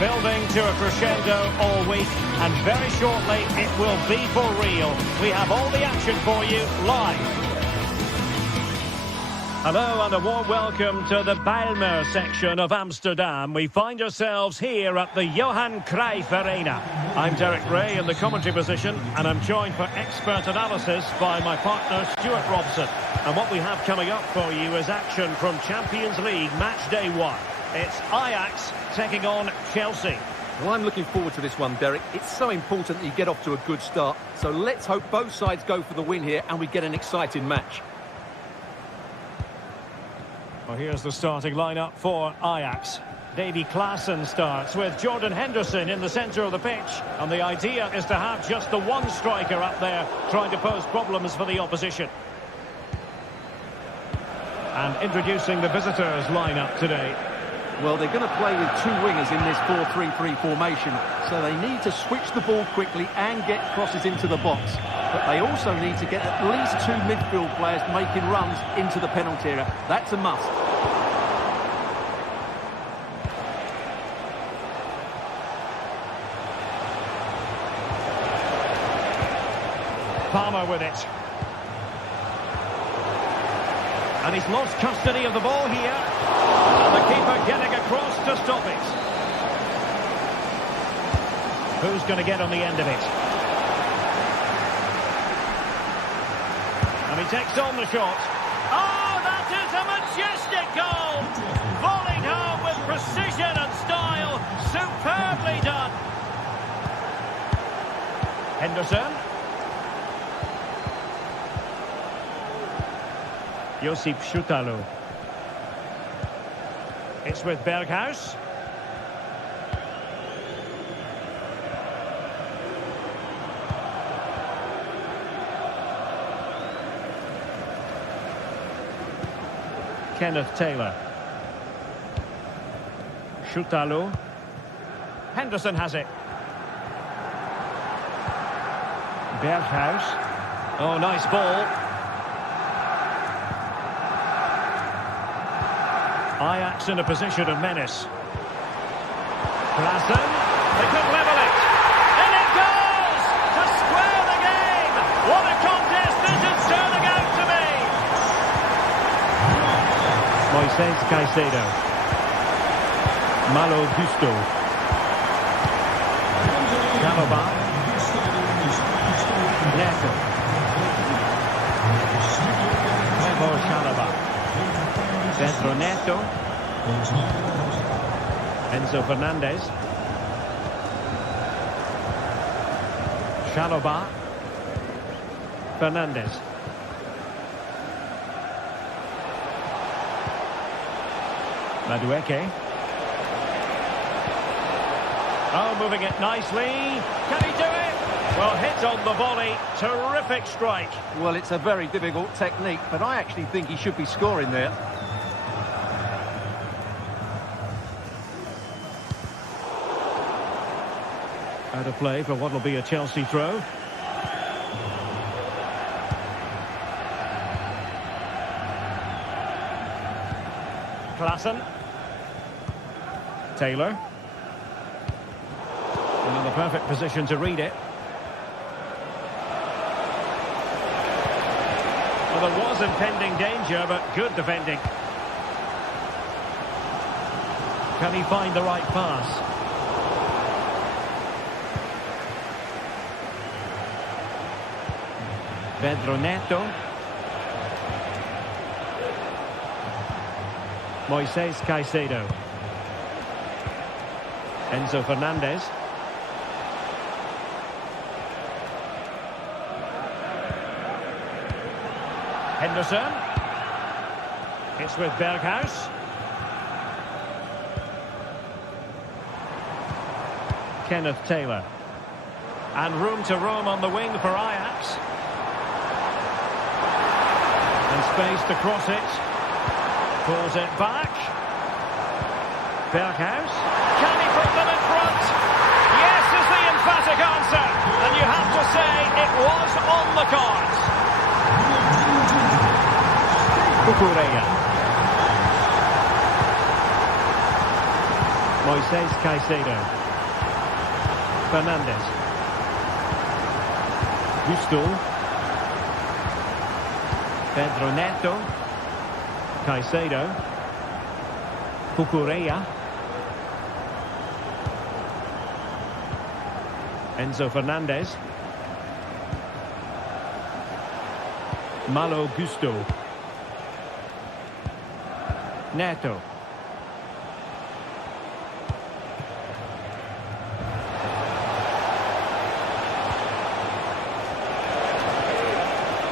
Building to a crescendo all week, and very shortly it will be for real. We have all the action for you live. Hello and a warm welcome to the Bijlmer section of Amsterdam. We find ourselves here at the Johan Cruijff Arena. I'm Derek Ray in the commentary position, and I'm joined for expert analysis by my partner Stuart Robson. And what we have coming up for you is action from Champions League match day 1. It's Ajax taking on Chelsea. Well, I'm looking forward to this one, Derek. It's so important that you get off to a good start. So let's hope both sides go for the win here and we get an exciting match. Well, here's the starting lineup for Ajax. Davy Klaassen starts with Jordan Henderson in the centre of the pitch. And the idea is to have just the one striker up there trying to pose problems for the opposition. And introducing the visitors lineup today. Well, they're going to play with two wingers in this 4-3-3 formation, so they need to switch the ball quickly and get crosses into the box. But they also need to get at least two midfield players making runs into the penalty area. That's a must. Palmer with it. And he's lost custody of the ball here. And the keeper getting across to stop it. Who's going to get on the end of it? And he takes on the shot. Oh, that is a majestic goal! Volleyed home with precision and style. Superbly done. Henderson. Josip Schutalo. It's with Berghuis. Kenneth Taylor. Schutalo. Henderson has it. Berghuis. Oh, nice ball. Ajax in a position of menace. Klaassen, they could level it. And it goes to square the game. What a contest this is turning out to be. Moises Caicedo. Malo Gusto. Chalobah. Neto. Evo Chalobah. Pedro Neto. Enzo Fernandez. Chalobah. Fernandez. Madueke. Oh, moving it nicely. Can he do it? Well, hit on the volley. Terrific strike. Well, it's a very difficult technique, but I actually think he should be scoring there. Out of play for what will be a Chelsea throw. Klaassen. Taylor. In the perfect position to read it. Well, there was impending danger, but good defending. Can he find the right pass? Pedro Neto. Moises Caicedo. Enzo Fernandez. Henderson. It's with Berghuis. Kenneth Taylor. And room to roam on the wing for Ajax. And space to cross it. Pulls it back. Berghuis. Can he put them in front? Yes is the emphatic answer. And you have to say it was on the cards. Cucurella. Moises Caicedo. Fernandez. Gusto. Pedro Neto. Caicedo. Cucurella. Enzo Fernandez. Malo Gusto. Neto.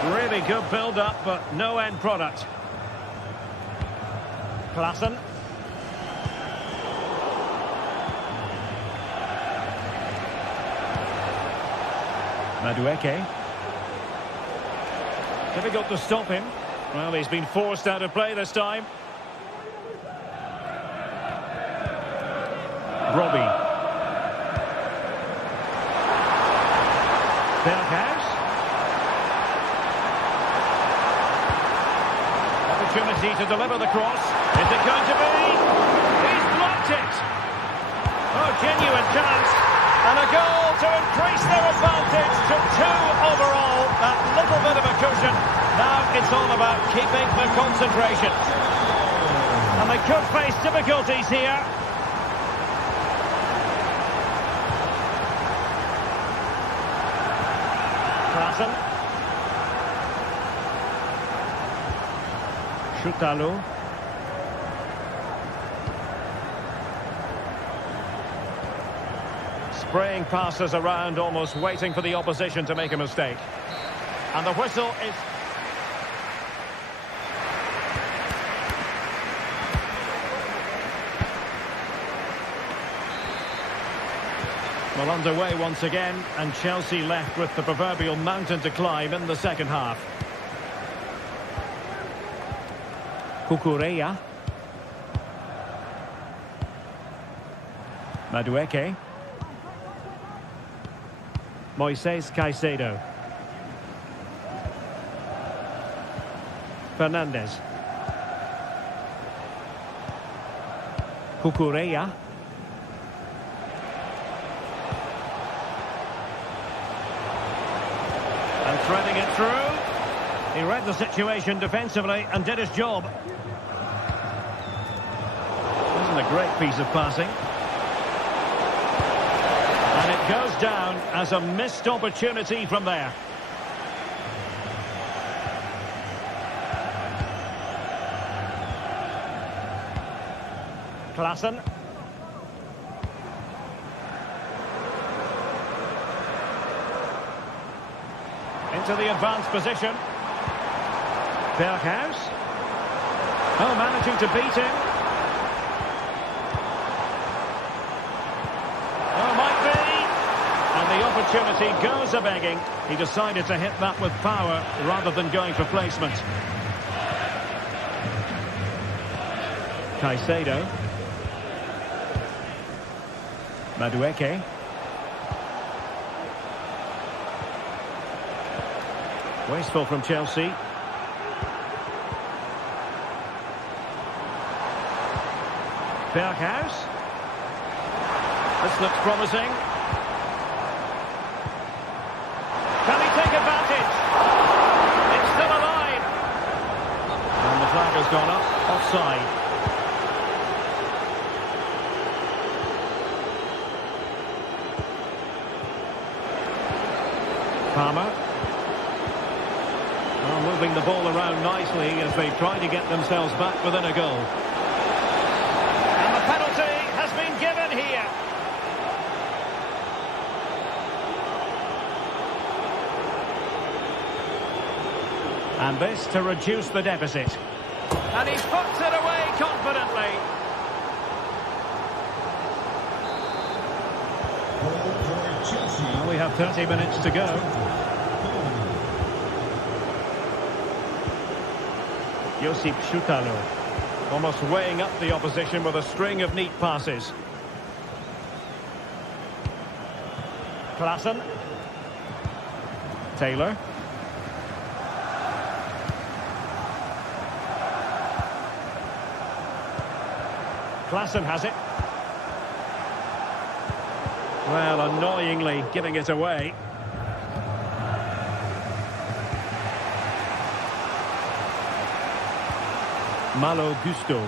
Really good build-up, but no end product. Klaassen. Madueke. Difficult to stop him. Well, he's been forced out of play this time. Robbie. Berghuis. Opportunity to deliver the cross. Is it going to be? He's blocked it. Oh, genuine chance. And a goal to increase their advantage to 2 overall. That little bit of a cushion. Now it's all about keeping the concentration. And they could face difficulties here. Klaassen. Schutalo. Spraying passes around, almost waiting for the opposition to make a mistake. And the whistle is... Well, underway once again, and Chelsea left with the proverbial mountain to climb in the second half. Cucurella. Madueke. Moises Caicedo. Fernandez. Cucurella. And threading it through. He read the situation defensively and did his job. Wasn't a great piece of passing. And it goes down as a missed opportunity from there. Klaassen. Into the advanced position. Berghuis. Oh, managing to beat him. Oh, might be. And the opportunity goes a-begging. He decided to hit that with power rather than going for placement. Caicedo. Madueke. Wasteful from Chelsea. Berghuis. This looks promising. Can he take advantage? It's still alive. And the flag has gone up. Offside. Palmer. Moving the ball around nicely as they try to get themselves back within a goal. And the penalty has been given here. And this to reduce the deficit. And he's put it away confidently. Well, we have 30 minutes to go. Josip Schutalo, almost weighing up the opposition with a string of neat passes. Klaassen. Taylor. Klaassen has it. Well, annoyingly giving it away. Malo Gusto.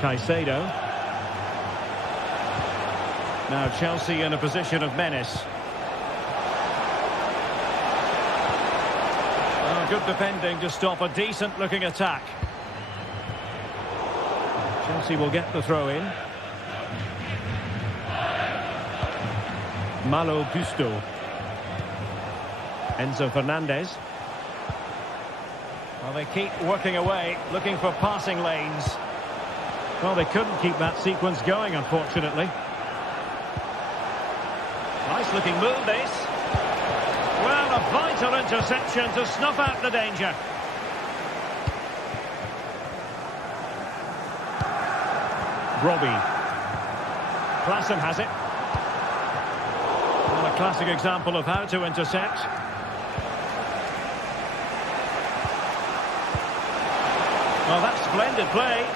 Caicedo. Now Chelsea in a position of menace. Oh, good defending to stop a decent-looking attack. Chelsea will get the throw-in. Malo Gusto. Enzo Fernandez. Well, they keep working away, looking for passing lanes. Well, they couldn't keep that sequence going, unfortunately. Nice looking move, this. Well, a vital interception to snuff out the danger. Robbie. Klassen has it. Well, a classic example of how to intercept. Well, that's splendid play.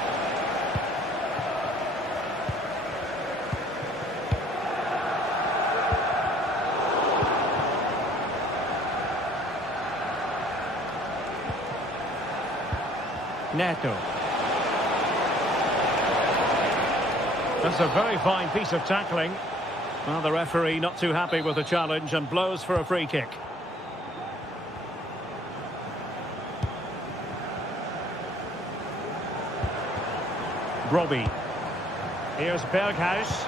Neto. That's a very fine piece of tackling. Well, the referee not too happy with the challenge and blows for a free kick. Robbie. Here's Berghuis.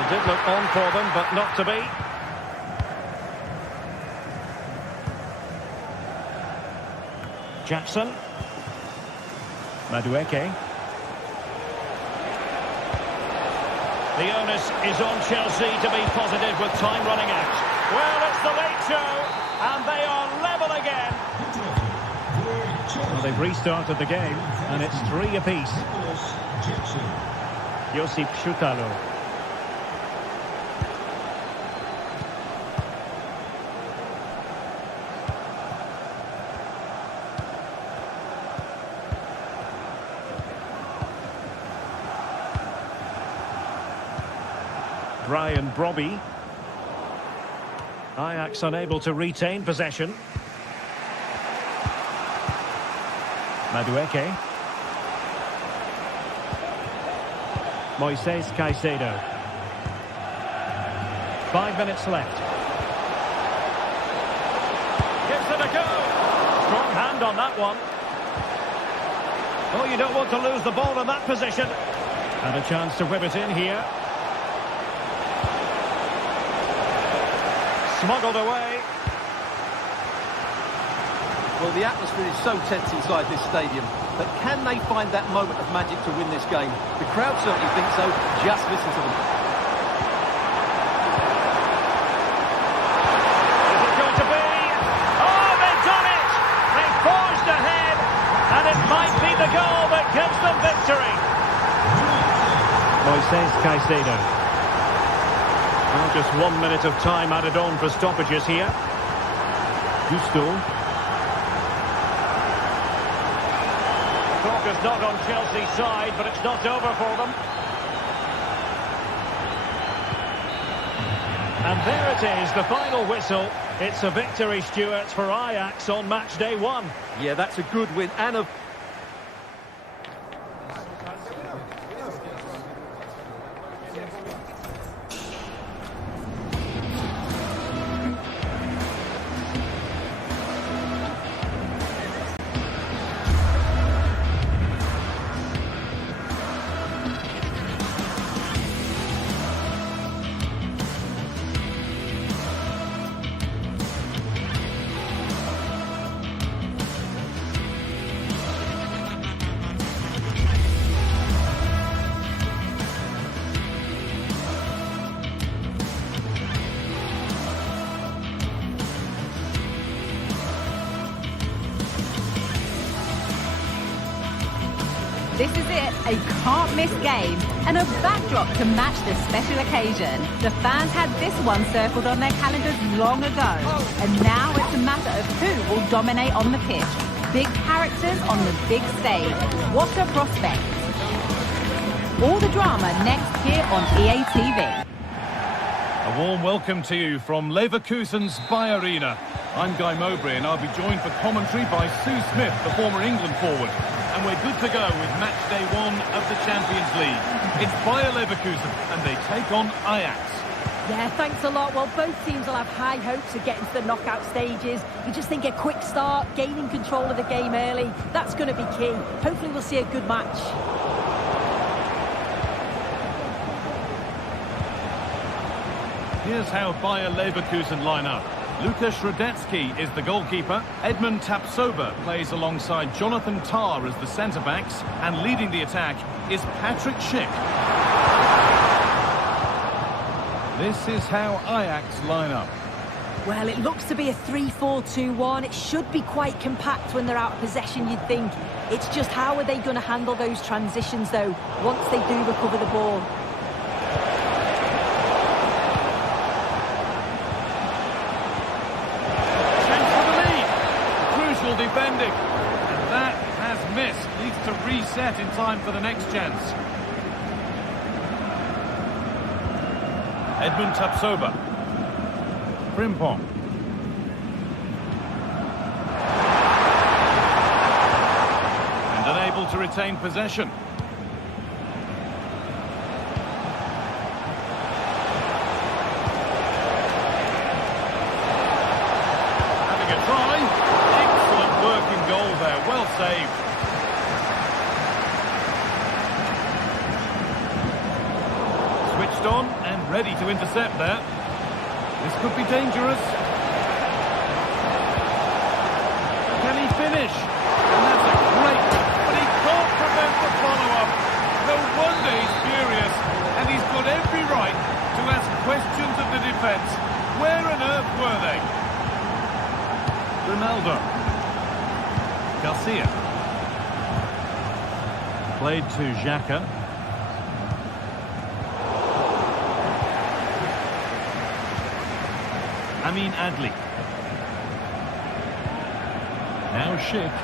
It did look on for them, but not to be. Jackson. Madueke. The onus is on Chelsea to be positive with time running out. Well, it's the late show, and they are level again. Well, they've restarted the game, and it's 3 apiece. Josip Schutalo. Brian Brobby. Ajax unable to retain possession. Madueke. Moises Caicedo. 5 minutes left. Gives it a go. Strong hand on that one. Oh, you don't want to lose the ball in that position. And a chance to whip it in here. Smuggled away. Well, the atmosphere is so tense inside this stadium, but can they find that moment of magic to win this game? The crowd certainly think so. Just listen to them. Is it going to be? Oh, they've done it! They've forged ahead, and it might be the goal that gives them victory. Moises Caicedo. Well, just 1 minute of time added on for stoppages here. Gusto. Clock is not on Chelsea's side, but it's not over for them. And there it is, the final whistle. It's a victory, Stuart, for Ajax on match day 1. Yeah, that's a good win, and a This is it, a can't-miss game and a backdrop to match the special occasion. The fans had this one circled on their calendars long ago, and now it's a matter of who will dominate on the pitch. Big characters on the big stage. What a prospect. All the drama next here on EA TV. A warm welcome to you from Leverkusen's Bayer Arena. I'm Guy Mowbray and I'll be joined for commentary by Sue Smith, the former England forward. And we're good to go with match day 1 of the Champions League. It's Bayer Leverkusen and they take on Ajax. Yeah, thanks a lot. Well, both teams will have high hopes of getting to the knockout stages. You just think a quick start, gaining control of the game early, that's going to be key. Hopefully we'll see a good match. Here's how Bayer Leverkusen line up. Lukas Radetzky is the goalkeeper. Edmund Tapsoba plays alongside Jonathan Tah as the centre-backs. And leading the attack is Patrick Schick. This is how Ajax line up. Well, it looks to be a 3-4-2-1. It should be quite compact when they're out of possession, you'd think. It's just how are they going to handle those transitions, though, once they do recover the ball. Defending, and that has missed. Needs to reset in time for the next chance. Edmund Tapsoba. Frimpong. And unable to retain possession. Having a try. Working goal there, well saved. Switched on and ready to intercept there. This could be dangerous. Can he finish? And that's a great, but he can't prevent the follow-up. No wonder he's furious, and he's got every right to ask questions of the defence. Where on earth were they? Ronaldo. Garcia. Played to Xhaka. Amin Adli. Now Schick.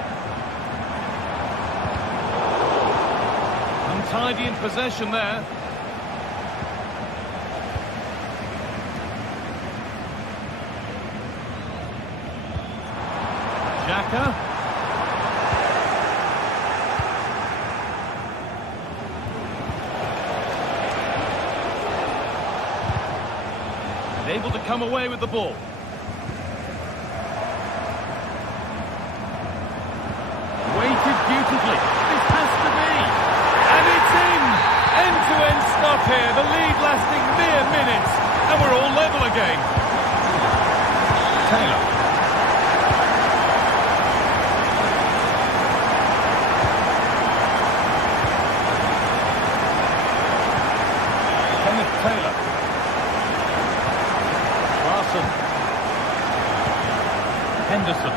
Untidy in possession there. Xhaka. Able to come away with the ball. Waited beautifully. This has to be. And it's in! End-to-end stuff here. The lead lasting mere minutes. And we're all level again. Taylor. Kenneth Taylor. Henderson.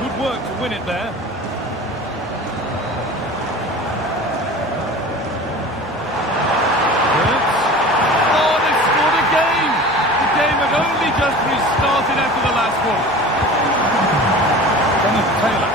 Good work to win it there. Oh, they've scored again! The game had only just restarted after the last one. Kenneth Taylor.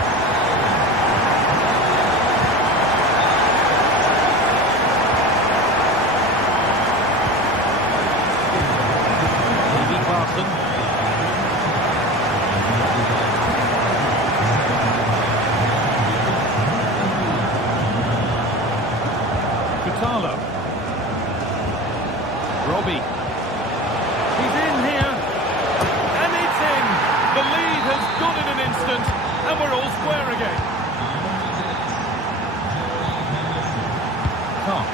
Robbie. He's in here. And it's in. The lead has gone in an instant. And we're all square again. Tom.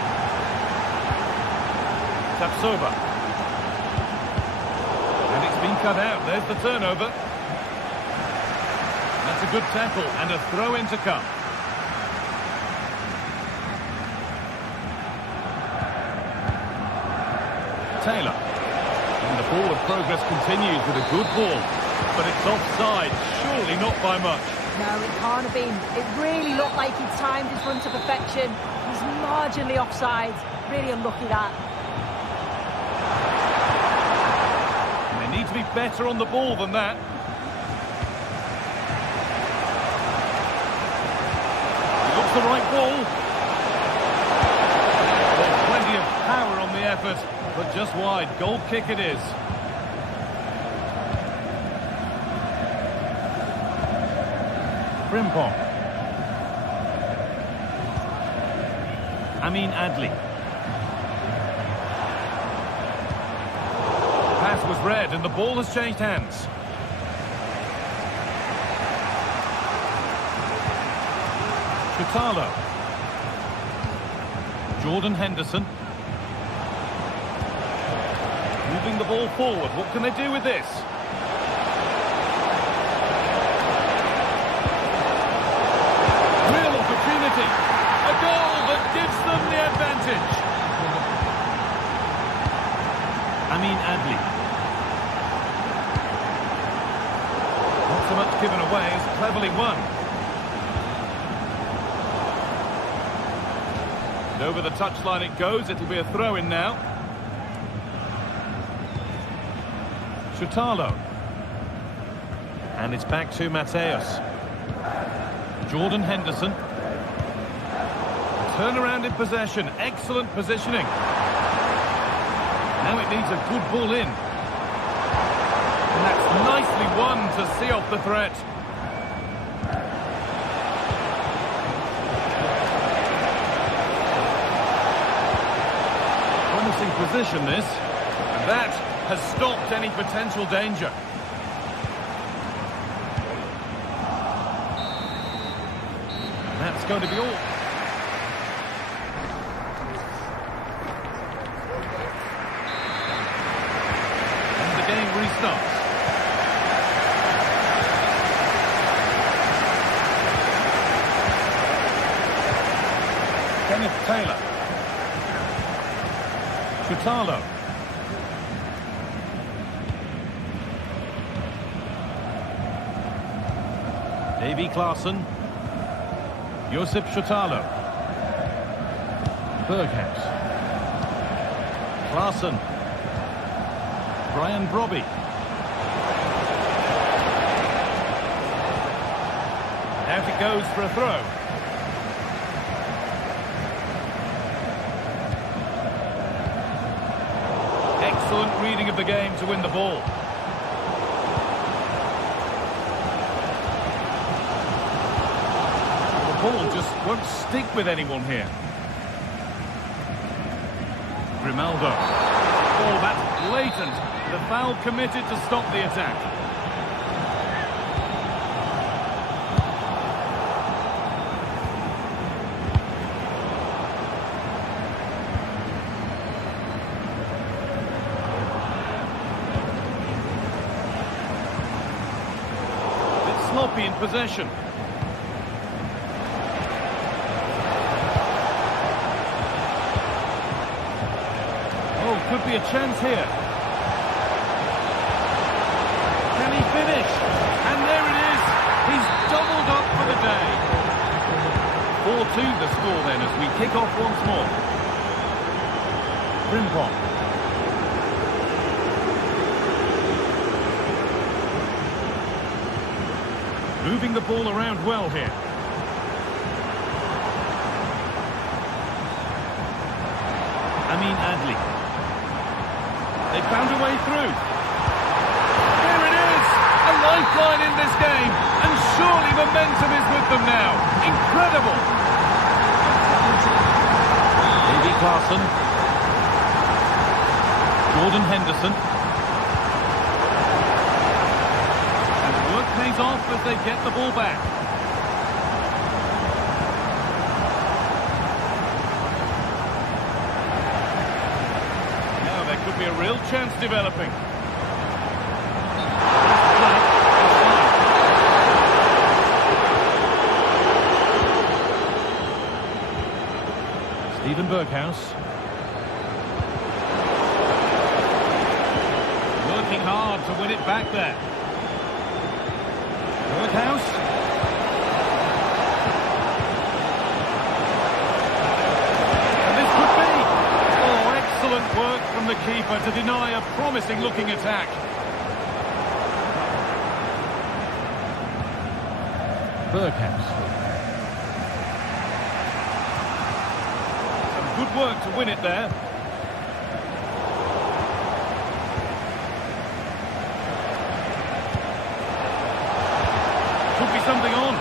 Tapsoba. And it's been cut out. There's the turnover. That's a good tackle and a throw-in to come. Taylor. And the forward progress continues with a good ball. But it's offside, surely not by much. No, it can't have been. It really looked like he'd timed his run to perfection. He's marginally offside. Really unlucky that. They need to be better on the ball than that. It looks the right ball. There's plenty of power on the effort, but just wide. Goal kick it is. Frimpong. Amin Adli. Pass was read and the ball has changed hands. Chutalo. Jordan Henderson. Moving the ball forward. What can they do with this? Real opportunity. A goal that gives them the advantage. Amin Adli. Not so much given away as cleverly won. And over the touchline it goes. It'll be a throw-in now. Chutalo. And it's back to Mateus. Jordan Henderson. Turnaround in possession. Excellent positioning. Now it needs a good ball in. And that's nicely won to see off the threat. Promising position this. And that has stopped any potential danger. That's going to be all. And the game restarts. Kenneth Taylor. Chutalo. Davy Klaassen. Josip Chutalo. Berghaus. Klaassen. Brian Brobby. Out it goes for a throw. Excellent reading of the game to win the ball. The ball just won't stick with anyone here. Grimaldo. Oh, that's blatant. The foul committed to stop the attack. It's sloppy in possession. Could be a chance here. Can he finish? And there it is. He's doubled up for the day. 4-2 the score then as we kick off once more. Frimpong. Moving the ball around well here. Amin Adli. They found a way through. There it is! A lifeline in this game. And surely momentum is with them now. Incredible! Davy Klaassen. Jordan Henderson. And the work pays off as they get the ball back. Could be a real chance developing. Steven Berghaus. Working hard to win it back there. Berghaus. keeper to deny a promising-looking attack. Bergkamp. Some good work to win it there. Could be something on.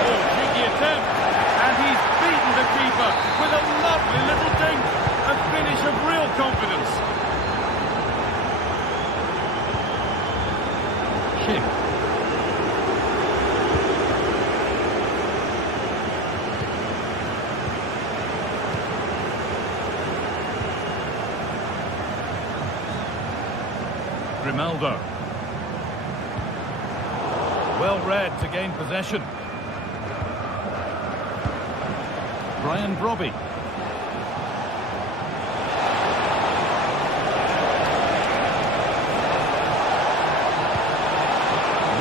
Oh, cheeky attempt. And he's beaten the keeper with a lovely little dink. A finish of real confidence. Schick. Grimaldo. Well read to gain possession. Brian Brobby.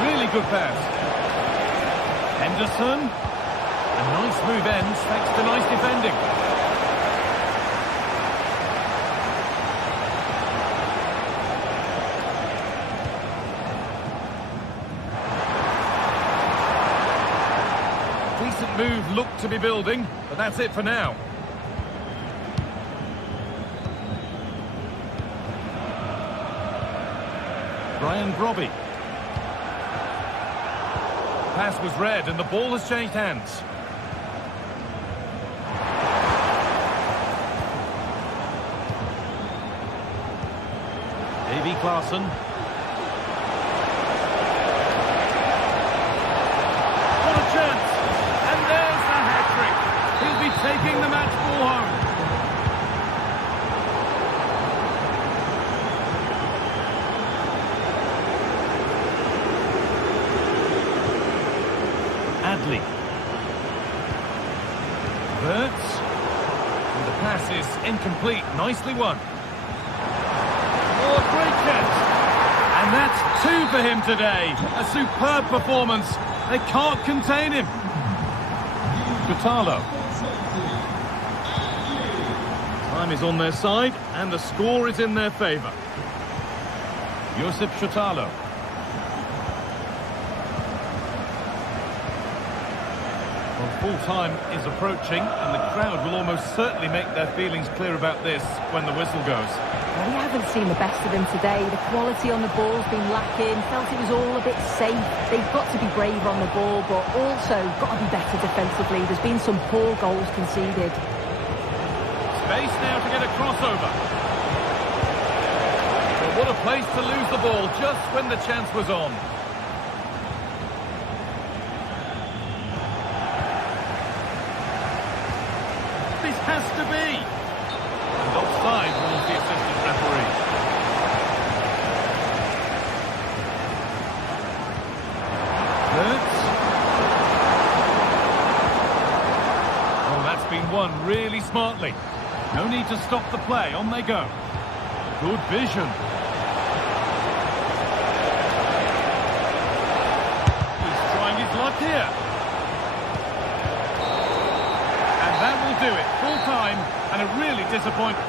Really good pass. Henderson. A nice move ends thanks to nice defending. Decent move looked to be building, but that's it for now. Brian Brobby. Pass was read and the ball has changed hands. Davy Klaassen. What a chance! And there's the hat-trick. He'll be taking the match ball home. Adley. Verts. And the pass is incomplete. Nicely won. Oh, a great catch. And that's two for him today. A superb performance. They can't contain him. Chutalo. Time is on their side and the score is in their favour. Josip Chutalo. Well, full-time is approaching and the crowd will almost certainly make their feelings clear about this when the whistle goes. Well, we haven't seen the best of them today. The quality on the ball's been lacking. Felt it was all a bit safe. They've got to be braver on the ball, but also got to be better defensively. There's been some poor goals conceded. Space now to get a crossover. Well, what a place to lose the ball just when the chance was on. This has to be. And offside rules the assistant referee. Verts. Oh, that's been won really smartly. No need to stop the play. On they go. Good vision. He's trying his luck here. And that will do it. Full time and a really disappointing.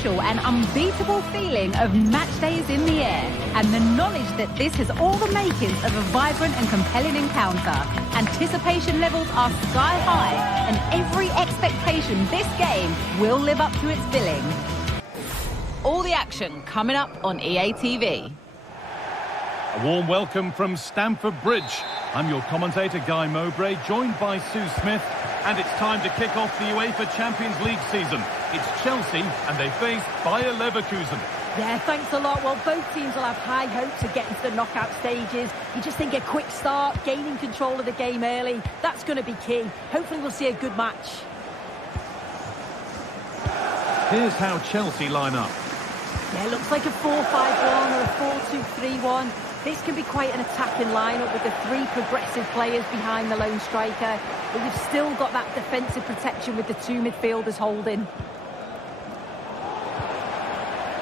special and unbeatable feeling of match day is in the air, and the knowledge that this has all the makings of a vibrant and compelling encounter. Anticipation levels are sky high, and every expectation this game will live up to its billing. All the action coming up on EA TV. A warm welcome from Stamford Bridge. I'm your commentator, Guy Mowbray, joined by Sue Smith, and it's time to kick off the UEFA Champions League season. It's Chelsea, and they face Bayer Leverkusen. Yeah, thanks a lot. Well, both teams will have high hopes of getting to the knockout stages. You just think a quick start, gaining control of the game early, that's going to be key. Hopefully we'll see a good match. Here's how Chelsea line up. Yeah, it looks like a 4-5-1 or a 4-2-3-1. This can be quite an attacking lineup with the three progressive players behind the lone striker. But you've still got that defensive protection with the two midfielders holding.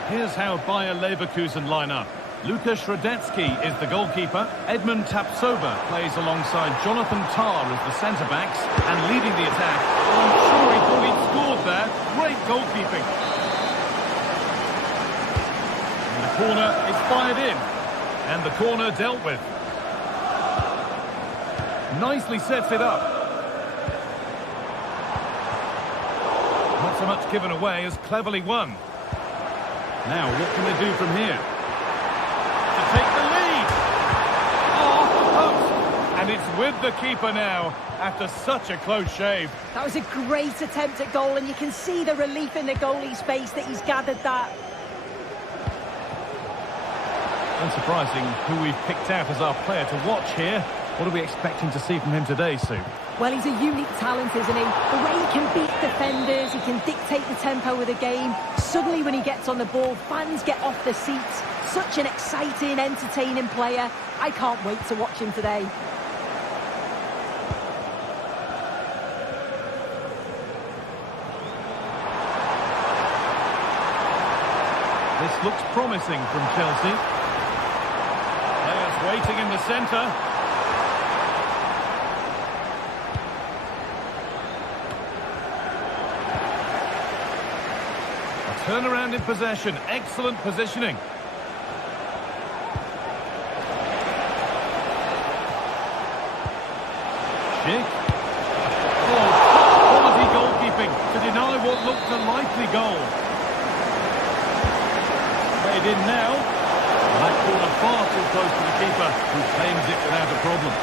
Here's how Bayer Leverkusen line up. Lukas Radetzky is the goalkeeper. Edmund Tapsoba plays alongside Jonathan Tah as the centre-backs. And leading the attack, I'm sure he thought he'd scored there. Great goalkeeping. And the corner is fired in. And the corner dealt with. Nicely sets it up. Not so much given away as cleverly won. Now, what can they do from here? To take the lead! Oh, off the post! And it's with the keeper now, after such a close shave. That was a great attempt at goal, and you can see the relief in the goalie's face that he's gathered that. Unsurprising who we've picked out as our player to watch here. What are we expecting to see from him today, Sue? Well, he's a unique talent, isn't he? The way he can beat defenders, he can dictate the tempo of the game. Suddenly when he gets on the ball, fans get off their seats. Such an exciting, entertaining player. I can't wait to watch him today. This looks promising from Chelsea. Players waiting in the centre. Turnaround in possession, excellent positioning. Schick. Oh, quality goalkeeping to deny what looked a likely goal. Played in now. That corner far too close to the keeper, who claims it without a problem.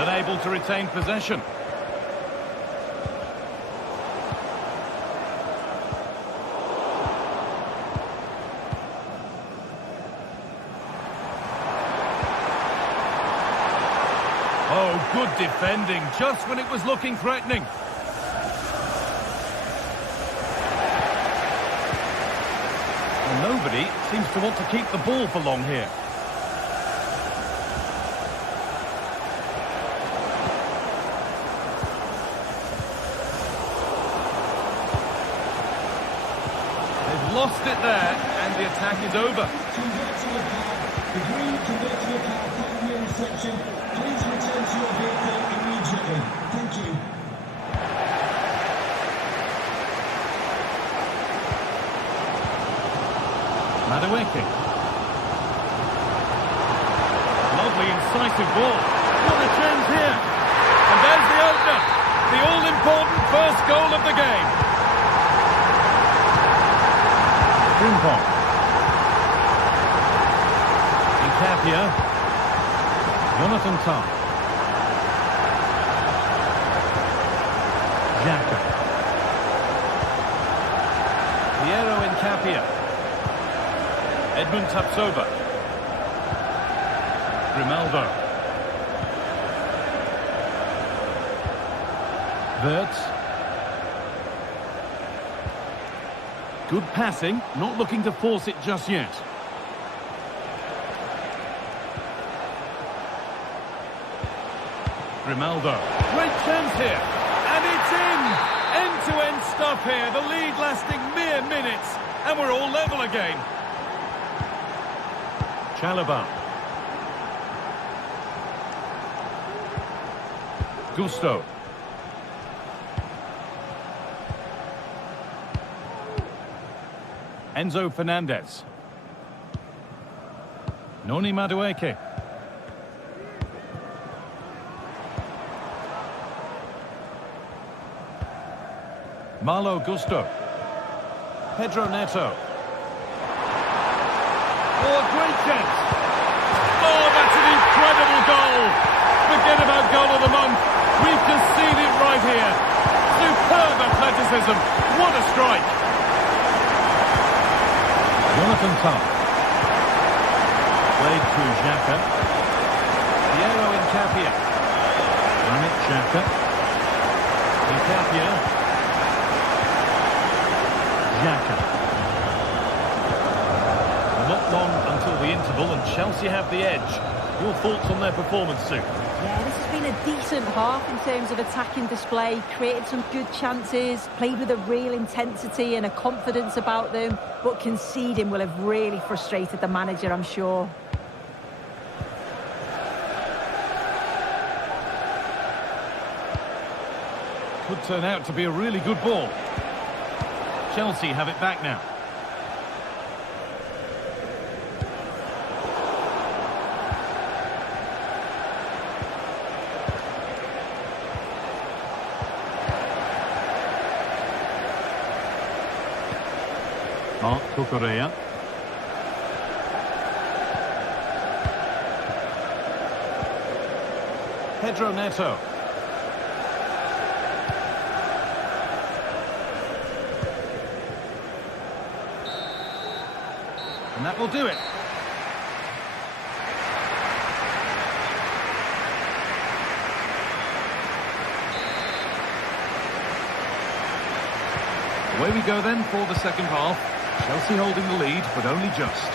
Unable to retain possession. Oh, good defending, just when it was looking threatening. And nobody seems to want to keep the ball for long here. Lost it there, and the attack is over. Thank you. Madueke. Lovely, incisive ball. What a chance here. And there's the opener. The all-important first goal of the game. Frimpong. Nkapia. Jonathan Tah. Xhaka. Piero Nkapia. Edmund Tapsoba. Grimaldo. Wirtz. Good passing, not looking to force it just yet. Grimaldo. Great chance here. And it's in! End-to-end stuff here. The lead lasting mere minutes. And we're all level again. Chalobah. Gusto. Enzo Fernandez. Noni Madueke. Malo Gusto. Pedro Neto. Oh, great chance. Oh, that's an incredible goal. Forget about goal of the month. We've just seen it right here. Superb athleticism. What a strike. Jonathan Tubb. Played to Xhaka. Piero Incapia. Granit Xhaka. Incapia. Xhaka. Not long until the interval, and Chelsea have the edge. Your thoughts on their performance, Sue? Yeah, this has been a decent half in terms of attacking display, created some good chances, played with a real intensity and a confidence about them, but conceding will have really frustrated the manager, I'm sure. Could turn out to be a really good ball. Chelsea have it back now. Marc Cucurella. Pedro Neto. And that will do it. Away we go then for the second half. Chelsea holding the lead, but only just.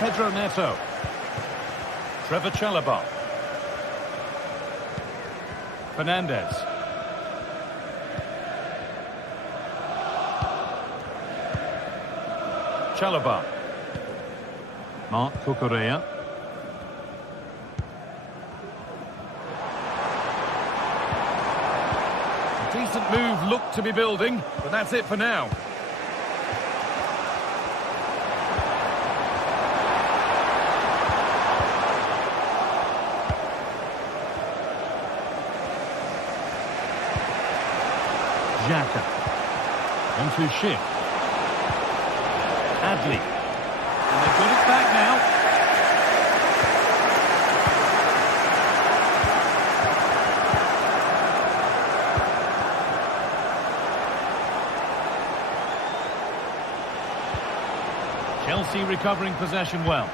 Pedro Neto. Trevor Chalobah. Fernandez. Chalobah. Marc Cucurella. Decent move looked to be building, but that's it for now. Xhaka. Onto Schick. Adli. And they've got it back now. Chelsea recovering possession well.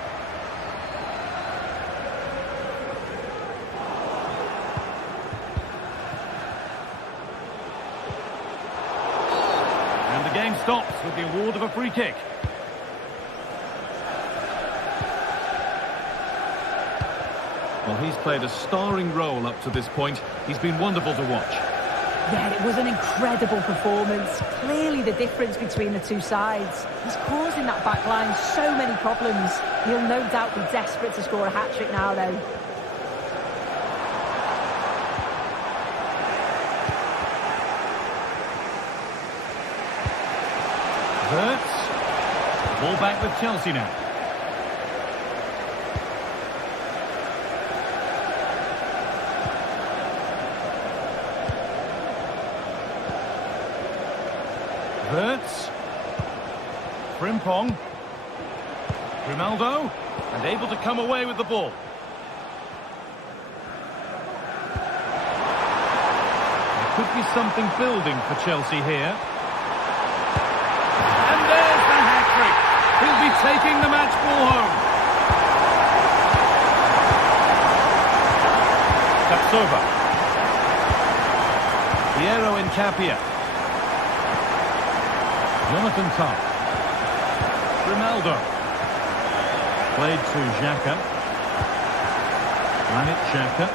And the game stops with the award of a free kick. Well, he's played a starring role up to this point. He's been wonderful to watch. Yeah, it was an incredible performance. Clearly the difference between the two sides. He's causing that back line so many problems. He'll no doubt be desperate to score a hat-trick now, though. Verts. Ball back with Chelsea now. Verts. Frimpong. Ronaldo. And able to come away with the ball. There could be something building for Chelsea here. And there's the hat-trick. He'll be taking the match ball home. Tapsova. Piero Incapia. Jonathan Tubb. Ronaldo. Played to Xhaka. Granit Xhaka.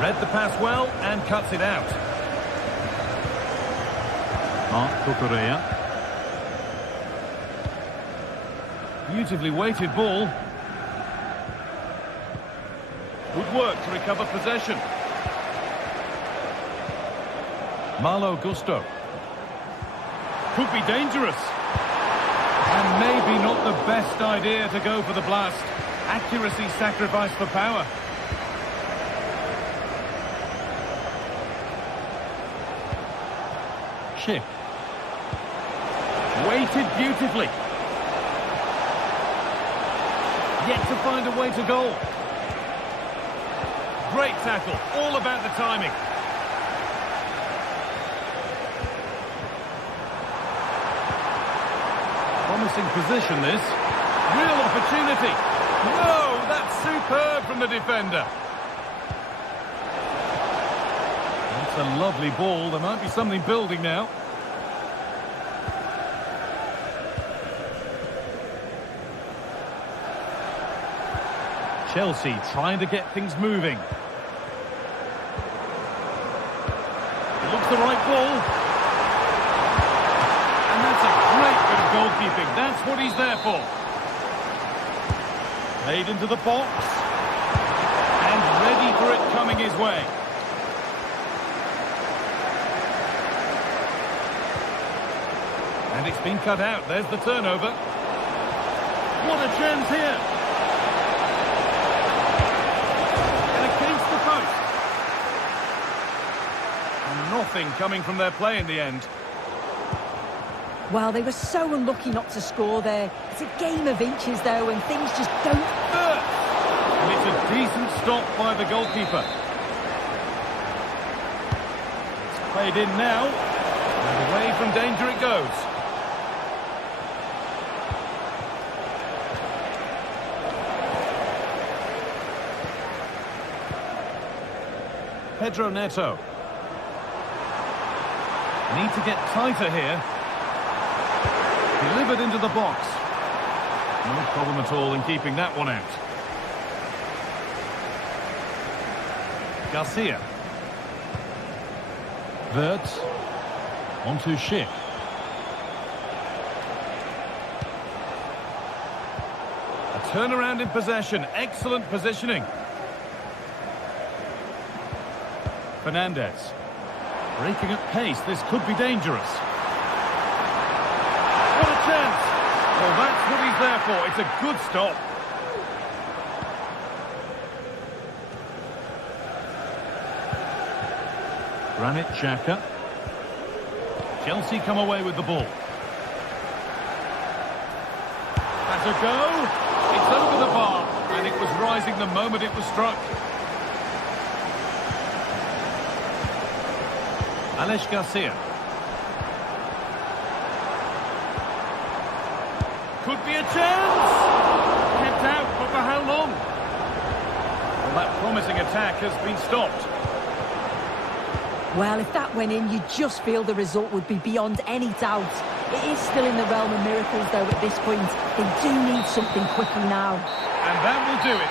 Read the pass well and cuts it out. Marc Cucurella. Beautifully weighted ball. Good work to recover possession. Malo Gusto. Could be dangerous. And maybe not the best idea to go for the blast. Accuracy sacrificed for power. Chip. Weighted beautifully. Yet to find a way to goal. Great tackle, all about the timing. Promising position this. Real opportunity. No, that's superb from the defender. That's a lovely ball. There might be something building now. Chelsea trying to get things moving. It looks the right ball. And that's a great bit of goalkeeping. That's what he's there for. Played into the box. And ready for it coming his way. And it's been cut out. There's the turnover. What a chance here. Nothing coming from their play in the end. Well, they were so unlucky not to score there. It's a game of inches, though, and things just don't... And it's a decent stop by the goalkeeper. It's played in now. And away from danger it goes. Pedro Neto. Need to get tighter here. Delivered into the box. No problem at all in keeping that one out. Garcia. Wirtz. Onto Schick. A turnaround in possession. Excellent positioning. Fernandez. Breaking at pace, this could be dangerous. What a chance! Well, that's what he's there for. It's a good stop. Granit Xhaka. Chelsea come away with the ball. That's a go. It's over the bar, and it was rising the moment it was struck. Alex Garcia. Could be a chance! Kept out, but for how long? Well, that promising attack has been stopped. Well, if that went in, you just feel the result would be beyond any doubt. It is still in the realm of miracles, though, at this point. They do need something quickly now. And that will do it.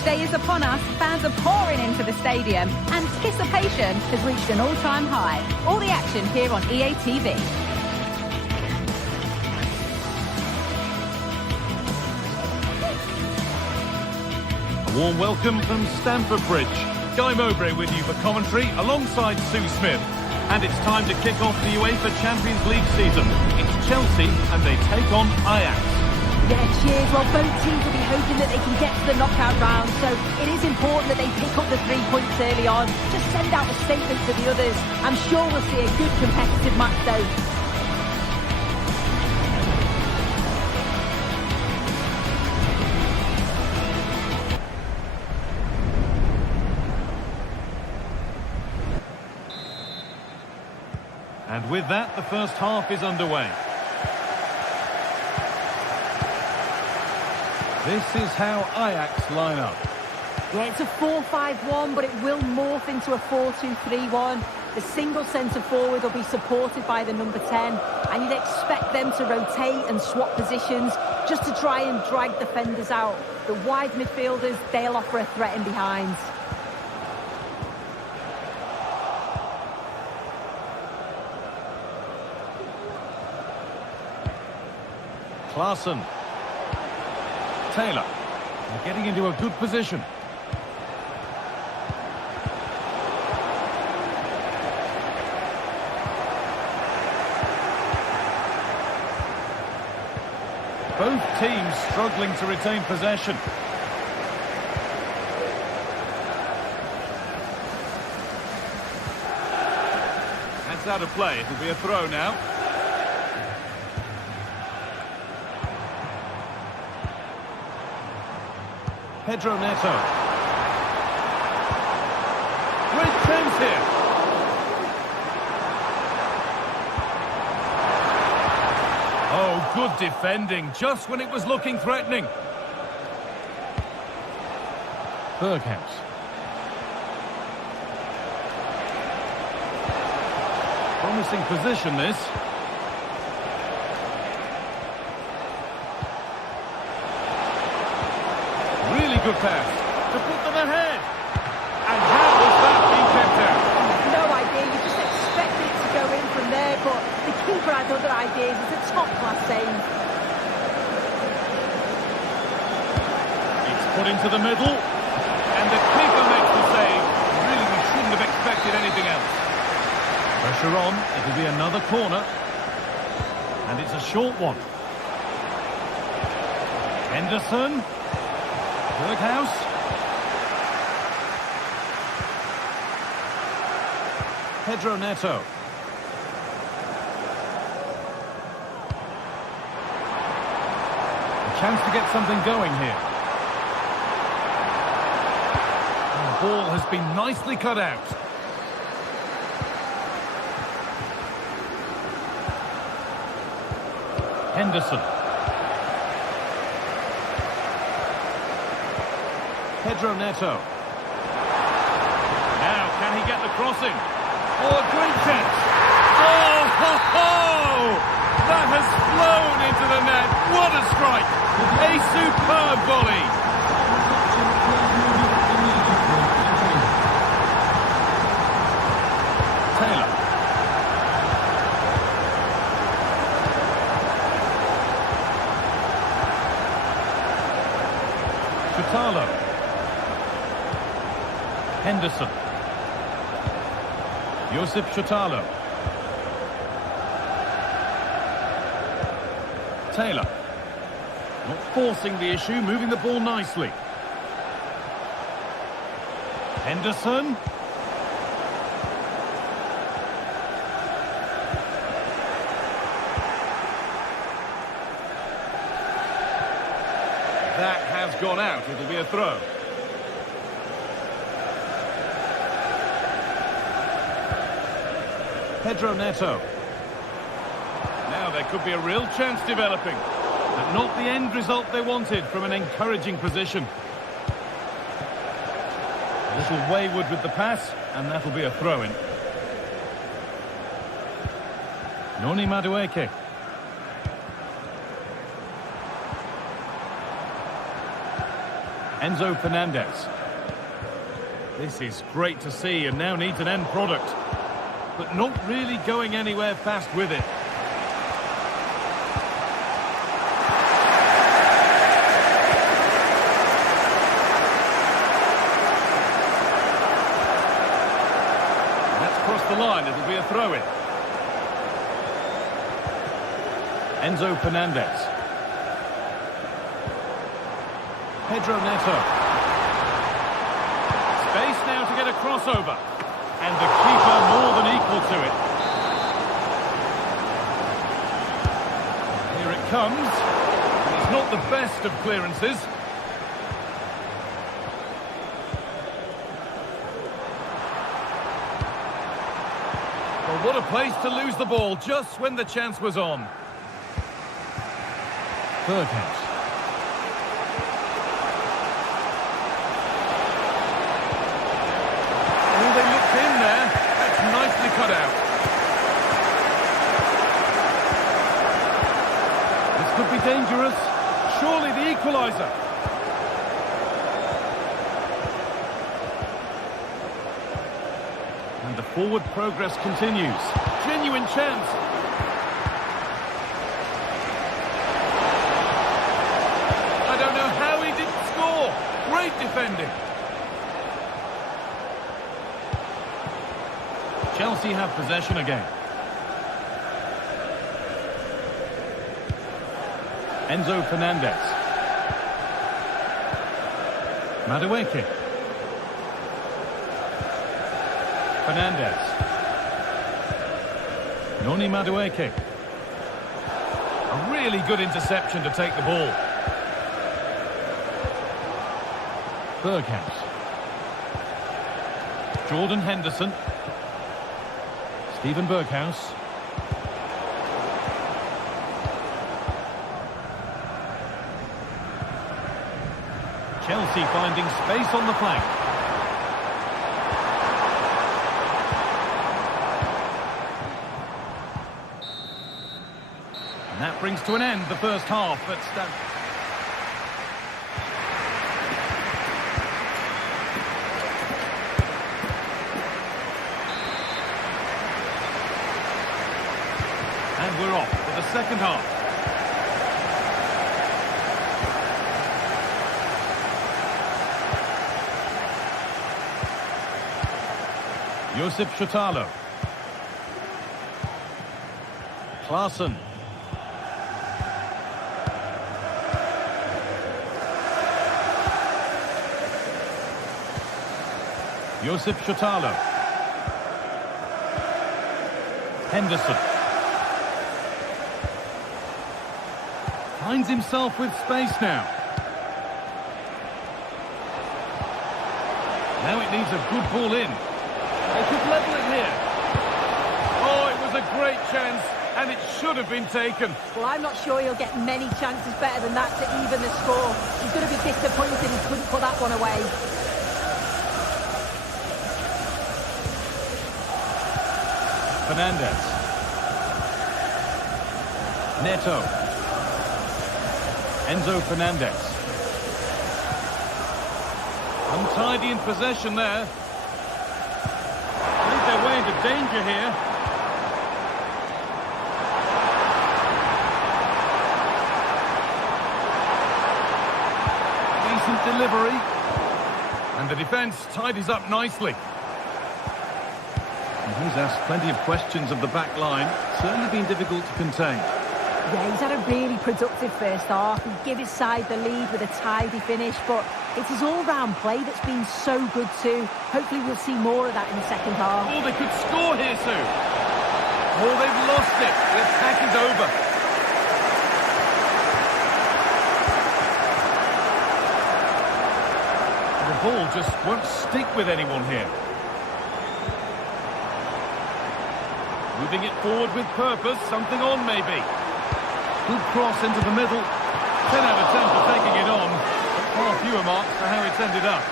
Match day is upon us, fans are pouring into the stadium, anticipation has reached an all-time high. All the action here on EA TV. A warm welcome from Stamford Bridge. Guy Mowbray with you for commentary alongside Sue Smith. And it's time to kick off the UEFA Champions League season. It's Chelsea and they take on Ajax. Yeah, cheers. Well, both teams will be hoping that they can get to the knockout round, so it is important that they pick up the 3 points early on. Just send out a statement to the others. I'm sure we'll see a good competitive match, though. And with that, the first half is underway. This is how Ajax line up. Yeah, it's a 4-5-1, but it will morph into a 4-2-3-1. The single centre forward will be supported by the number 10, and you'd expect them to rotate and swap positions just to try and drag defenders out. The wide midfielders, they'll offer a threat in behind. Klaassen. Taylor. They're getting into a good position. Both teams struggling to retain possession. That's out of play. It'll be a throw now. Pedro Neto. Great chance here. Oh, good defending, just when it was looking threatening. Berghaus. Promising position, this. Really good pass to put them ahead. And how was that being kept out? No idea, you just expect it to go in from there, but the keeper had other ideas. It's a top-class save. It's put into the middle, and the keeper makes the save. Really, we shouldn't have expected anything else. Pressure on, it'll be another corner. And it's a short one. Henderson. Berghaus. Pedro Neto. A chance to get something going here. And the ball has been nicely cut out. Henderson. Pedro Neto. Now, can he get the crossing? Oh, a great chance. Oh, ho, ho! That has flown into the net. What a strike. A superb volley. Taylor. Chutalo. Henderson. Josip Chutalo. Taylor. Not forcing the issue, moving the ball nicely. Henderson. That has gone out. It'll be a throw. Pedro Neto. Now there could be a real chance developing, but not the end result they wanted from an encouraging position. A little wayward with the pass, and that'll be a throw-in. Noni Madueke. Enzo Fernandez. This is great to see and now needs an end product. But not really going anywhere fast with it. That's crossed the line. It'll be a throw-in. Enzo Fernandez. Pedro Neto. Space now to get a crossover. And the keeper more than equal to it. Here it comes. It's not the best of clearances. Well, what a place to lose the ball just when the chance was on. Bergkamp. Oh, they looked in there. That's nicely cut out. This could be dangerous. Surely the equaliser. And the forward progress continues. Genuine chance. I don't know how he didn't score. Great defending. Chelsea have possession again. Enzo Fernandez. Madueke. Fernandez. Noni Madueke. A really good interception to take the ball. Bergkamp. Jordan Henderson. Steven Berghuis. Chelsea finding space on the flank. And that brings to an end the first half at Stamford. And we're off for the second half. Josip Chotalo. Klaassen. Josip Chotalo. Henderson. Finds himself with space now. Now it needs a good ball in. They could level it here. Oh, it was a great chance, and it should have been taken. Well, I'm not sure he'll get many chances better than that to even the score. He's going to be disappointed he couldn't put that one away. Fernandez. Neto. Enzo Fernandez. Untidy in possession there. Made their way into danger here. Decent delivery. And the defence tidies up nicely. And he's asked plenty of questions of the back line. Certainly been difficult to contain. Yeah, he's had a really productive first half. He gave his side the lead with a tidy finish, but it's his all-round play that's been so good too. Hopefully we'll see more of that in the second half. Oh, they could score here soon. Oh, they've lost it. The attack is over. The ball just won't stick with anyone here. Moving it forward with purpose, something on maybe. Good cross into the middle. 10 out of 10 for taking it on, but far fewer marks for how it's ended up.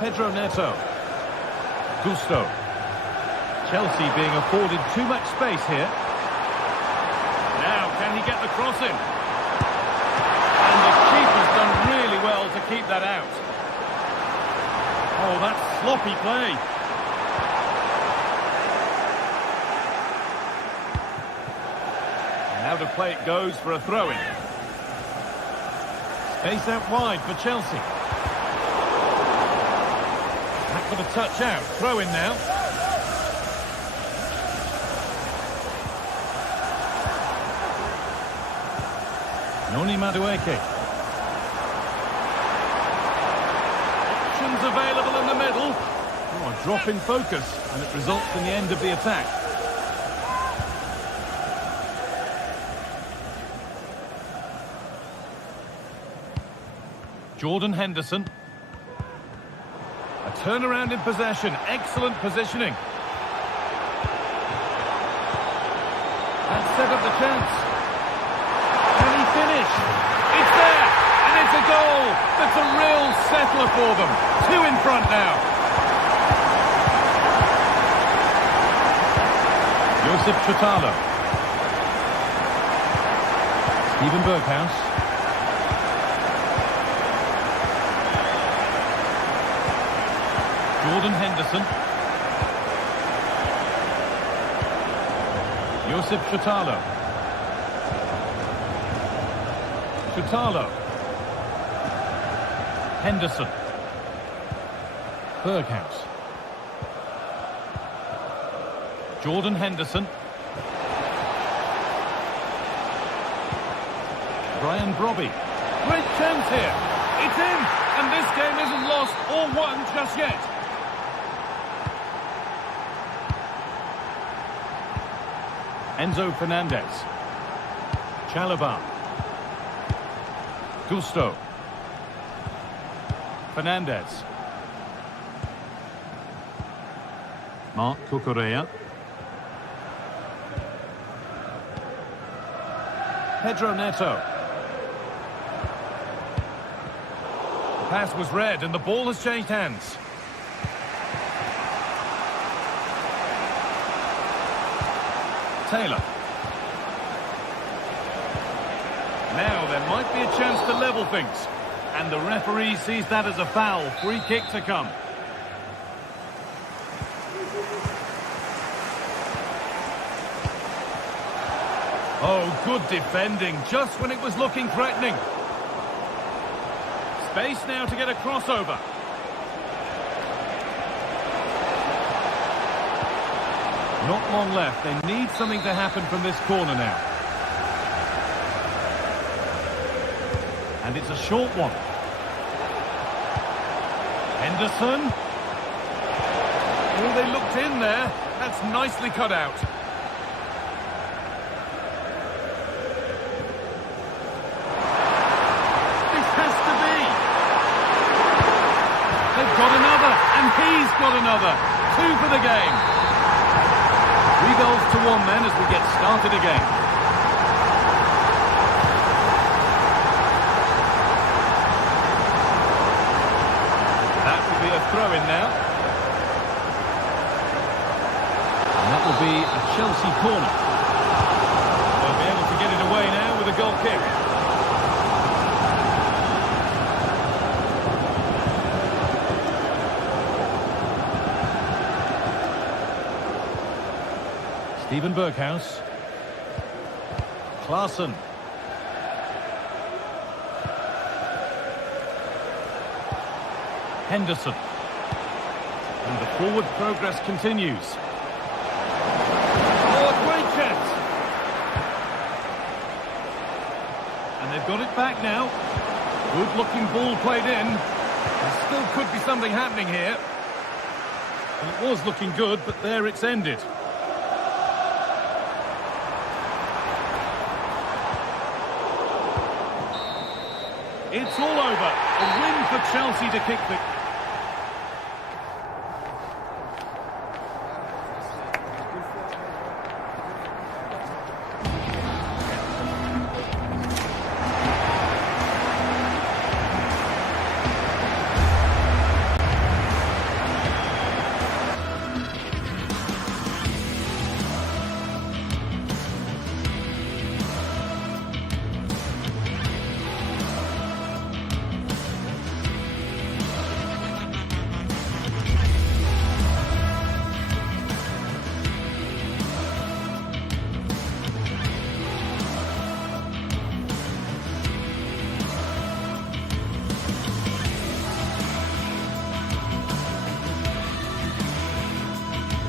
Pedro Neto. Gusto. Chelsea being afforded too much space here. Now, can he get the cross in? And the keeper's done really well to keep that out. Oh, that's sloppy play. And out of play it goes for a throw-in. Space out wide for Chelsea. Back for the touch out. Throw in now. Noni Madueke. Options available in the middle. Oh, a drop in focus, and it results in the end of the attack. Jordan Henderson. A turnaround in possession. Excellent positioning. That set up the chance. Can he finish? It's there! And it's a goal! That's a real settler for them. 2 in front now. Josip Chotalo. Steven Berghuis. Jordan Henderson. Josip Chotalo. Chotalo. Henderson. Berghuis. Jordan Henderson. Brian Brobby. Great chance here. It's in. And this game isn't lost or won just yet. Enzo Fernandez. Chalobah. Gusto. Fernandez. Mark Cucurella. Pedro Neto. The pass was read and the ball has changed hands. Taylor. Now there might be a chance to level things. And the referee sees that as a foul. Free kick to come. Oh, good defending, just when it was looking threatening. Space now to get a crossover. Not long left. They need something to happen from this corner now. And it's a short one. Henderson. Oh, they looked in there. That's nicely cut out. This has to be. They've got another, and he's got another. 2 for the game. 3 goals to 1 then as we get started again. That will be a throw-in now. And that will be a Chelsea corner. They'll be able to get it away now with a goal kick. Steven Berghuis. Klaassen. Henderson. And the forward progress continues. Oh, a great chance. And they've got it back now. Good looking ball played in. There still could be something happening here. And it was looking good, but there it's ended. It's all over. A win for Chelsea to kick the...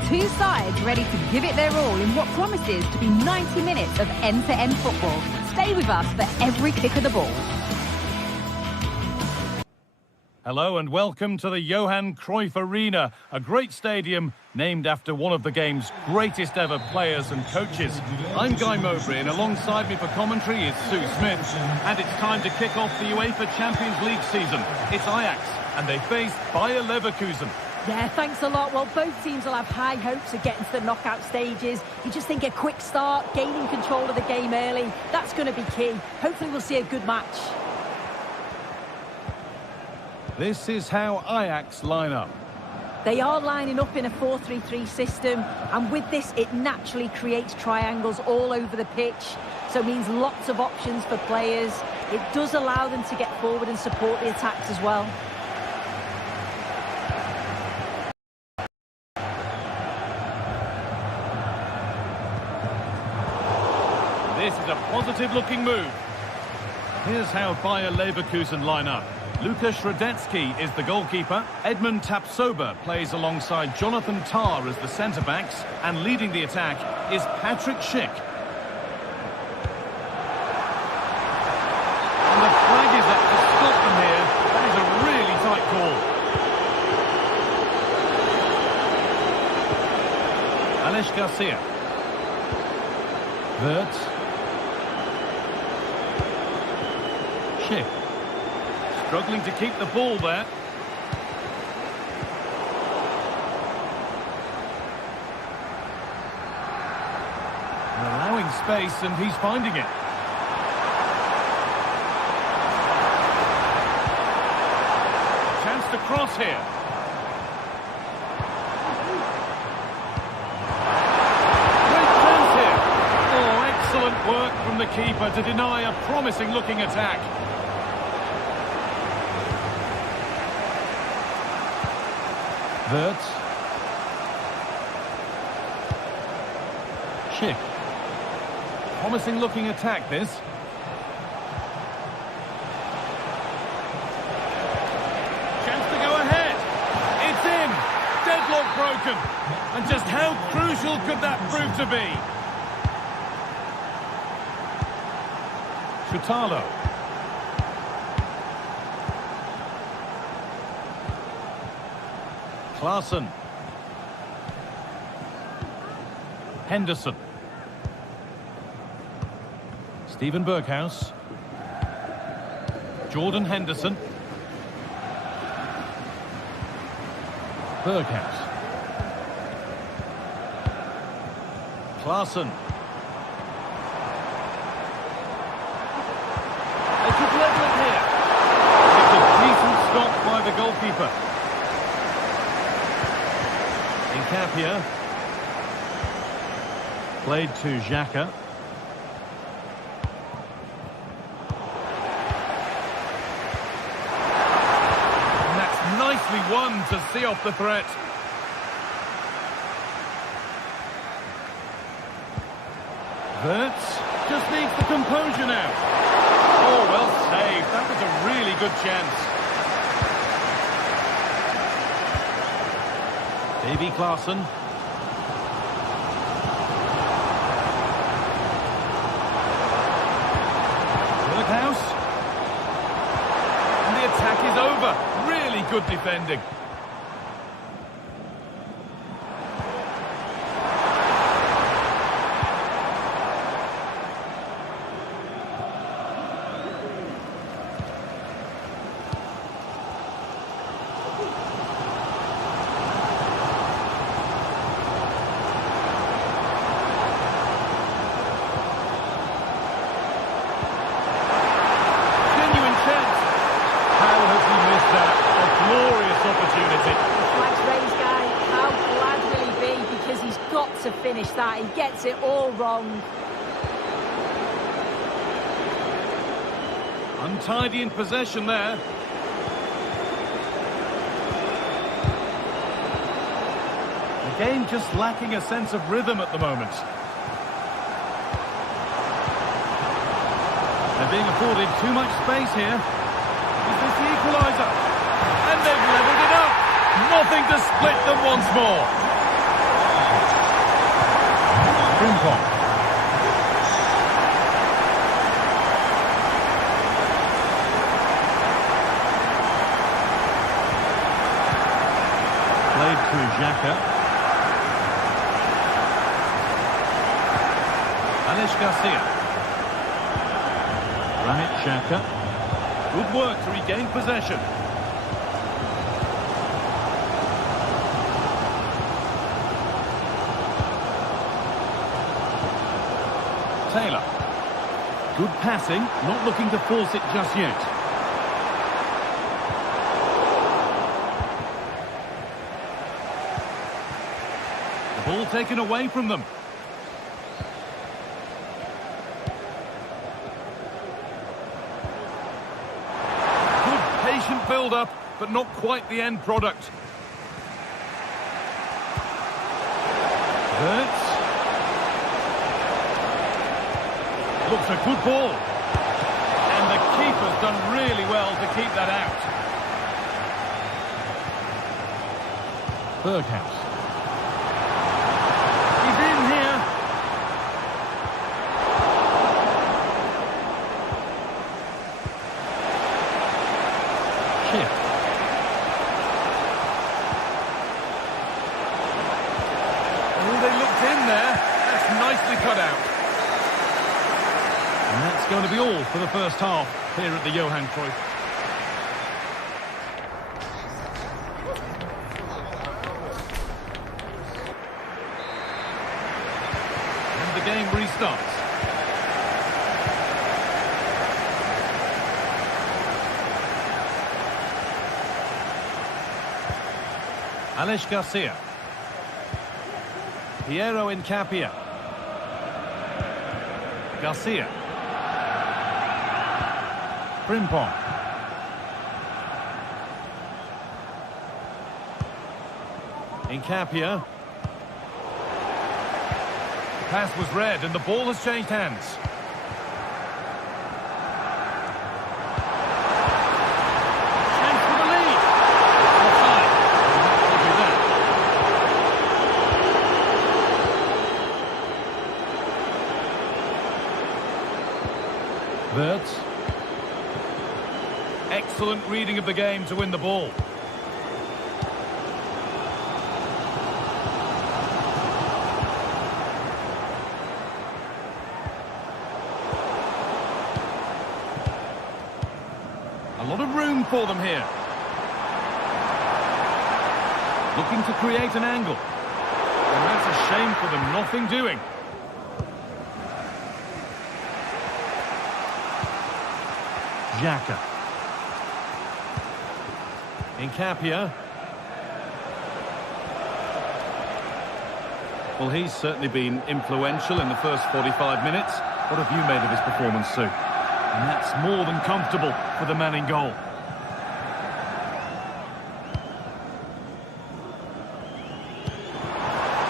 Two sides ready to give it their all in what promises to be 90 minutes of end-to-end football. Stay with us for every kick of the ball. Hello and welcome to the Johan Cruyff Arena, a great stadium named after one of the game's greatest ever players and coaches. I'm Guy Mowbray and alongside me for commentary is Sue Smith. And it's time to kick off the UEFA Champions League season. It's Ajax and they face Bayer Leverkusen. Yeah, thanks a lot. Well, both teams will have high hopes of getting to the knockout stages. You just think a quick start, gaining control of the game early, that's going to be key. Hopefully we'll see a good match. This is how Ajax line up. They are lining up in a 4-3-3 system, and with this it naturally creates triangles all over the pitch, so it means lots of options for players. It does allow them to get forward and support the attacks as well. This is a positive-looking move. Here's how Bayer Leverkusen line up. Luka Środecki is the goalkeeper. Edmund Tapsoba plays alongside Jonathan Tah as the centre-backs. And leading the attack is Patrick Schick. And the flag is up to stop them here. That is a really tight call. Alex Garcia. Wirtz. Schick. Struggling to keep the ball there. Allowing space and he's finding it. Chance to cross here. Great chance here. Oh, excellent work from the keeper to deny a promising looking attack. Wirtz. Schick. Promising looking attack this. Chance to go ahead. It's in. Deadlock broken. And just how crucial could that prove to be? Chutalo. Klaassen. Henderson. Steven Berghuis. Jordan Henderson. Berghuis. Klaassen. They could level it here. It's a decent stop by the goalkeeper. Capia played to Xhaka. And that's nicely won to see off the threat. Wirtz just needs the composure now. Oh, well saved. That was a really good chance. Davy Klaassen. Berghuis. And the attack is over. Really good defending. To finish that, he gets it all wrong. Untidy in possession there. The game just lacking a sense of rhythm at the moment. They're being afforded too much space here. Is this the equaliser? And they've levelled it up. Nothing to split them once more. Frimpong. Played through Xhaka. Alex Garcia. Granit Xhaka. Good work to regain possession. Taylor. Good passing, not looking to force it just yet. The ball taken away from them. Good patient build-up, but not quite the end product. Verts. Looks a good ball. And the keeper's done really well to keep that out. Berghaus. He's in here. Shift. Oh, they looked in there. That's nicely cut out. And that's going to be all for the first half here at the Johan Cruyff. And the game restarts. Alex Garcia. Piero Incapia. Garcia. Frimpong. Incapia. The pass was read and the ball has changed hands. Chance for the lead. Offside. We'll do that. Verts. Excellent reading of the game to win the ball. A lot of room for them here. Looking to create an angle. And that's a shame for them, nothing doing. Xhaka. Incapia. Well, he's certainly been influential in the first 45 minutes. What have you made of his performance, Sue? And that's more than comfortable for the man in goal.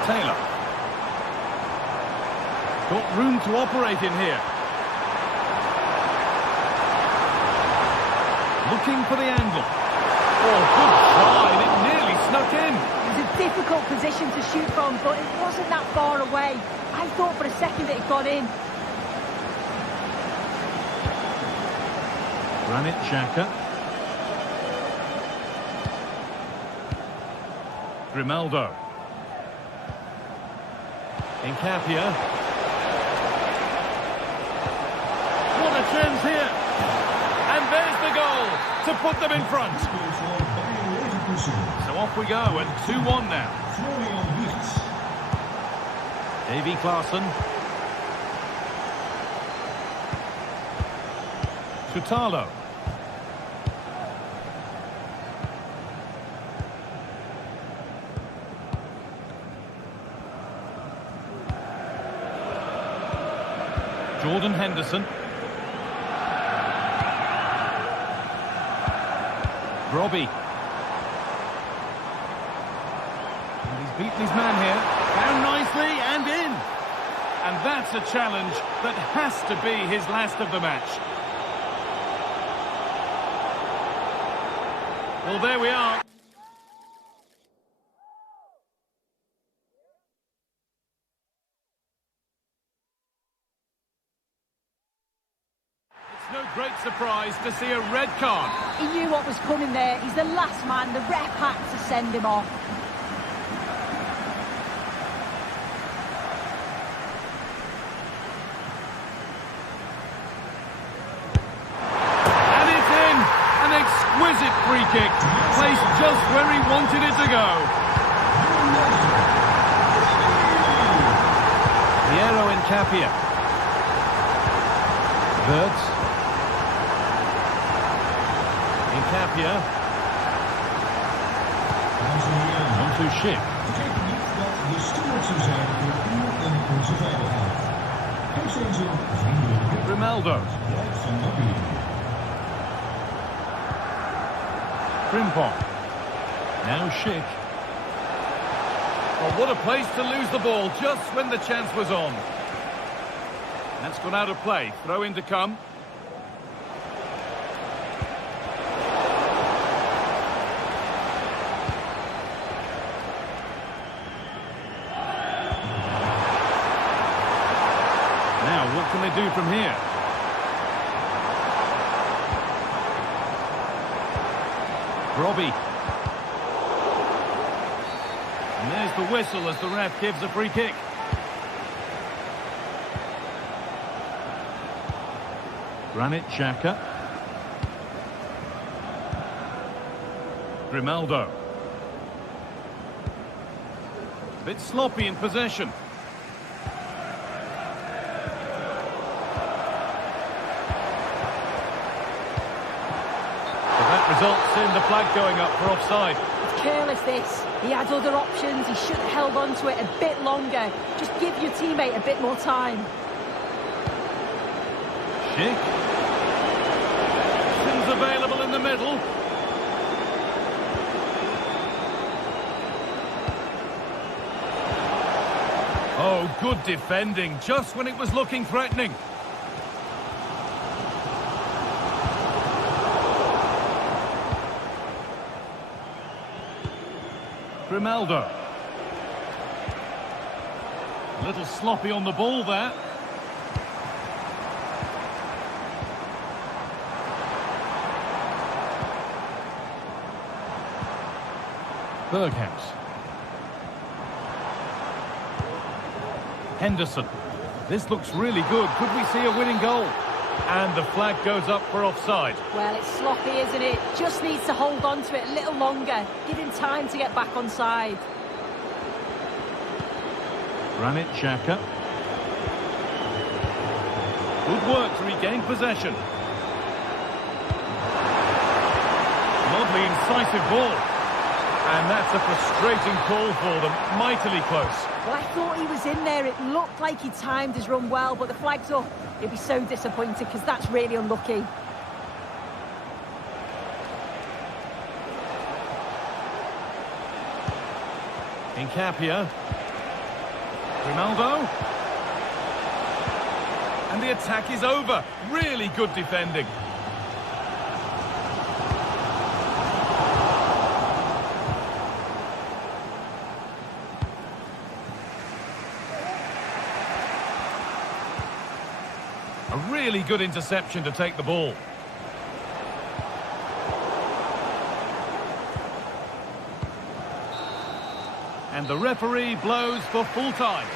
Taylor. Got room to operate in here. Looking for the angle. Oh, good try, and it nearly snuck in. It was a difficult position to shoot from, but it wasn't that far away. I thought for a second it had gone in. Granit Xhaka. Grimaldo. Incapia. What a chance here. And there's the goal to put them in front. So off we go, and 2-1 now. Davy Klaassen. Sutalo. Jordan Henderson. Robbie. And he's beaten his man here. Down nicely and in. And that's a challenge that has to be his last of the match. Well, there we are. no great surprise to see a red card. He knew what was coming there. He's the last man. The ref had to send him off. And it's in! An exquisite free kick, placed just where he wanted it to go. Piero Incapia. Verts. Incapia. On to Schick. De stoer zou zijn voor uur en onze veiligheid. Uitzending vriendelijk. Grimaldo. Van Nabi. Frimpong. Now Schick. Oh, what a place to lose the ball just when the chance was on. That's gone out of play. Throw in to come. Now, what can they do from here? Robbie. And there's the whistle as the ref gives a free kick. Granit Xhaka. Grimaldo. A bit sloppy in possession. So that results in the flag going up for offside. It's careless, this. He had other options. He should have held on to it a bit longer. Just give your teammate a bit more time. Schick. Options available in the middle. Oh, good defending, just when it was looking threatening. Grimaldo. A little sloppy on the ball there. Berghaus. Henderson. This looks really good. Could we see a winning goal? And the flag goes up for offside. Well, it's sloppy, isn't it? Just needs to hold on to it a little longer. Give him time to get back on side. Granit Xhaka. Good work to regain possession. Lovely, incisive ball. And that's a frustrating call for them. Mightily close. Well, I thought he was in there. It looked like he timed his run well, but the flag's up. He'll be so disappointed because that's really unlucky. Incapia. Grimaldo. And the attack is over. Really good defending. A really good interception to take the ball. And the referee blows for full time.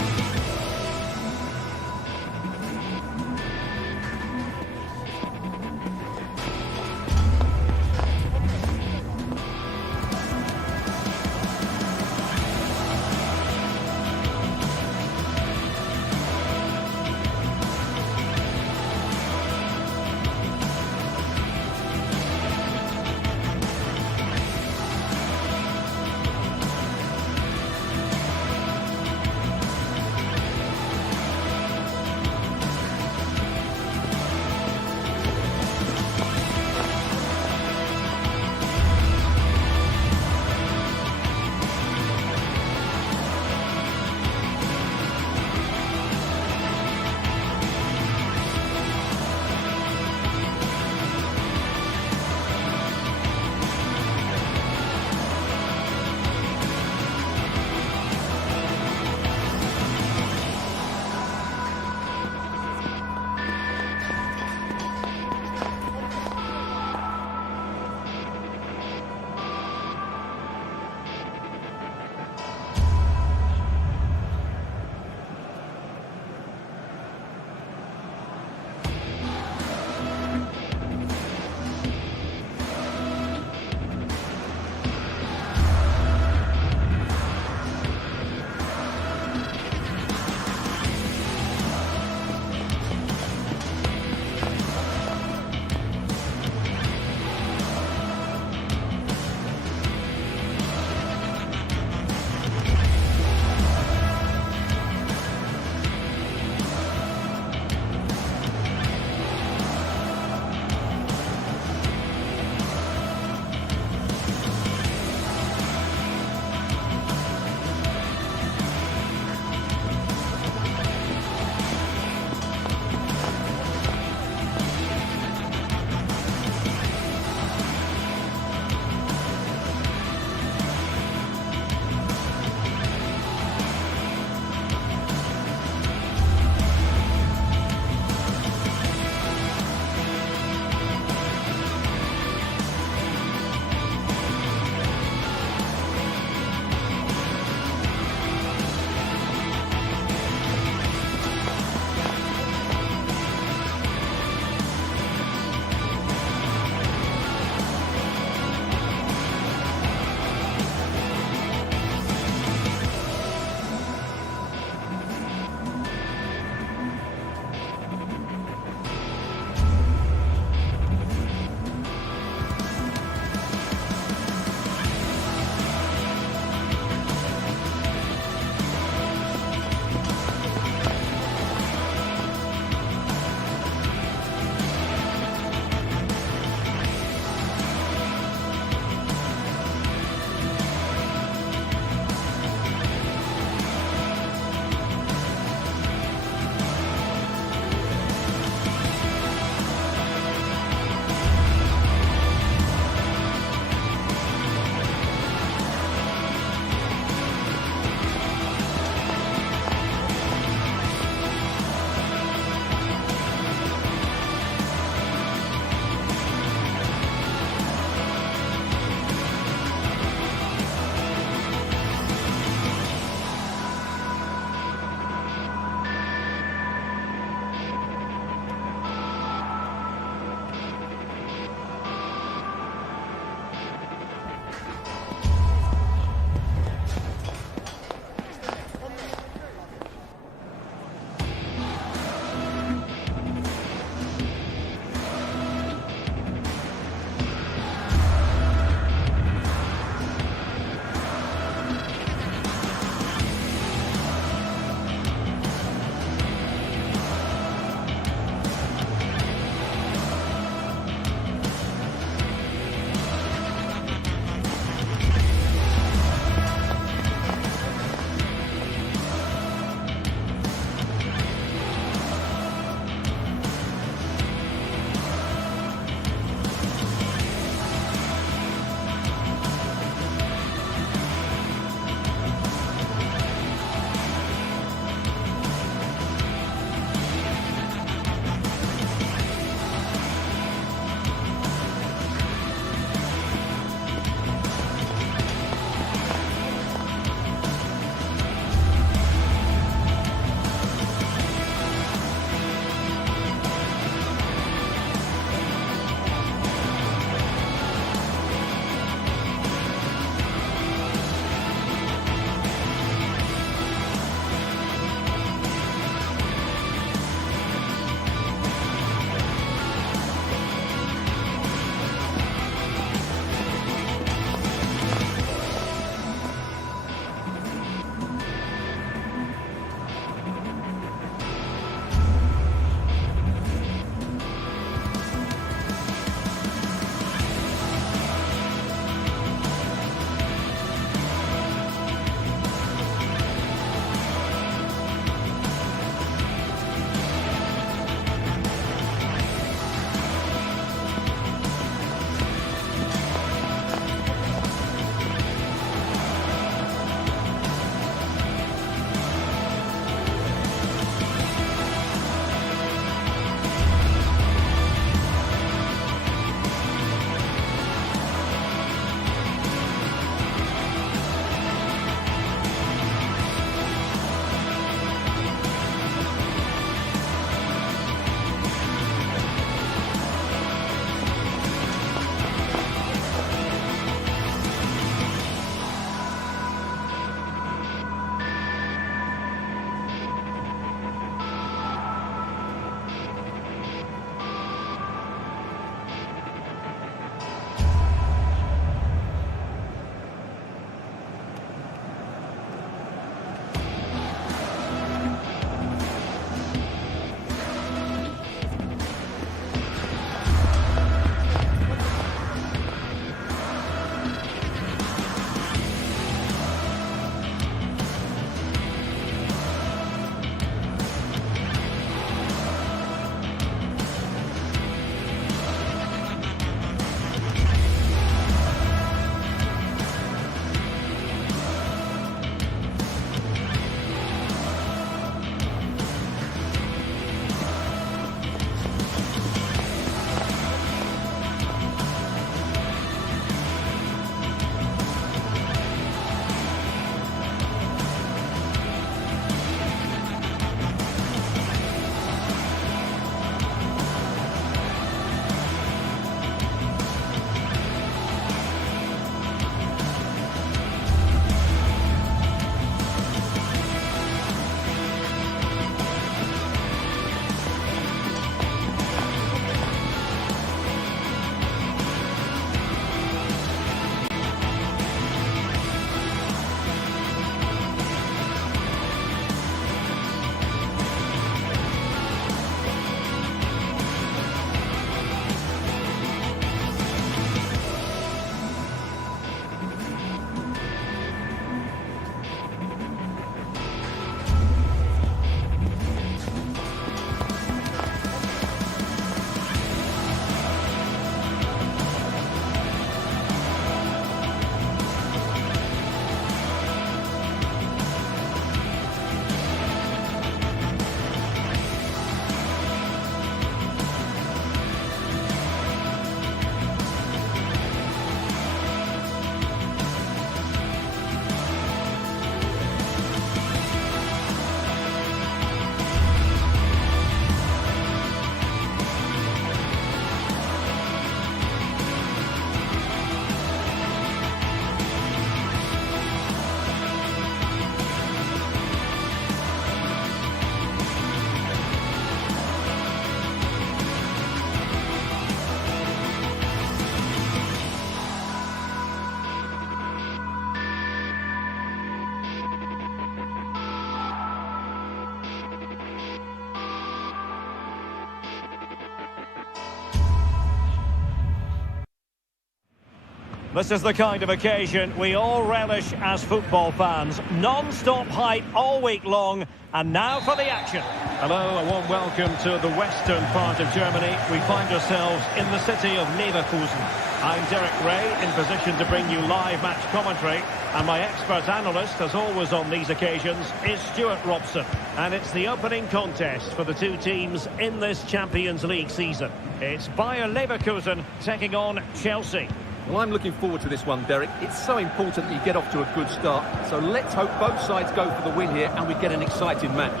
This is the kind of occasion we all relish as football fans. Non-stop hype all week long, and now for the action. Hello, a warm welcome to the western part of Germany. We find ourselves in the city of Leverkusen. I'm Derek Ray, in position to bring you live match commentary, and my expert analyst, as always on these occasions, is Stuart Robson. And it's the opening contest for the two teams in this Champions League season. It's Bayer Leverkusen taking on Chelsea. Well, I'm looking forward to this one, Derek. It's so important that you get off to a good start. So let's hope both sides go for the win here and we get an exciting match.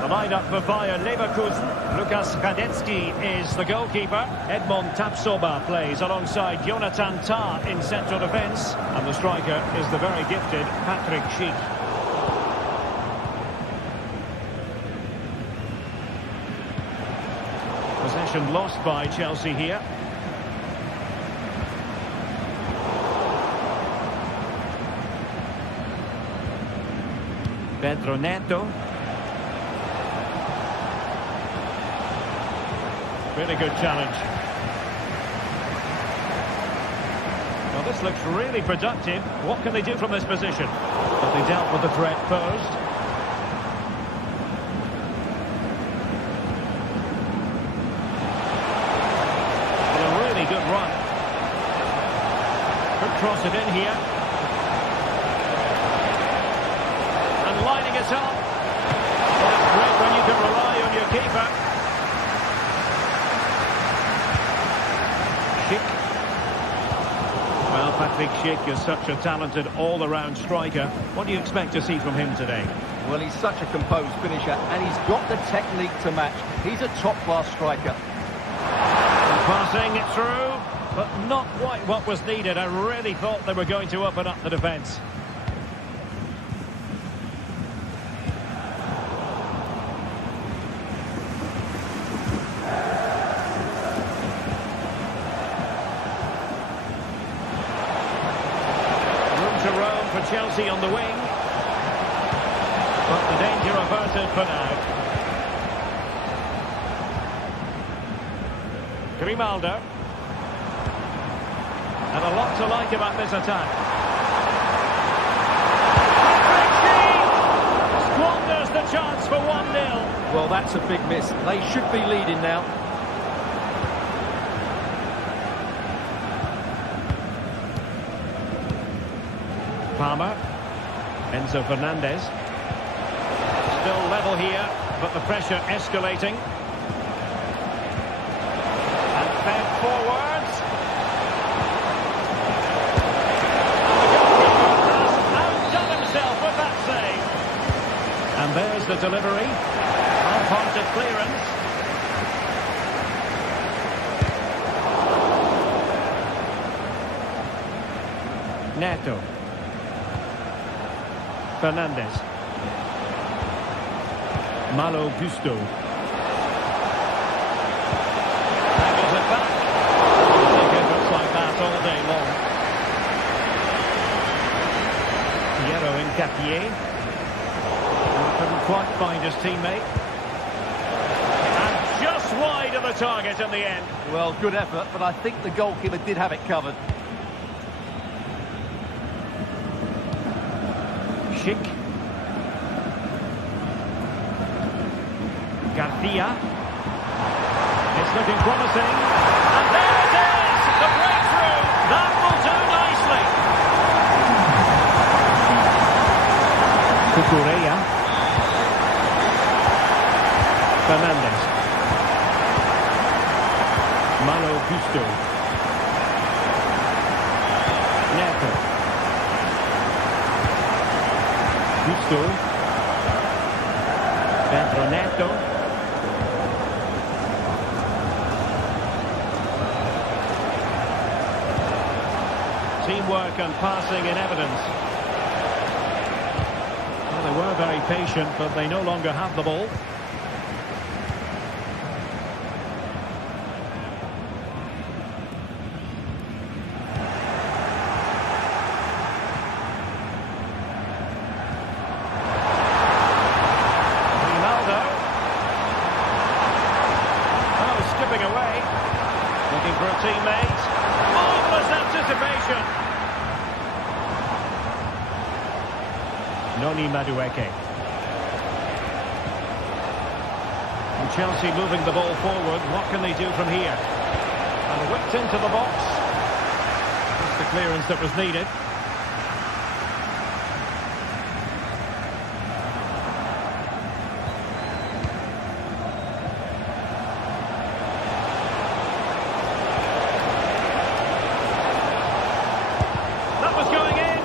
The lineup for Bayer Leverkusen. Lukas Radetzky is the goalkeeper. Edmond Tapsoba plays alongside Jonathan Tah in central defence. And the striker is the very gifted Patrick Schick. Possession lost by Chelsea here. Pedro Neto. Really good challenge. Well, this looks really productive. What can they do from this position? But they dealt with the threat posed. Good run. Could cross it in here. And lining it up. Well, it's great when you can rely on your keeper. Schick. Well, Patrick Schick is such a talented all-around striker. What do you expect to see from him today? Well, he's such a composed finisher and he's got the technique to match. He's a top-class striker. Passing it through, but not quite what was needed. I really thought they were going to open up the defence. Room to roam for Chelsea on the wing. But the danger averted for now. Grimaldo. And a lot to like about this attack. Squanders the chance for 1-0. Well, that's a big miss. They should be leading now. Palmer. Enzo Fernandez. Still level here, but the pressure escalating. Fed forwards. And the goalkeeper has outdone himself with that save. And there's the delivery. Half-hearted clearance. Neto. Fernandez. Malo Gusto. All day long. Piero Nketiah. Couldn't quite find his teammate. And just wide of the target in the end. Well, good effort, but I think the goalkeeper did have it covered. Schick. Garcia. It's looking promising. And there it is! The breakthrough! That will do nicely! Cucurella. Fernandez. Malo Gusto. Neto. Gusto. Pedro Neto. Teamwork and passing in evidence. Well, they were very patient, but they no longer have the ball. Ronaldo. Oh, skipping away. Looking for a teammate. Noni Madueke. And Chelsea moving the ball forward. What can they do from here? And whipped into the box. Just the clearance that was needed. That was going in.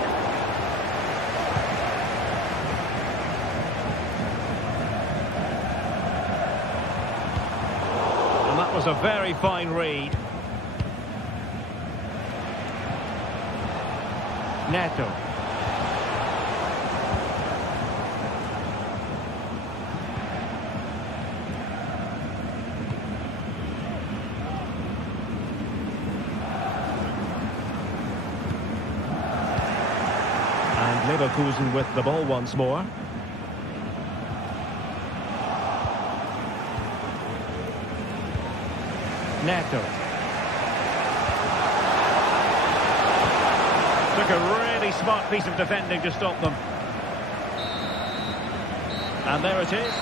And that was a very fine read. Neto. And Leverkusen with the ball once more. Neto. Took a really smart piece of defending to stop them. And there it is.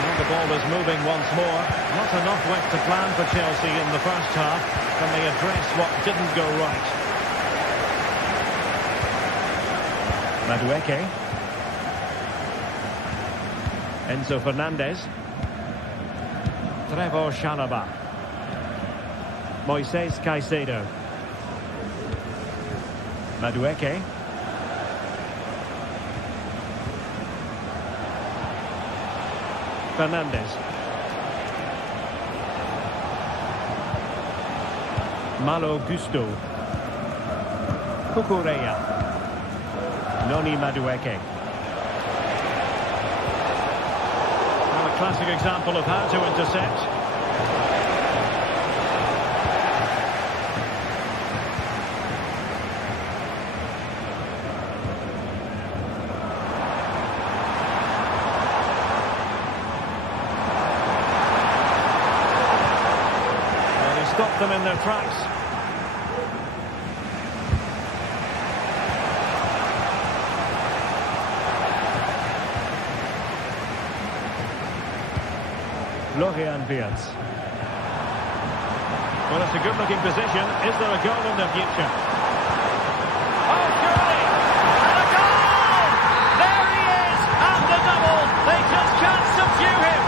And the ball is moving once more. Not enough left to plan for Chelsea in the first half. Can they address what didn't go right? Madueke. Enzo Fernandez. Trevor Chalobah. Moises Caicedo. Madueke. Fernandez. Malo Gusto. Cucurella. Noni Madueke. Well, a classic example of how to intercept. Stop them in their tracks. Florian Wirtz. Well, it's a good-looking position. Is there a goal in the future? Oh, surely! And a goal! There he is! And the double! They just can't subdue him!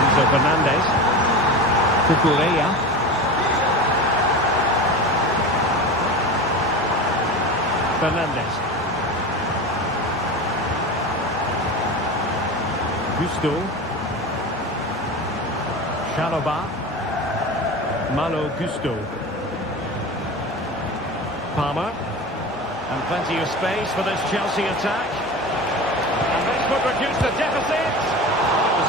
Enzo Fernandez. Cucurella. Fernandez. Gusto. Chalobah. Malo Gusto. Palmer. And plenty of space for this Chelsea attack. And this would reduce the deficit.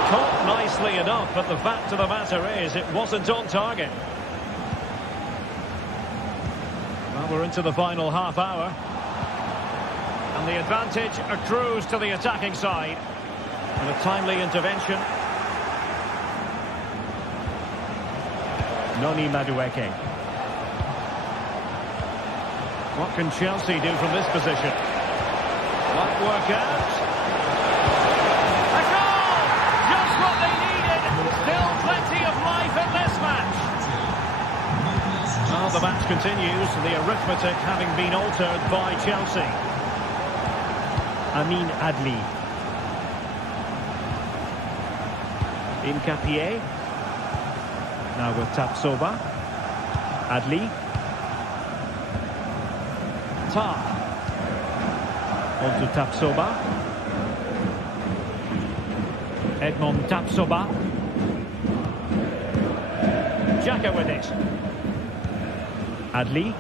Caught nicely enough, but the fact of the matter is it wasn't on target. Well, we're into the final half hour. And the advantage accrues to the attacking side. And a timely intervention. Noni Madueke. What can Chelsea do from this position? Might work out. What they needed. Still plenty of life in this match. Well, the match continues. The arithmetic having been altered by Chelsea. Amin Adli. Incapié. Now with Tapsoba. Adli. Tar. On to Tapsoba. Edmond Tapsoba. Xhaka with it. Adli.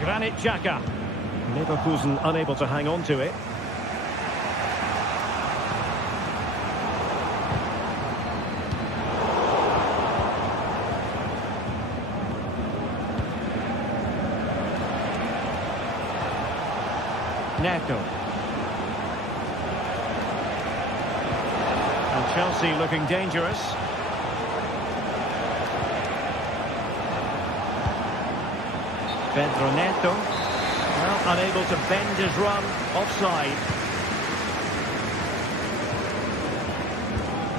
Granit Xhaka. Leverkusen unable to hang on to it. Neto. Chelsea looking dangerous. Pedro Neto. Well, unable to bend his run. Offside.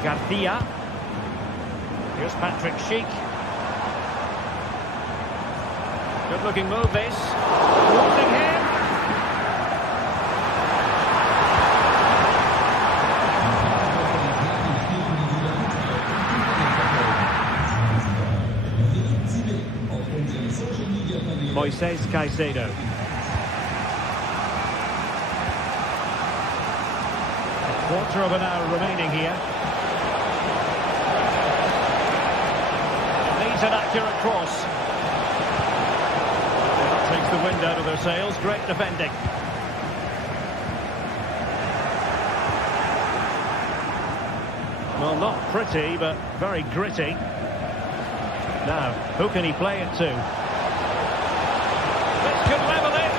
Garcia. Here's Patrick Schick. Good looking move this. Warning him. Moises Caicedo. A quarter of an hour remaining here. Needs an accurate cross. That takes the wind out of their sails. Great defending. Well, not pretty, but very gritty. Now, who can he play it to? Could level it.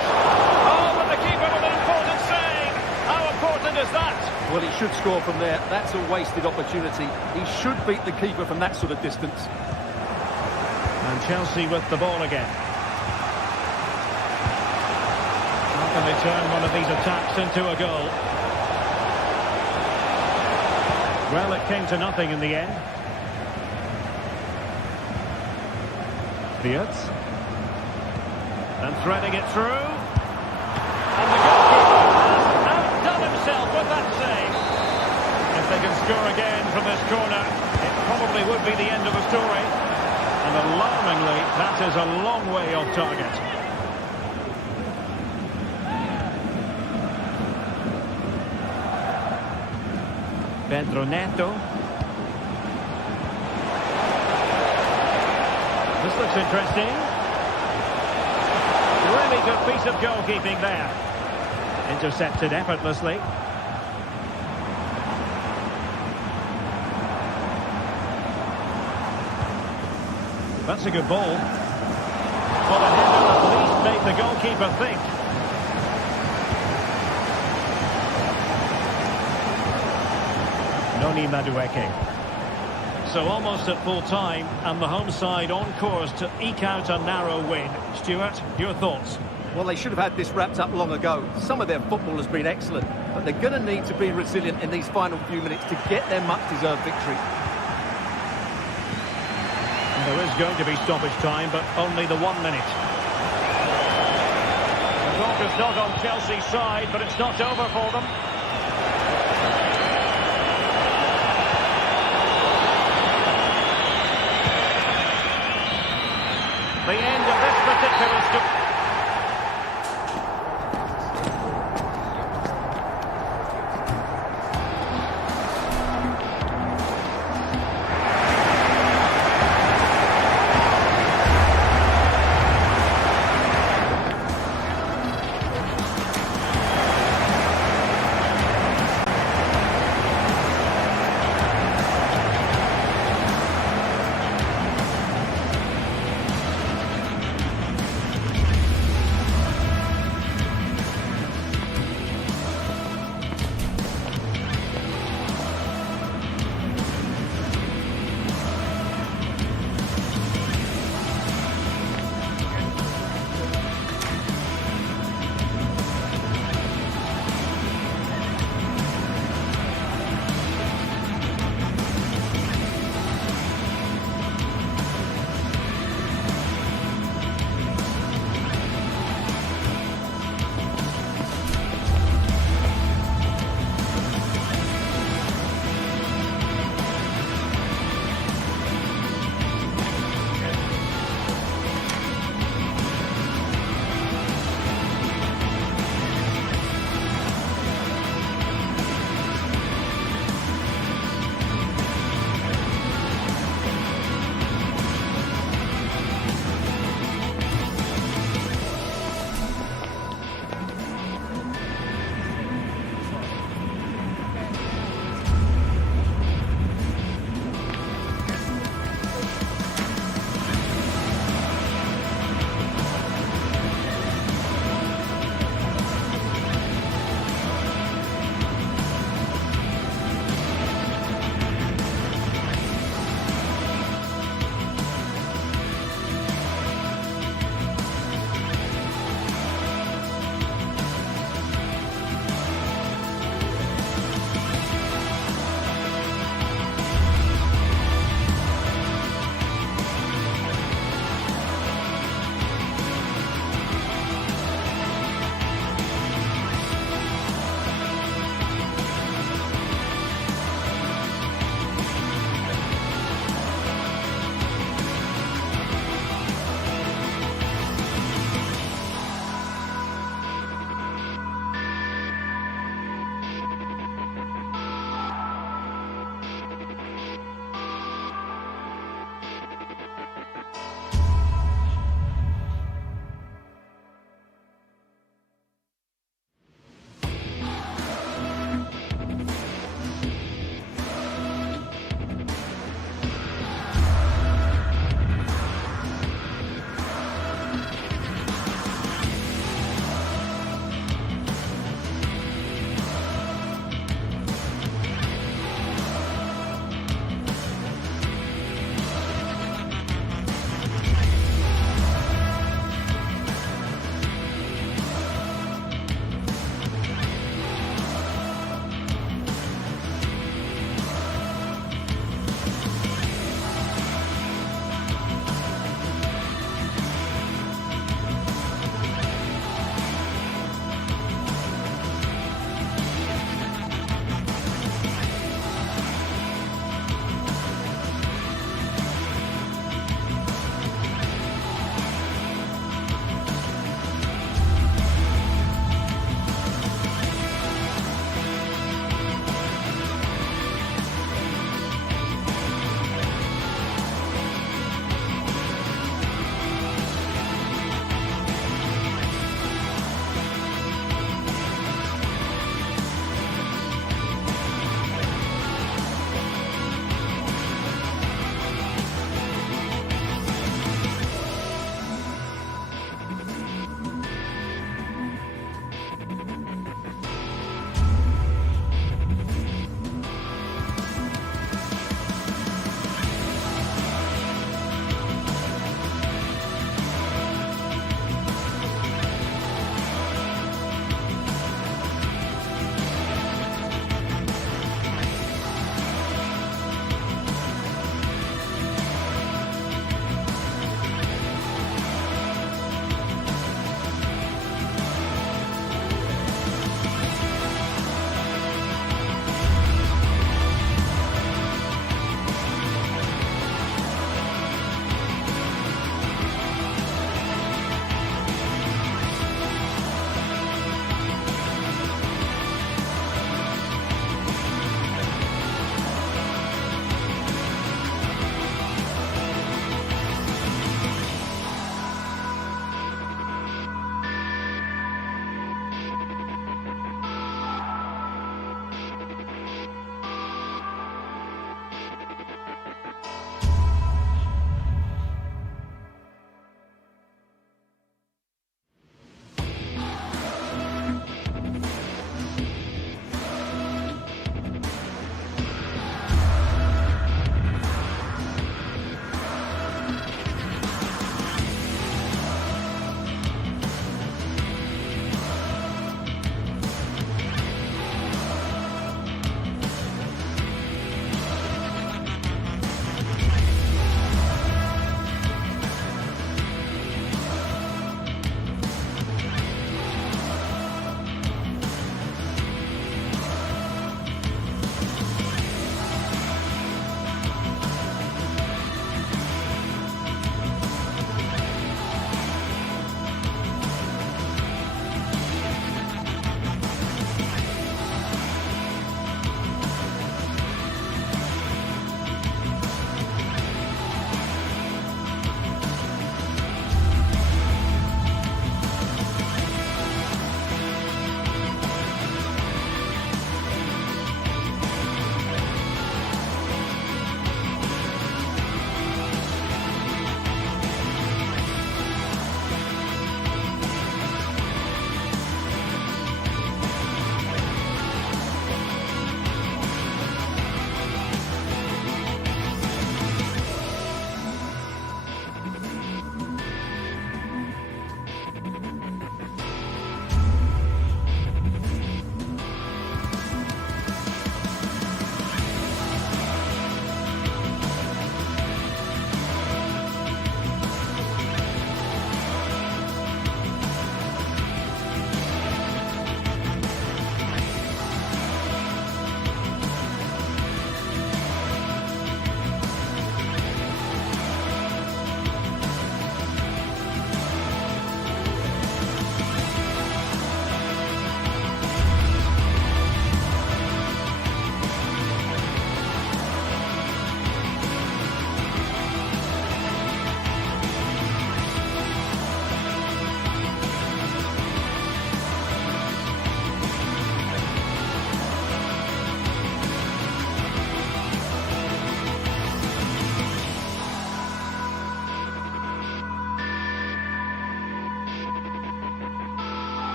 Oh, but the keeper with an important save. How important is that? Well, he should score from there. That's a wasted opportunity. He should beat the keeper from that sort of distance. And Chelsea with the ball again. How can they turn one of these attacks into a goal? Well, it came to nothing in the end. Fiat. And threading it through. And the goalkeeper has outdone himself with that save. If they can score again from this corner, it probably would be the end of the story. And alarmingly, that is a long way off target. Pedro Neto. This looks interesting. Really good piece of goalkeeping there. Intercepted effortlessly. That's a good ball. Well, the header at least made the goalkeeper think. Noni Madueke. So almost at full time, and the home side on course to eke out a narrow win. Stuart, your thoughts? Well, they should have had this wrapped up long ago. Some of their football has been excellent, but they're going to need to be resilient in these final few minutes to get their much-deserved victory. And there is going to be stoppage time, but only the 1 minute. The talk is not on Chelsea's side, but it's not over for them. The end of this particular story.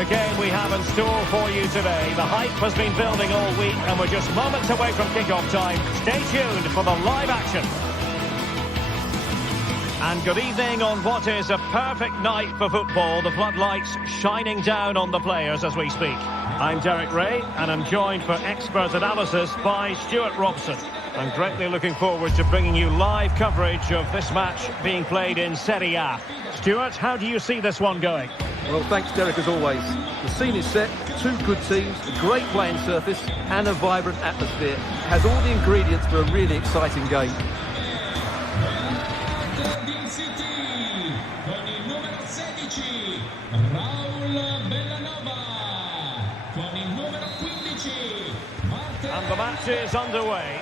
a game we have in store for you today. The hype has been building all week and we're just moments away from kick-off time. Stay tuned for the live action. And good evening on what is a perfect night for football. The floodlights shining down on the players as we speak. I'm Derek Ray and I'm joined for expert analysis by Stuart Robson. I'm greatly looking forward to bringing you live coverage of this match being played in Serie A. Stuart, how do you see this one going? Well, thanks, Derek, as always. The scene is set, two good teams, a great playing surface and a vibrant atmosphere. It has all the ingredients for a really exciting game. And the match is underway.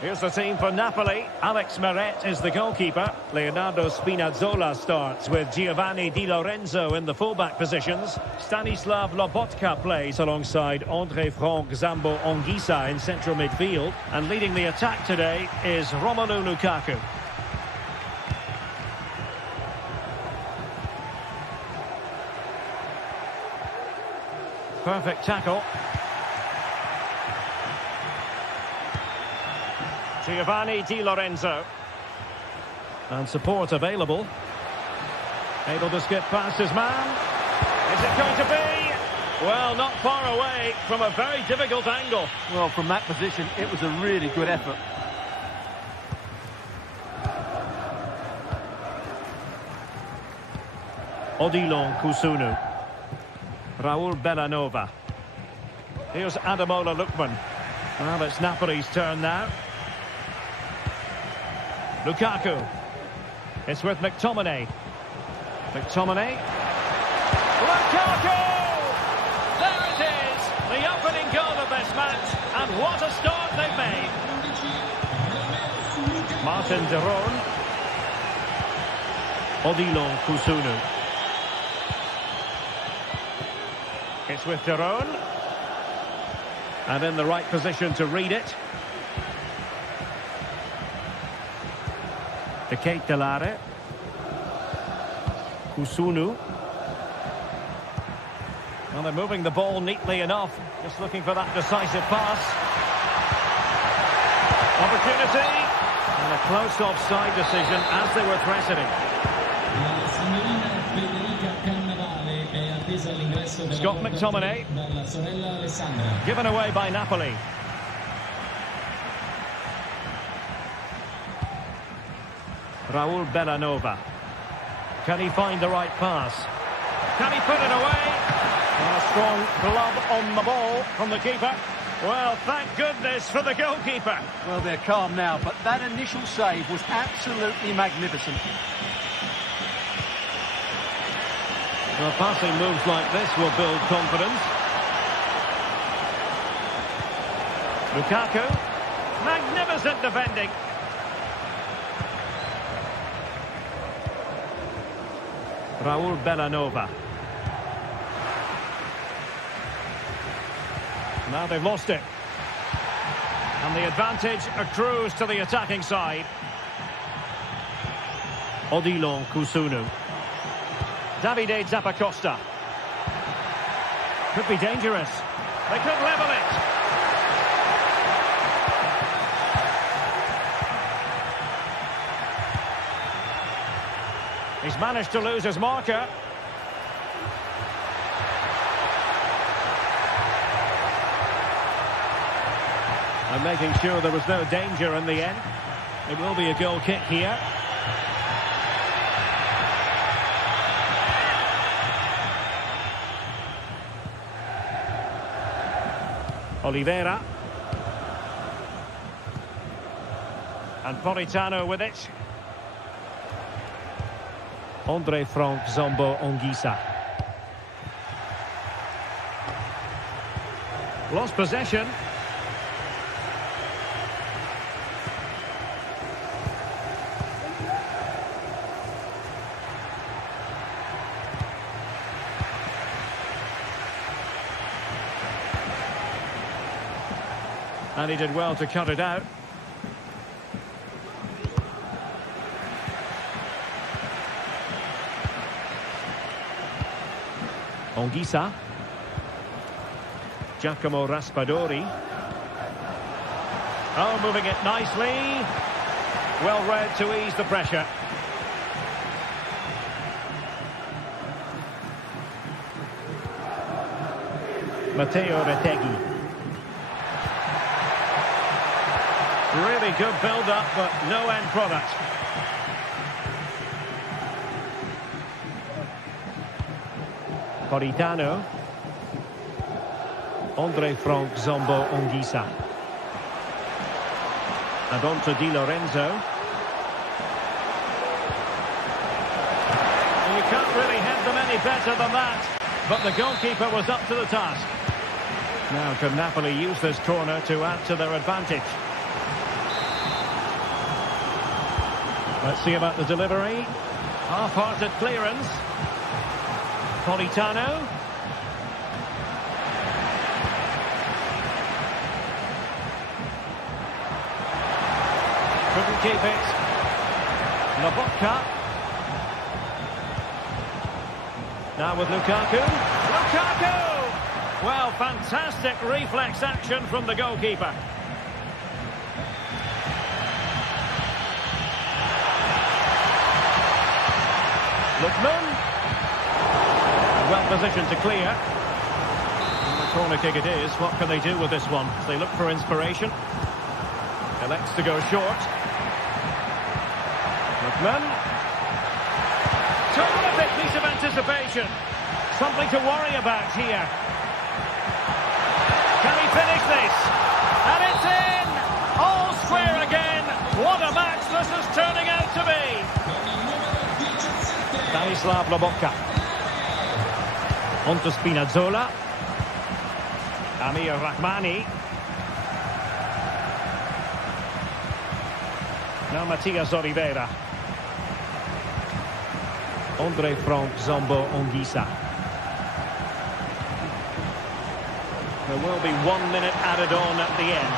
Here's the team for Napoli. Alex Meret is the goalkeeper. Leonardo Spinazzola starts with Giovanni Di Lorenzo in the fullback positions. Stanislav Lobotka plays alongside André-Franck Zambo Anguissa in central midfield. And leading the attack today is Romelu Lukaku. Perfect tackle. Giovanni Di Lorenzo. And support available. Able to skip past his man. Is it going to be? Well, not far away from a very difficult angle. Well, from that position, it was a really good effort. Odilon Kusunu. Raul Bellanova. Here's Ademola Lookman. Well, it's Napoli's turn now. Lukaku. It's with McTominay. McTominay. Lukaku! There it is! The opening goal of this match. And what a start they've made. Martin de Roon. Odilon Kusunu. It's with de Roon. And in the right position to read it. De Ketelare. Kusunu. Well, they're moving the ball neatly enough. Just looking for that decisive pass. Opportunity. And a close offside decision as they were threatening. Scott McTominay. Given away by Napoli. Raul Bellanova. Can he find the right pass? Can he put it away? And a strong glove on the ball from the keeper. Well, thank goodness for the goalkeeper. Well, they're calm now, but that initial save was absolutely magnificent. Well, passing moves like this will build confidence. Lukaku. Magnificent defending. Raul Bellanova. Now they've lost it. And the advantage accrues to the attacking side. Odilon Kusunu. Davide Zappacosta. Could be dangerous. They could level it. He's managed to lose his marker. And making sure there was no danger in the end. It will be a goal kick here. Oliveira. And Politano with it. André-Franck Zambo Anguissa. Lost possession. And he did well to cut it out. Anguissa. Giacomo Raspadori. Oh, moving it nicely. Well read to ease the pressure. Matteo Retegui. Really good build-up, but no end product. Politano. Andre Frank Zombo Anguissa. And on to Di Lorenzo. You can't really head them any better than that. But the goalkeeper was up to the task. Now can Napoli use this corner to add to their advantage? Let's see about the delivery. Half-hearted clearance. Politano. Couldn't keep it. Lobotka. Now with Lukaku. Lukaku! Well, fantastic reflex action from the goalkeeper. Lookman. Well positioned to clear. And the corner kick it is. What can they do with this one? They look for inspiration. Elects to go short. Lookman. Terrific piece of anticipation. Something to worry about here. Can he finish this? And it's in! All square again. What a match this is turning out to be. Stanislav Lobotka. On to Spinazzola. Amir Rahmani. Now Matias Oliveira. Andre Frank Zombo Anguissa. There will be 1 minute added on at the end.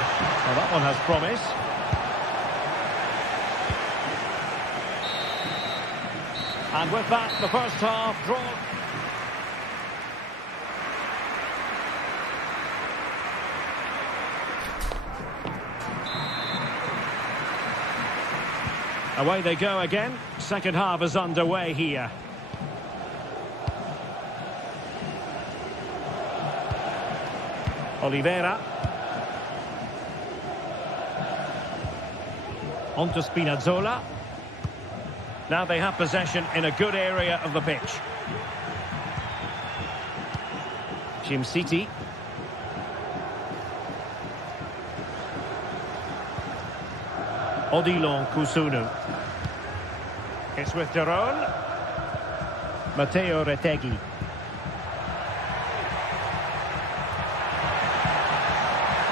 Well, that one has promise. And with that, the first half drawn. Away they go again. Second half is underway here. Oliveira. On to Spinazzola. Now they have possession in a good area of the pitch. Jim City. Odilon Kusunu. It's with Daron. Matteo Retegui.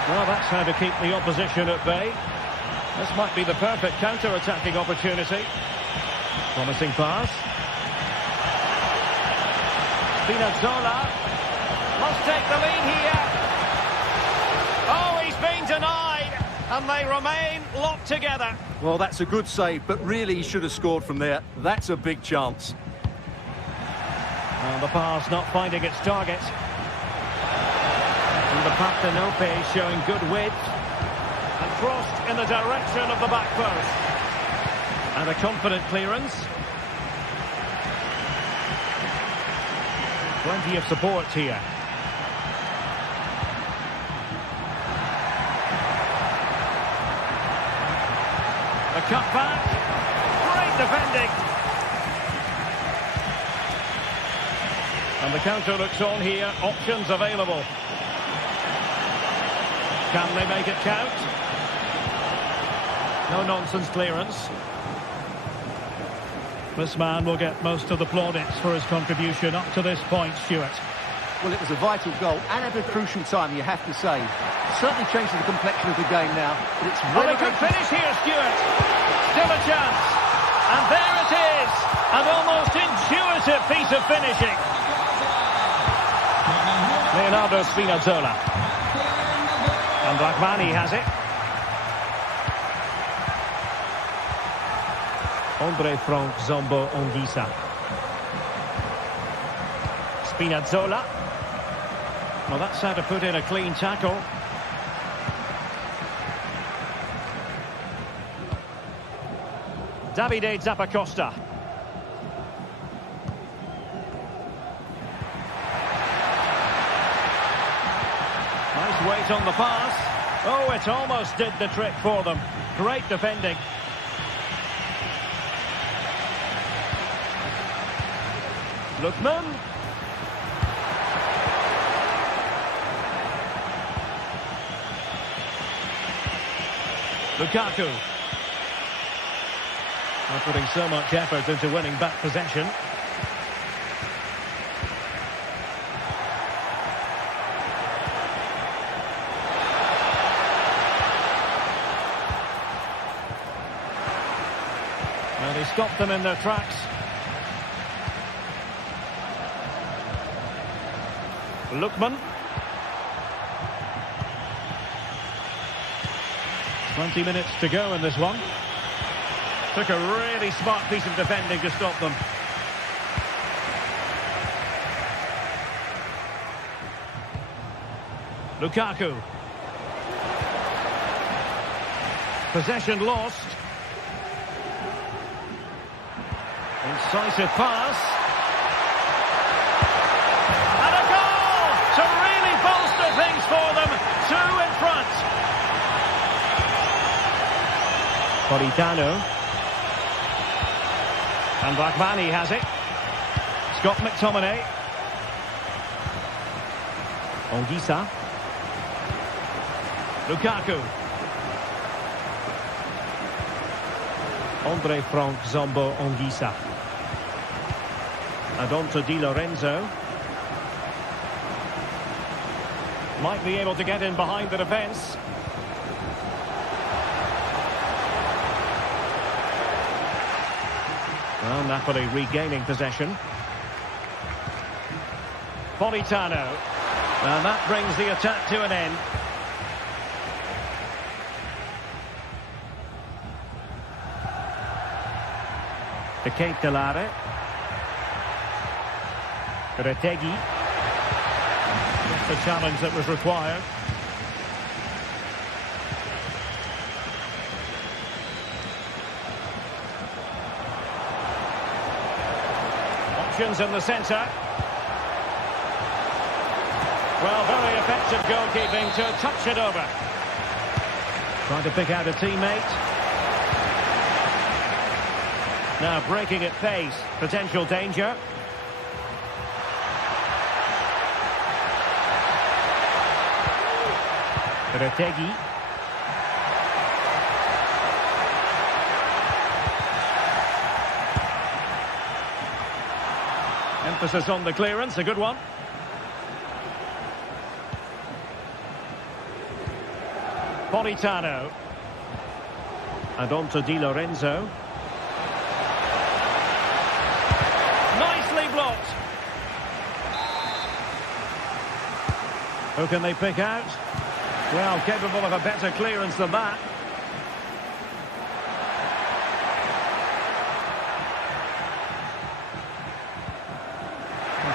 Well, that's how to keep the opposition at bay. This might be the perfect counter-attacking opportunity. Promising pass. Spinazzola must take the lead here. Oh, he's been denied, and they remain locked together. Well, that's a good save, but really he should have scored from there. That's a big chance. And the pass not finding its target. And the Partenope showing good width. And crossed in the direction of the back post. And a confident clearance. Plenty of support here. The cut back. Great defending. And the counter looks on here. Options available. Can they make it count? No-nonsense clearance. This man will get most of the plaudits for his contribution up to this point, Stuart. Well, it was a vital goal and at a crucial time, you have to say. Certainly changing the complexion of the game now, but it's well, they could finish here, Stuart. Still a chance. And there it is. An almost intuitive piece of finishing. Leonardo Spinazzola. And Rahmani has it. Andre Frank Zombo Anguissa. Spinazzola. Well, that's how to put in a clean tackle. Davide Zappacosta. Nice weight on the pass. Oh, it almost did the trick for them. Great defending. Lookman. Lukaku. They're putting so much effort into winning back possession. And he stopped them in their tracks. Lookman. 20 minutes to go in this one. Took a really smart piece of defending to stop them. Lukaku. Possession lost. Incisive pass. And a goal to really bolster things for them. 2 in front. Politano. And Rahmani has it. Scott McTominay. Ongisa. Lukaku. Andre Frank Zombo Ongisa. Adonto Di Lorenzo. Might be able to get in behind the defence. Well, Napoli regaining possession. Politano. And that brings the attack to an end. The Ketelare. Retegui. Just the challenge that was required. Options in the centre. Well, very effective goalkeeping to touch it over. Trying to pick out a teammate. Now breaking at pace. Potential danger. Retegui. Emphasis on the clearance, a good one. Politano. Adonto Di Lorenzo. Nicely blocked. Who can they pick out? Well, capable of a better clearance than that.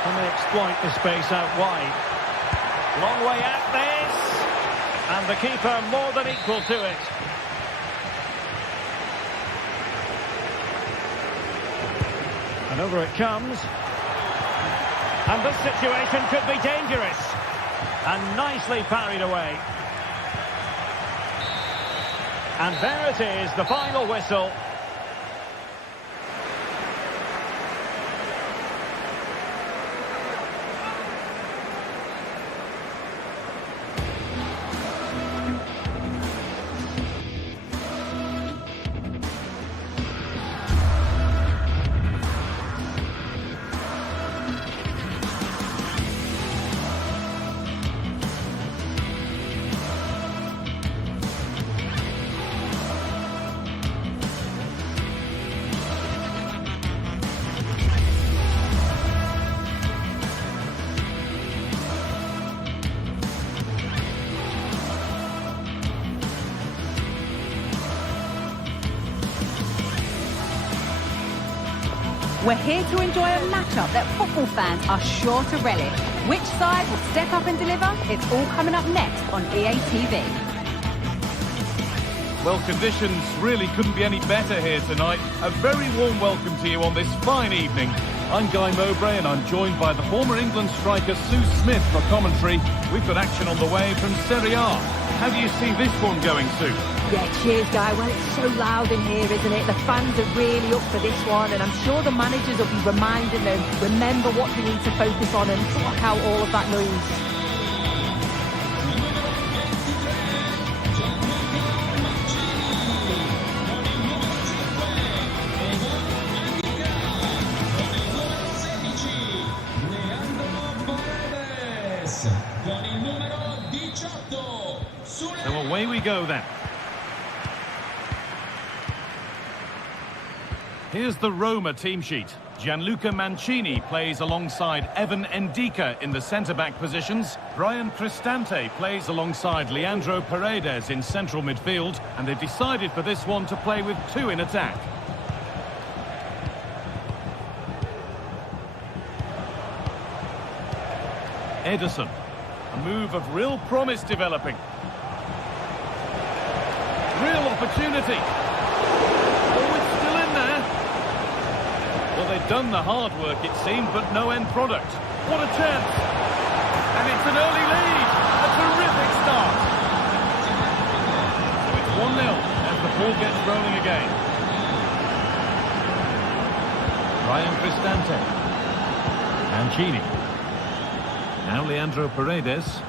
Can they exploit the space out wide? Long way out this. And the keeper more than equal to it. And over it comes. And this situation could be dangerous. And nicely parried away. And there it is, the final whistle. We're here to enjoy a matchup that football fans are sure to relish. Which side will step up and deliver? It's all coming up next on EA TV. Well, conditions really couldn't be any better here tonight. A very warm welcome to you on this fine evening. I'm Guy Mowbray and I'm joined by the former England striker Sue Smith for commentary. We've got action on the way from Serie A. How do you see this one going, Sue? Yeah, cheers, Guy. Well, it's so loud in here, isn't it? The fans are really up for this one, and I'm sure the managers will be reminding them, remember what they need to focus on and block out all of that noise. So away we go then. Here's the Roma team sheet. Gianluca Mancini plays alongside Evan Ndika in the centre-back positions. Brian Cristante plays alongside Leandro Paredes in central midfield. And they've decided for this one to play with two in attack. Ederson. A move of real promise developing. Real opportunity. Oh, it's still in there. Well, they've done the hard work, it seemed, but no end product. What a chance. And it's an early lead. A terrific start. So it's 1-0 as the ball gets rolling again. Brian Cristante. Mancini. Now Leandro Paredes.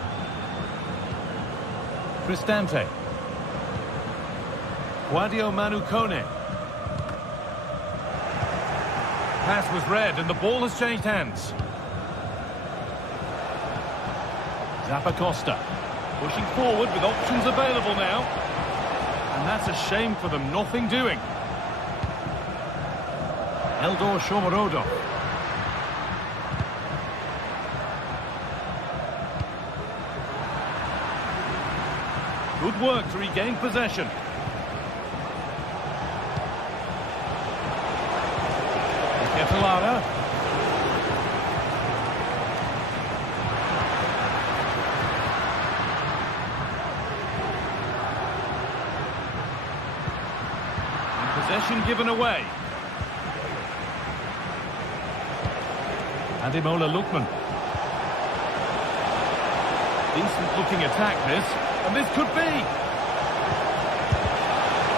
Cristante. Guadio Manucone. Pass was read and the ball has changed hands. Zappacosta pushing forward with options available now. And that's a shame for them, nothing doing. Eldor Shomorodov. Good work to regain possession. Lara. And possession given away. Ademola Lookman. Decent looking attack this, and this could be.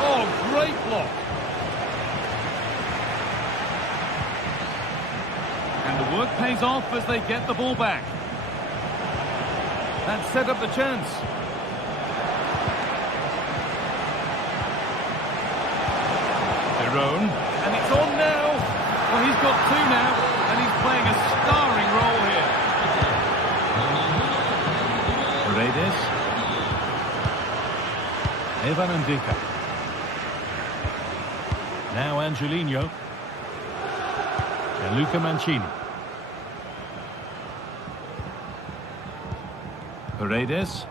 Oh, great block. And the work pays off as they get the ball back. That set up the chance. Verón, and it's on now. Well, he's got two now, and he's playing a starring role here. Paredes. Evan Ndika. Now Angelino. Gianluca Mancini. Paredes.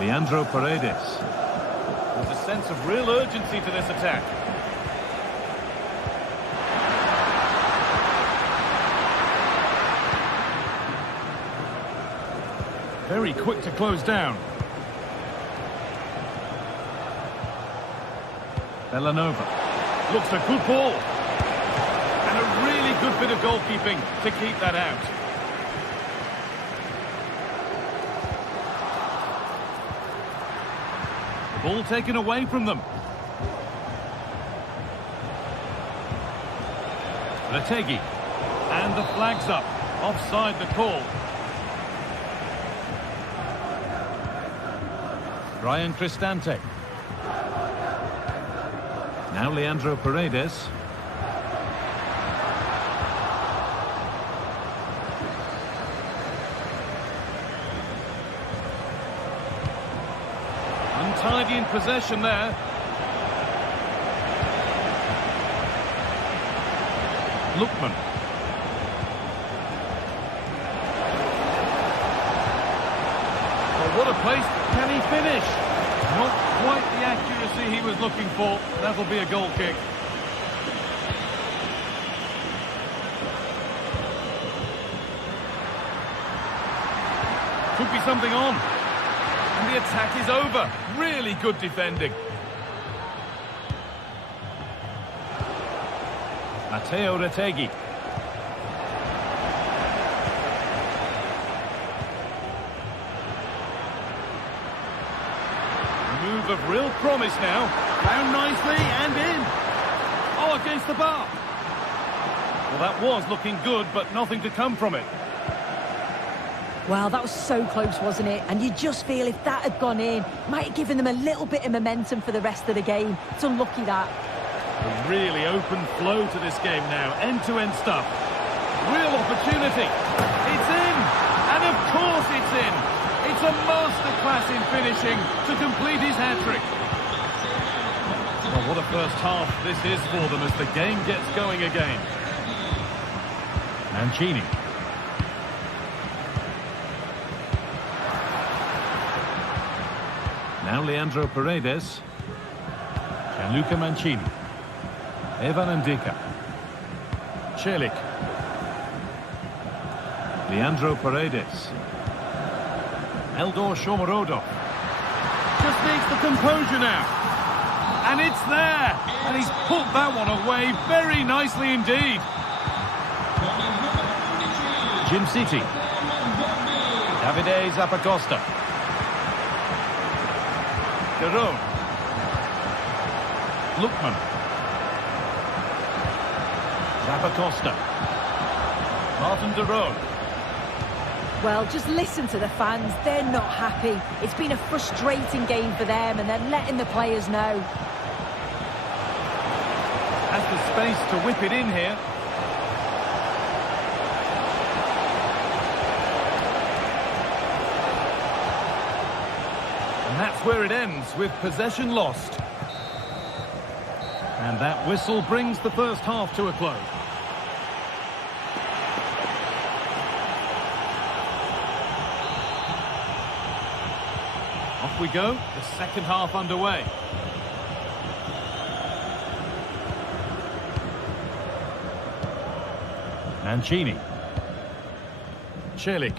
Leandro Paredes. There's a sense of real urgency to this attack. Very quick to close down. Bellanova. Looks a good ball. And a really good bit of goalkeeping to keep that out. The ball taken away from them. Retegi. And the flag's up. Offside the call. Brian Cristante. Now Leandro Paredes. Untidy in possession there. Lookman. placed. Can he finish? Not quite the accuracy he was looking for. That'll be a goal kick. Could be something on. And the attack is over. Really good defending. Matteo Retegui. Move of real promise now. Found nicely and in. Oh, against the bar. Well, that was looking good, but nothing to come from it. Well, that was so close, wasn't it? And you just feel if that had gone in, might have given them a little bit of momentum for the rest of the game. It's unlucky that. A really open flow to this game now. End-to-end stuff. Real opportunity. It's in. And of course it's in. It's a masterclass in finishing to complete his hat-trick. Well, what a first half this is for them as the game gets going again. Mancini. Now Leandro Paredes. Gianluca Mancini. Evan Ndika. Celik. Leandro Paredes. Eldor Shomorodov. Just needs the composure now. And it's there. And he's put that one away very nicely indeed. Jim City. Davide Zappacosta. Derone. Lookman. Zappacosta. Martin Derone. Well, just listen to the fans. They're not happy. It's been a frustrating game for them, and they're letting the players know. Has the space to whip it in here. And that's where it ends, with possession lost. And that whistle brings the first half to a close. Off we go, the second half underway. Mancini. Celik.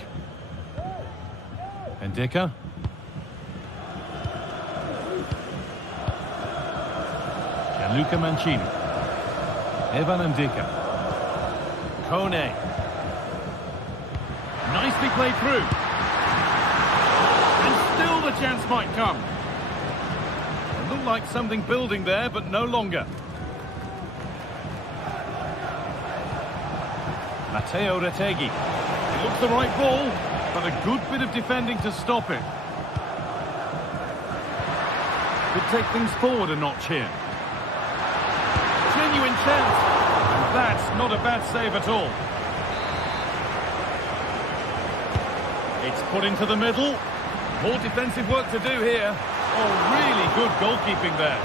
Ndika. Gianluca Mancini. Evan Ndika. Kone. Nicely played through. And still the chance might come. It looked like something building there, but no longer. Matteo Retegui. It looks the right ball, but a good bit of defending to stop it. Could take things forward a notch here. Genuine chance. And that's not a bad save at all. It's put into the middle. More defensive work to do here. Oh, really good goalkeeping there.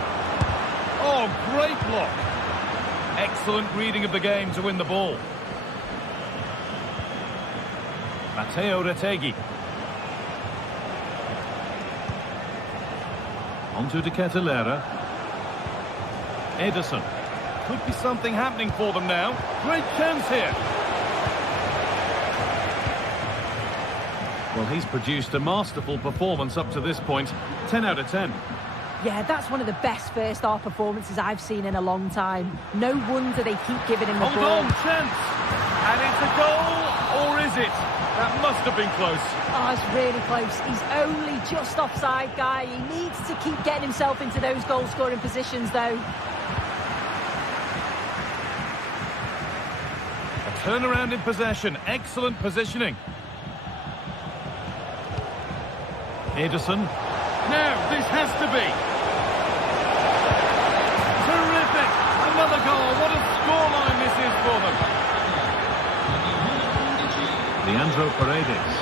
Oh, great block. Excellent reading of the game to win the ball. Matteo Retegui. Onto De Ketelaere. Ederson. Could be something happening for them now. Great chance here. Well, he's produced a masterful performance up to this point. 10 out of 10. Yeah, that's one of the best first half performances I've seen in a long time. No wonder they keep giving him the ball. Hold on, chance. And it's a goal, or is it? That must have been close. Oh, it's really close. He's only just offside, guy. He needs to keep getting himself into those goal-scoring positions, though. A turnaround in possession. Excellent positioning. Ederson. Now, this has to be. Terrific. Another goal. What a scoreline this is for them. Leandro Paredes.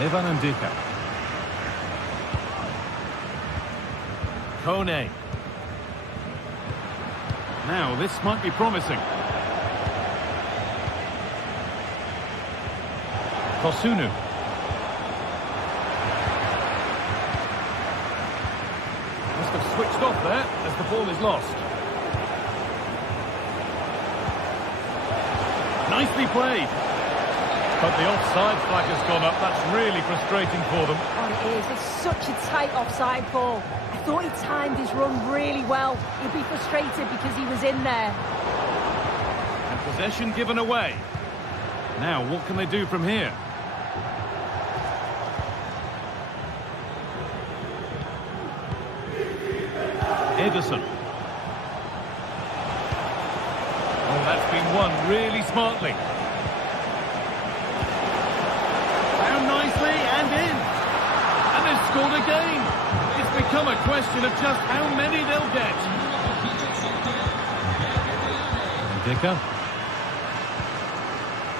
Evan Ndika. Kone. Now, this might be promising. Kosunu. switched off there as the ball is lost. Nicely played. But the offside flag has gone up. That's really frustrating for them. Oh, it is. It's such a tight offside ball. I thought he timed his run really well. He'd be frustrated because he was in there. And possession given away. Now, what can they do from here? Ederson. Oh, that's been won really smartly. Found nicely and in. And they've scored again. It's become a question of just how many they'll get. Ndika.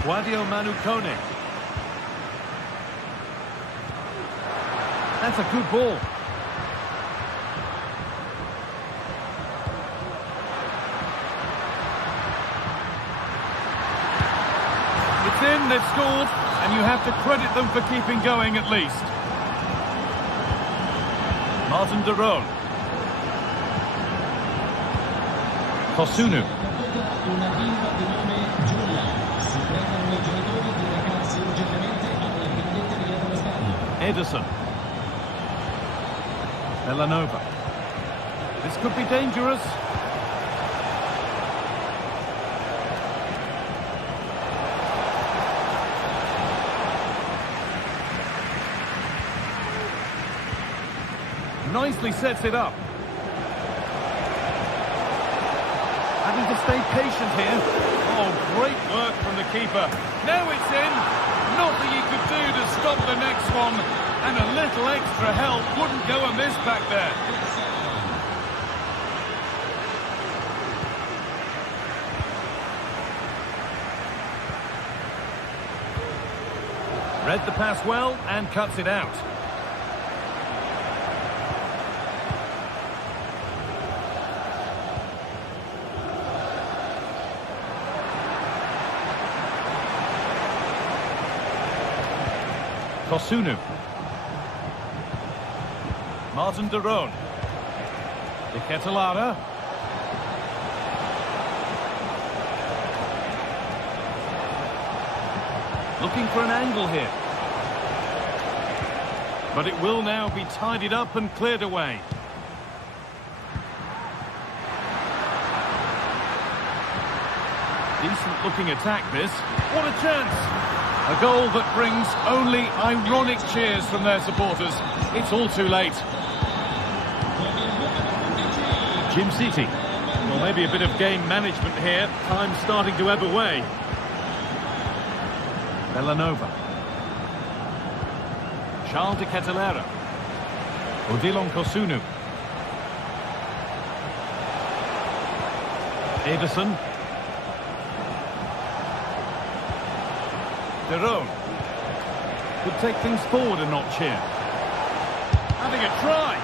Guadio Manukone. That's a good ball. It's in, they've scored, and you have to credit them for keeping going at least. Martin de Roon. Kosunu. Ederson. Villanova. This could be dangerous. Nicely sets it up. Having to stay patient here. Oh, great work from the keeper. Now it's in. Nothing he could do to stop the next one. And a little extra help wouldn't go amiss back there. Read the pass well and cuts it out. Kosunu. Martin de Roon. De Ketelaere. Looking for an angle here. But it will now be tidied up and cleared away. Decent looking attack this. What a chance! A goal that brings only ironic cheers from their supporters. It's all too late. Jim City. Well, maybe a bit of game management here. Time starting to ebb away. Villanova. Charles de Ketelaere. Odilon Kosunu. Ederson. De Roon could take things forward a notch here. Having a try.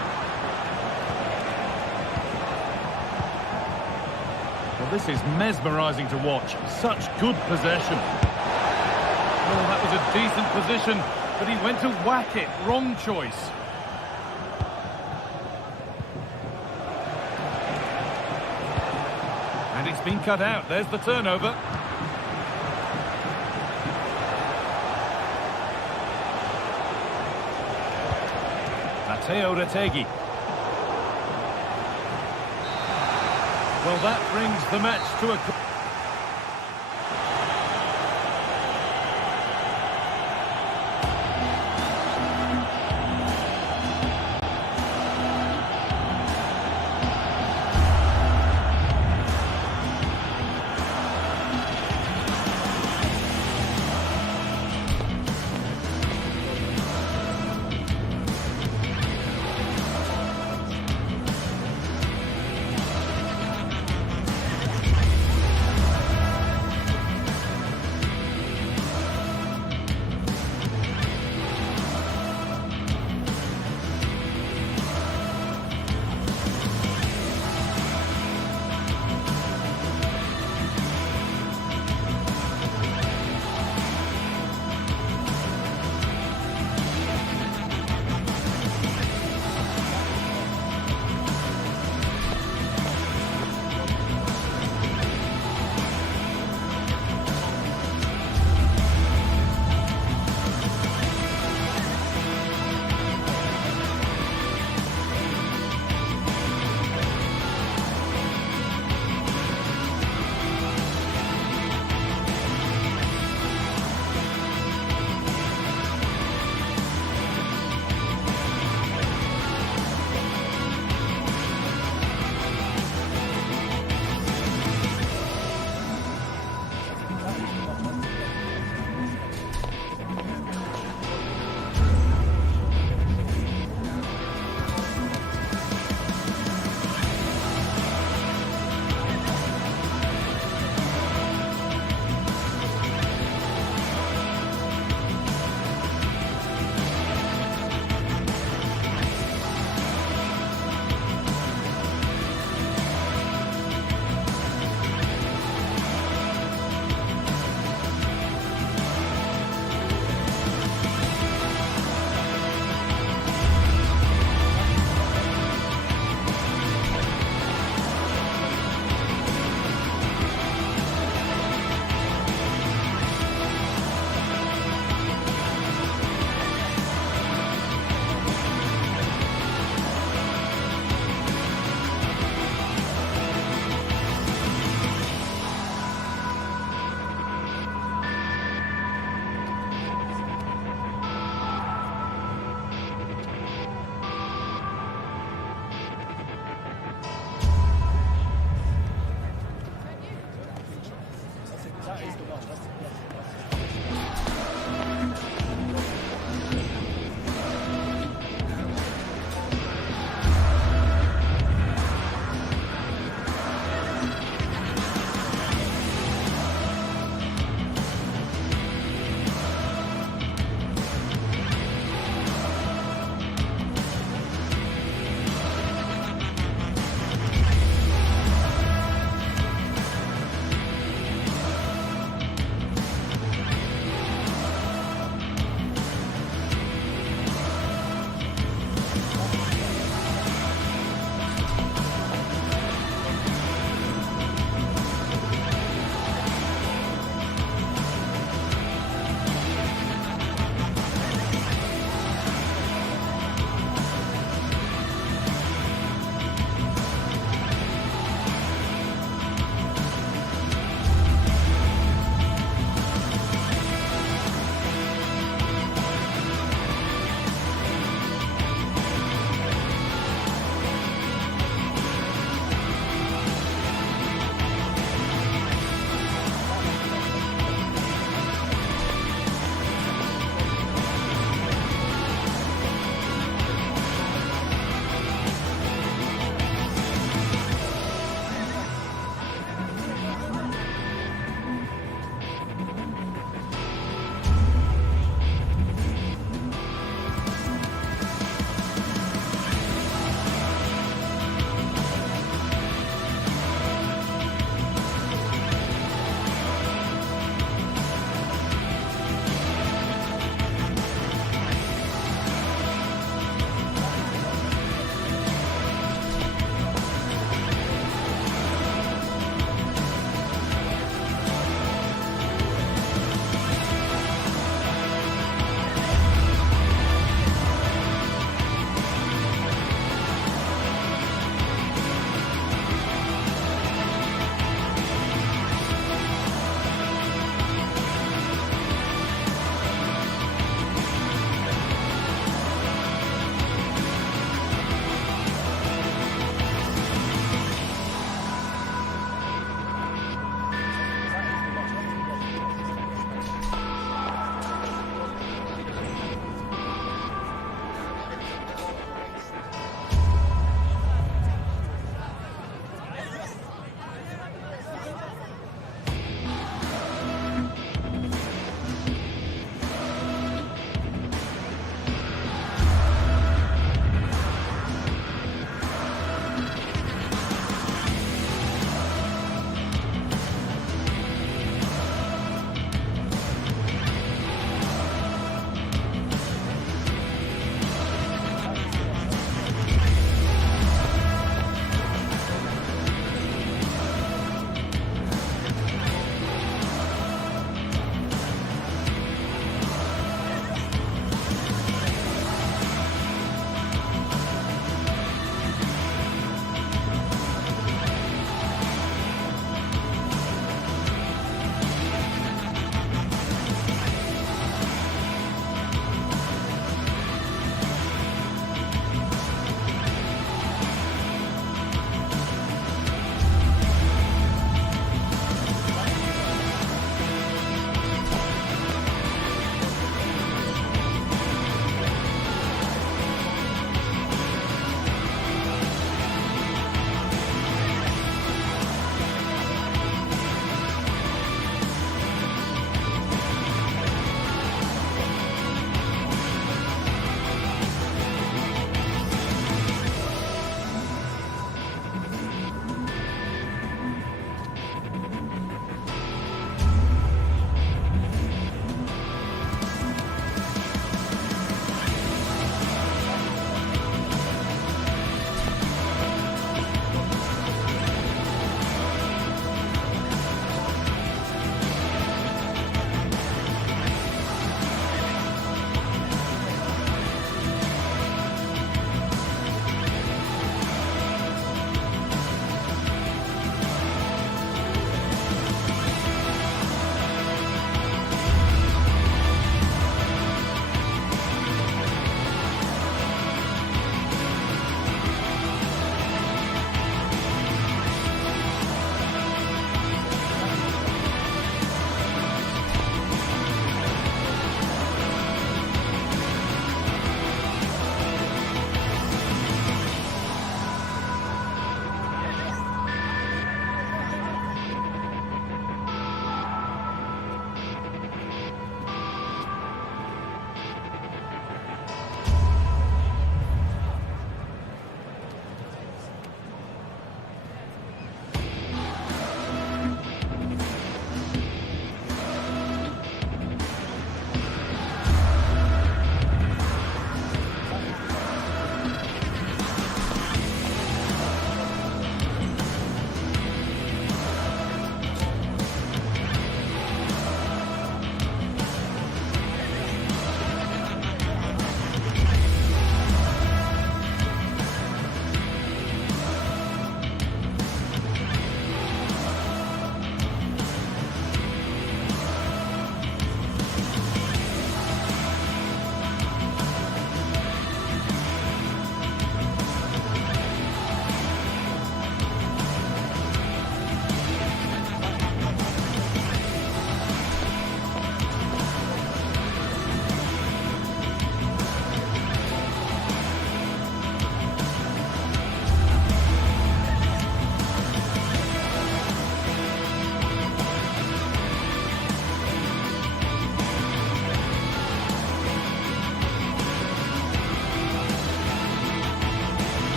Well, this is mesmerising to watch. Such good possession. Oh, that was a decent position, but he went to whack it. Wrong choice. And it's been cut out. There's the turnover. Matteo Retegui. Well, that brings the match to a...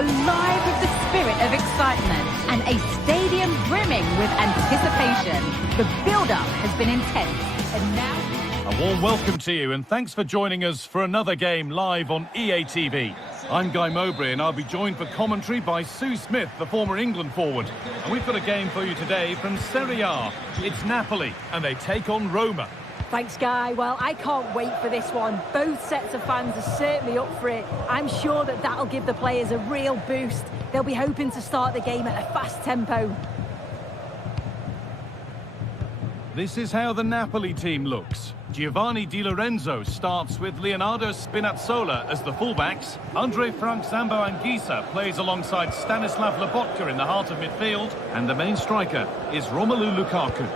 alive with the spirit of excitement and a stadium brimming with anticipation. The build-up has been intense, and now... A warm welcome to you, and thanks for joining us for another game live on EA TV. I'm Guy Mowbray, and I'll be joined for commentary by Sue Smith, the former England forward. And we've got a game for you today from Serie A. It's Napoli, and they take on Roma. Thanks, Guy. Well, I can't wait for this one. Both sets of fans are certainly up for it. I'm sure that that'll give the players a real boost. They'll be hoping to start the game at a fast tempo. This is how the Napoli team looks. Giovanni Di Lorenzo starts with Leonardo Spinazzola as the fullbacks. Andre Frank Zambo Anguissa plays alongside Stanislav Lobotka in the heart of midfield. And the main striker is Romelu Lukaku.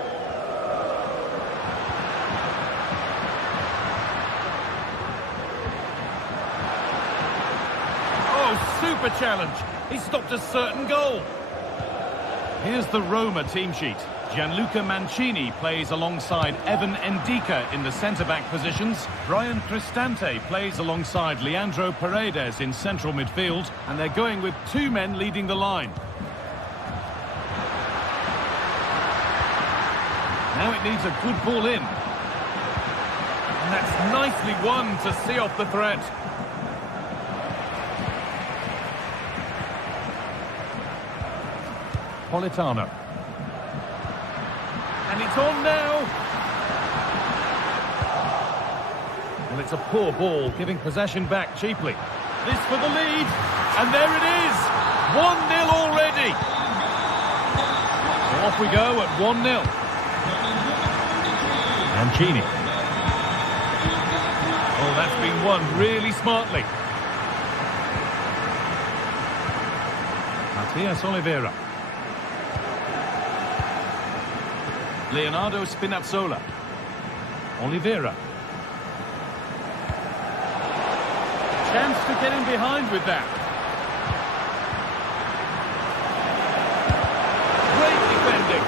Oh, super challenge. He stopped a certain goal. Here's the Roma team sheet. Gianluca Mancini plays alongside Evan Ndika in the centre-back positions. Brian Cristante plays alongside Leandro Paredes in central midfield. And they're going with two men leading the line. Now it needs a good ball in. And that's nicely won to see off the threat. Politano. And it's on now. Well, it's a poor ball, giving possession back cheaply. This for the lead. And there it is. 1-0 already. So off we go at 1-0. Mancini. Oh, that's been won really smartly. Matias Oliveira. Leonardo Spinazzola. Oliveira. Chance to get in behind with that. Great defending.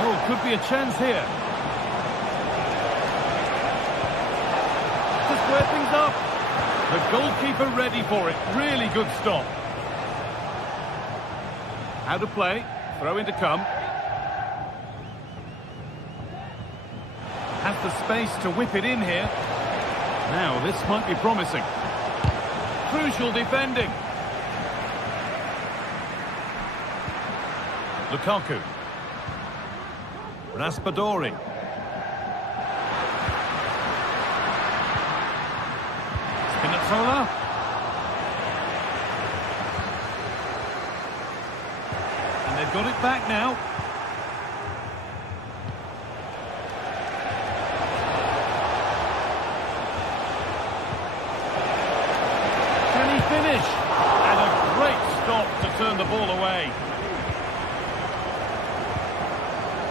Oh, could be a chance here. To square things up. The goalkeeper ready for it. Really good stop. How to play, throw in to come. Has the space to whip it in here. Now this might be promising. Crucial defending. Lukaku. Raspadori. Spinazzola. They've got it back now. Can he finish? And a great stop to turn the ball away.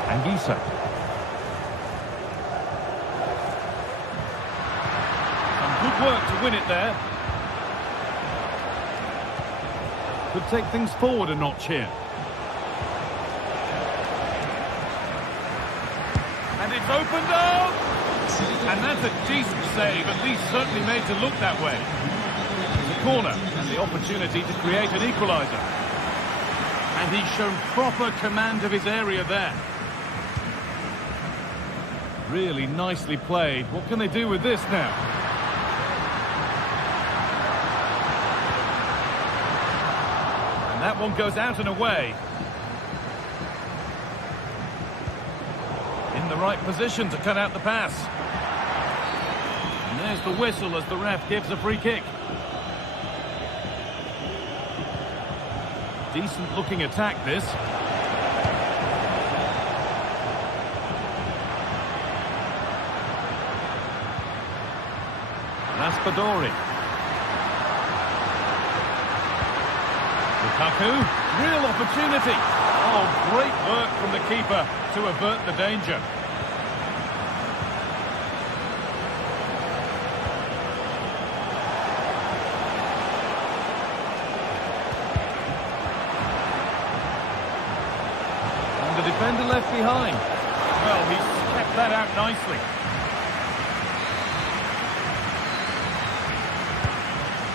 Anguissa. Some good work to win it there. Could take things forward a notch here. And it's opened up! And that's a decent save, at least certainly made to look that way. It's a corner, and the opportunity to create an equaliser. And he's shown proper command of his area there. Really nicely played. What can they do with this now? And that one goes out and away. In the right position to cut out the pass. And there's the whistle as the ref gives a free kick. Decent looking attack this. Raspadori. Lukaku, real opportunity. Oh, great work from the keeper to avert the danger. And the defender left behind. Well, he's kept that out nicely.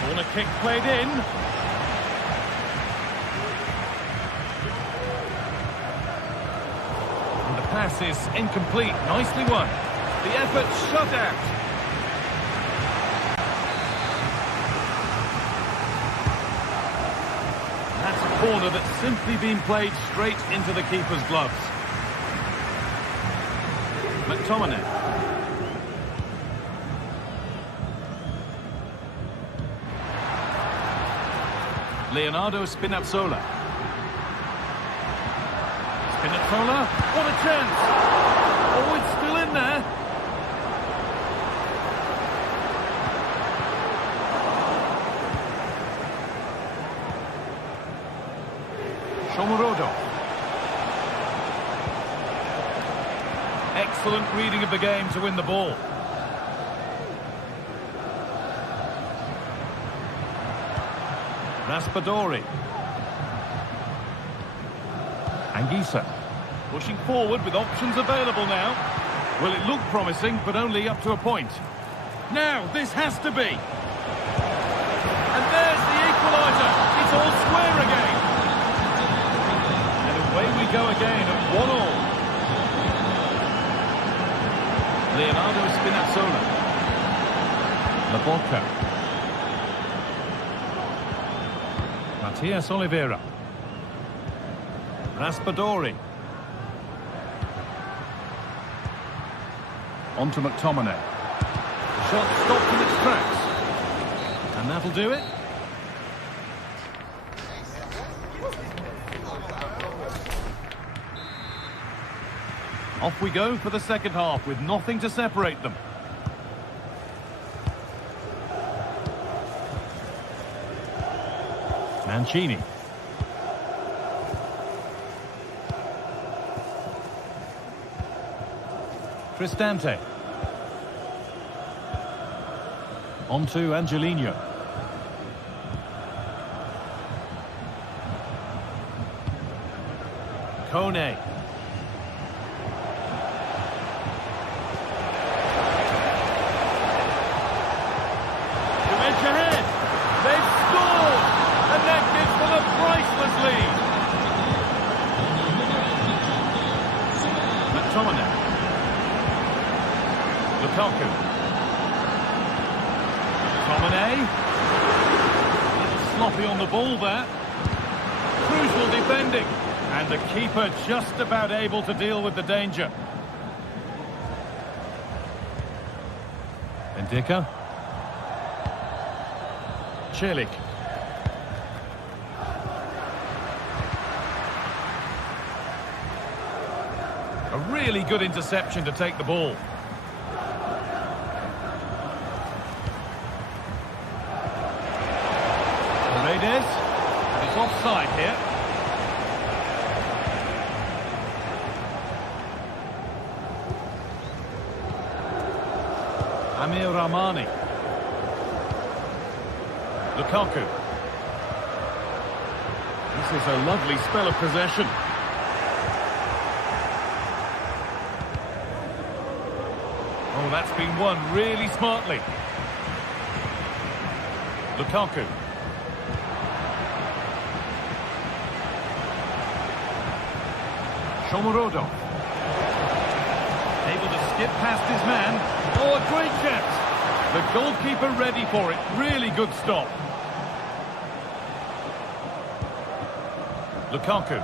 Corner kick played in. And the pass is incomplete. Nicely won. The effort shut out. That's a corner that's simply been played straight into the keeper's gloves. McTominay. Leonardo Spinazzola. Spinazzola, what a chance! Oh, it's still in there. Shomurodov. Excellent reading of the game to win the ball. Raspadori. Anguissa. Pushing forward with options available now. Well, it looked promising, but only up to a point. Now, this has to be. And there's the equaliser. It's all square again. And away we go again at 1-1. Leonardo Spinazzola. Laporta. Matias Oliveira. Raspadori. On to McTominay. The shot stopped in its tracks. And that'll do it. Off we go for the second half with nothing to separate them. Mancini. Cristante. On to Angelino. Kone. Ahead. They've scored, and that gives them a priceless lead. McTominay. Lukaku. McTominay. A little sloppy on the ball there. Crucial defending, and the keeper just about able to deal with the danger. Bendica. Celik. A really good interception to take the ball. Paredes. It's offside here. Amir Rahmani. Lukaku. This is a lovely spell of possession. Oh, that's been won really smartly. Lukaku. Shomurodov. Able to skip past his man. Oh, a great chance. The goalkeeper ready for it. Really good stop. Lukaku.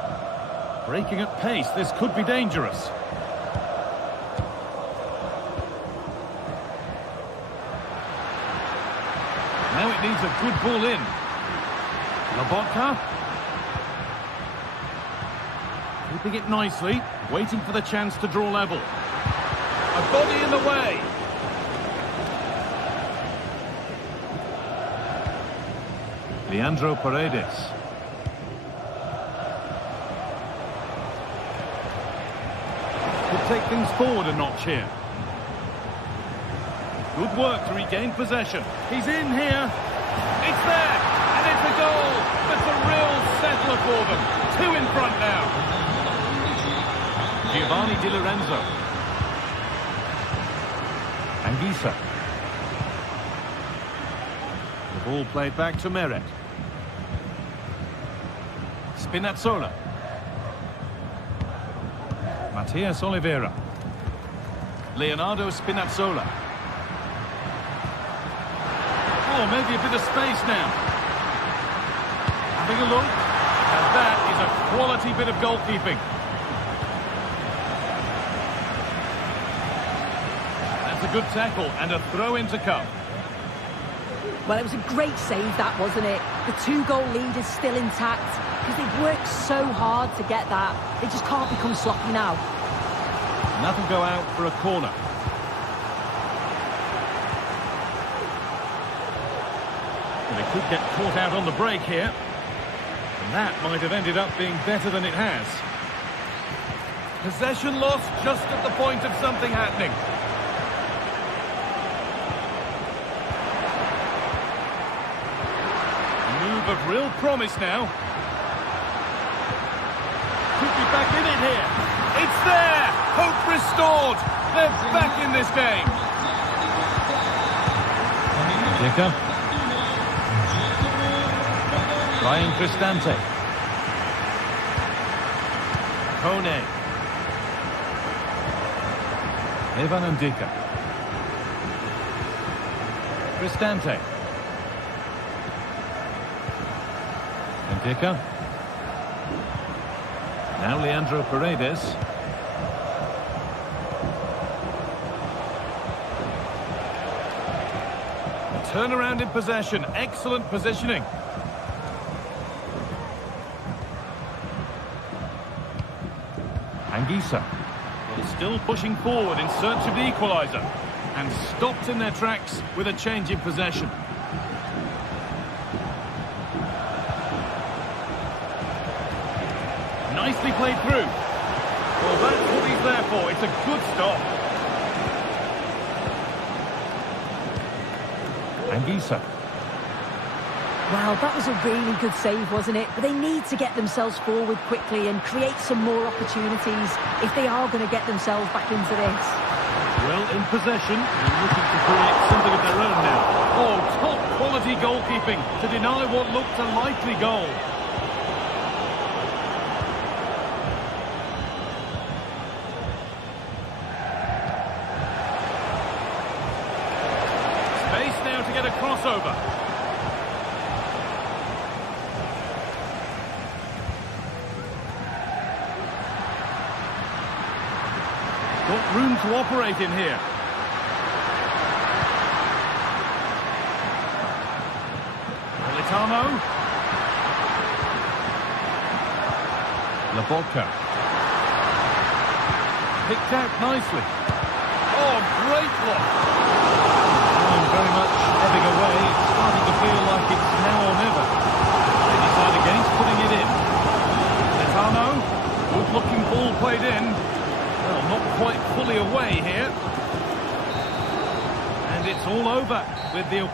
Breaking at pace. This could be dangerous. Now it needs a good ball in. Laporta. Keeping it nicely. Waiting for the chance to draw level. A body in the way. Leandro Paredes. Could take things forward a notch here. Good work to regain possession. He's in here. It's there. And it's a goal. That's a real settler for them. 2 in front now. Giovanni Di Lorenzo. Anguissa. The ball played back to Meret. Spinazzola. Matias Oliveira. Leonardo Spinazzola. Oh, maybe a bit of space now. Having a look. And that is a quality bit of goalkeeping. That's a good tackle and a throw in to come. Well, it was a great save, that, wasn't it? The 2-goal lead is still intact because they've worked so hard to get that. They just can't become sloppy now. And that'll go out for a corner. Well, they could get caught out on the break here. And that might have ended up being better than it has. Possession lost just at the point of something happening. Move of real promise now. Could be back in it here. It's there! Hope restored! They're back in this game. Jacob. Ryan Cristante. Kone. Evan Ndika. Cristante. Ndika. Now Leandro Paredes. A turnaround in possession. Excellent positioning. Anguissa. Well, still pushing forward in search of the equaliser. And stopped in their tracks with a change in possession. Nicely played through. Well, that's what he's there for. It's a good stop. Anguissa. Wow, that was a really good save, wasn't it? But they need to get themselves forward quickly and create some more opportunities if they are going to get themselves back into this. Well, in possession, they're looking to create something of their own now. Oh, top quality goalkeeping to deny what looked a likely goal. Space now to get a crossover. Got room to operate in here. Militano. Laboca. Picked out nicely. Oh, great block. Very much ebbing away. It's starting to feel like it's now or never. They decide against putting it in. Militano. Good looking ball played in. Well, not quite fully away here. And it's all over with the...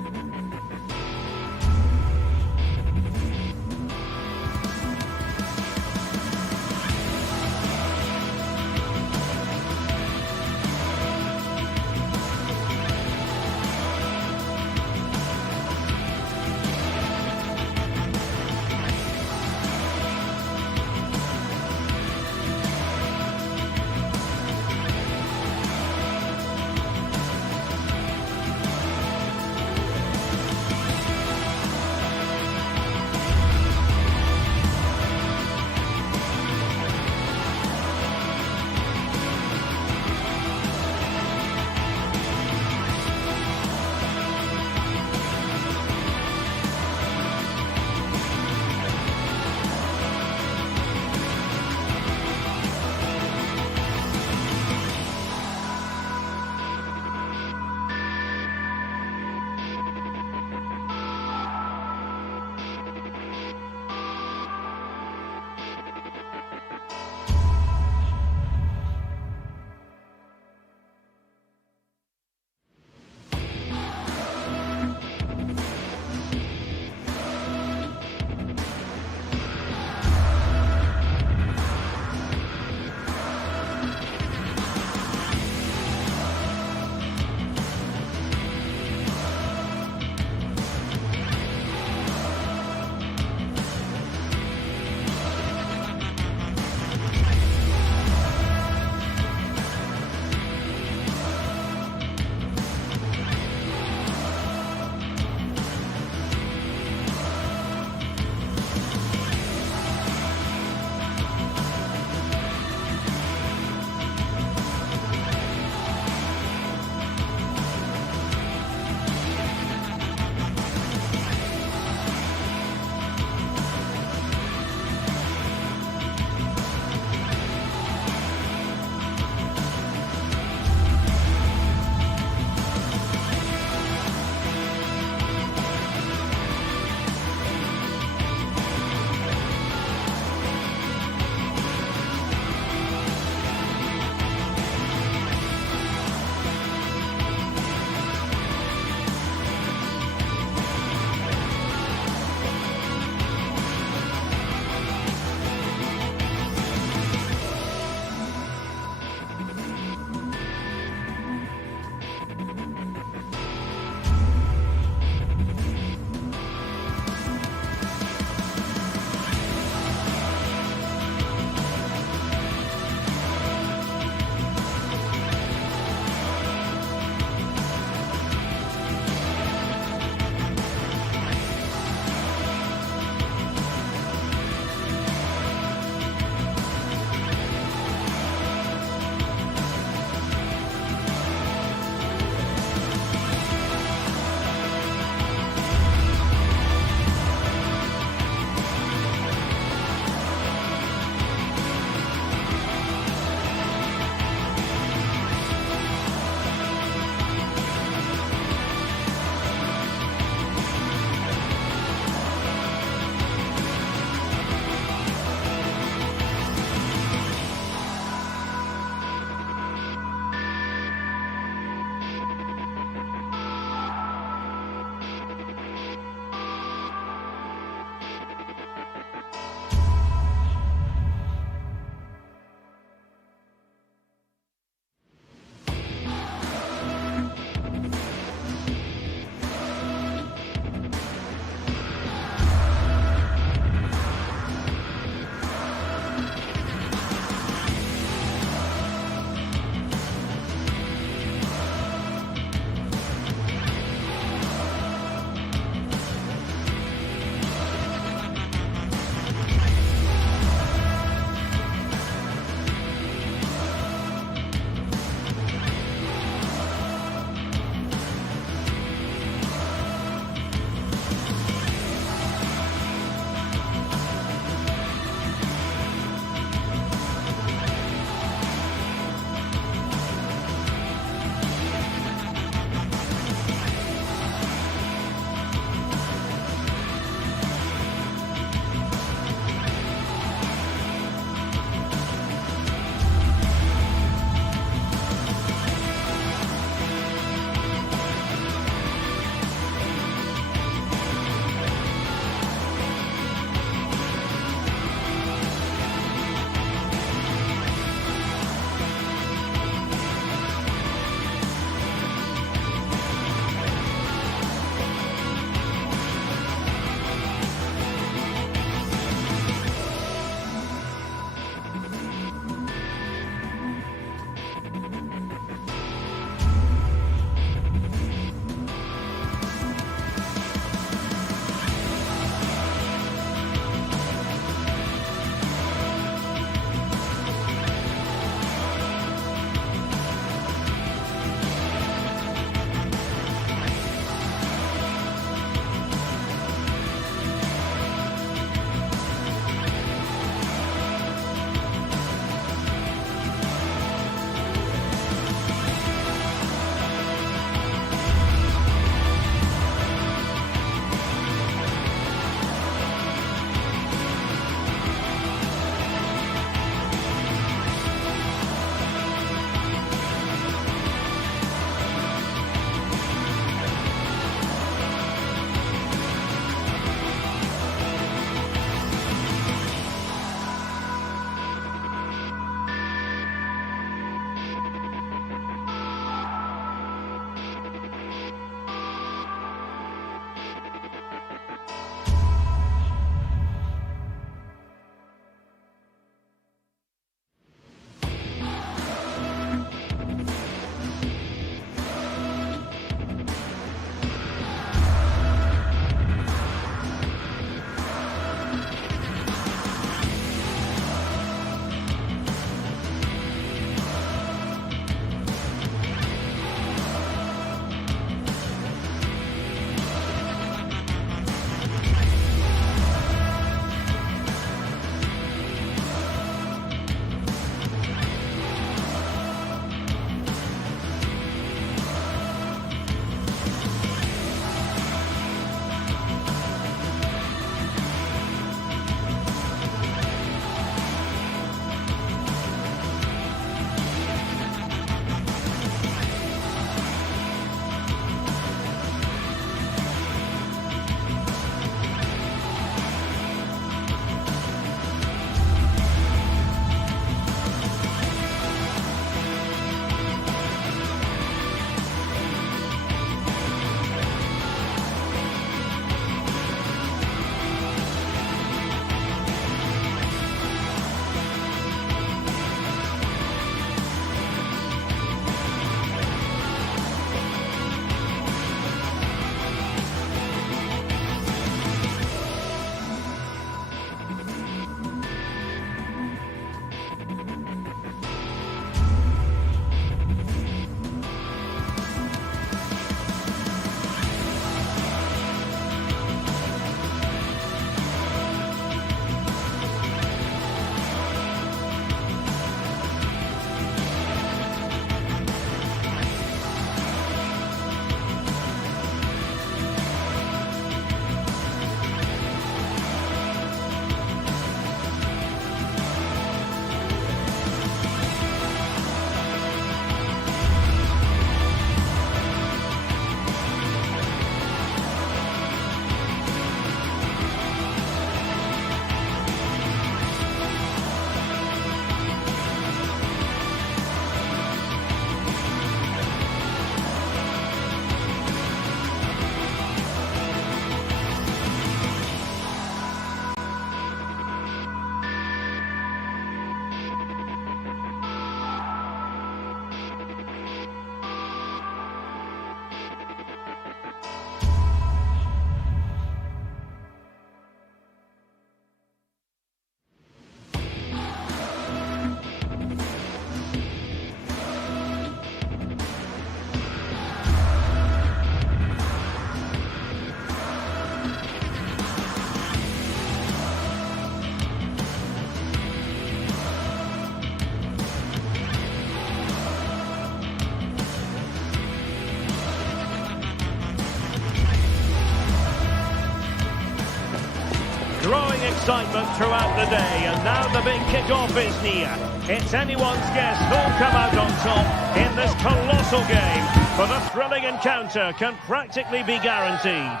growing excitement throughout the day, and now the big kick-off is near. It's anyone's guess who'll come out on top in this colossal game, but a thrilling encounter can practically be guaranteed.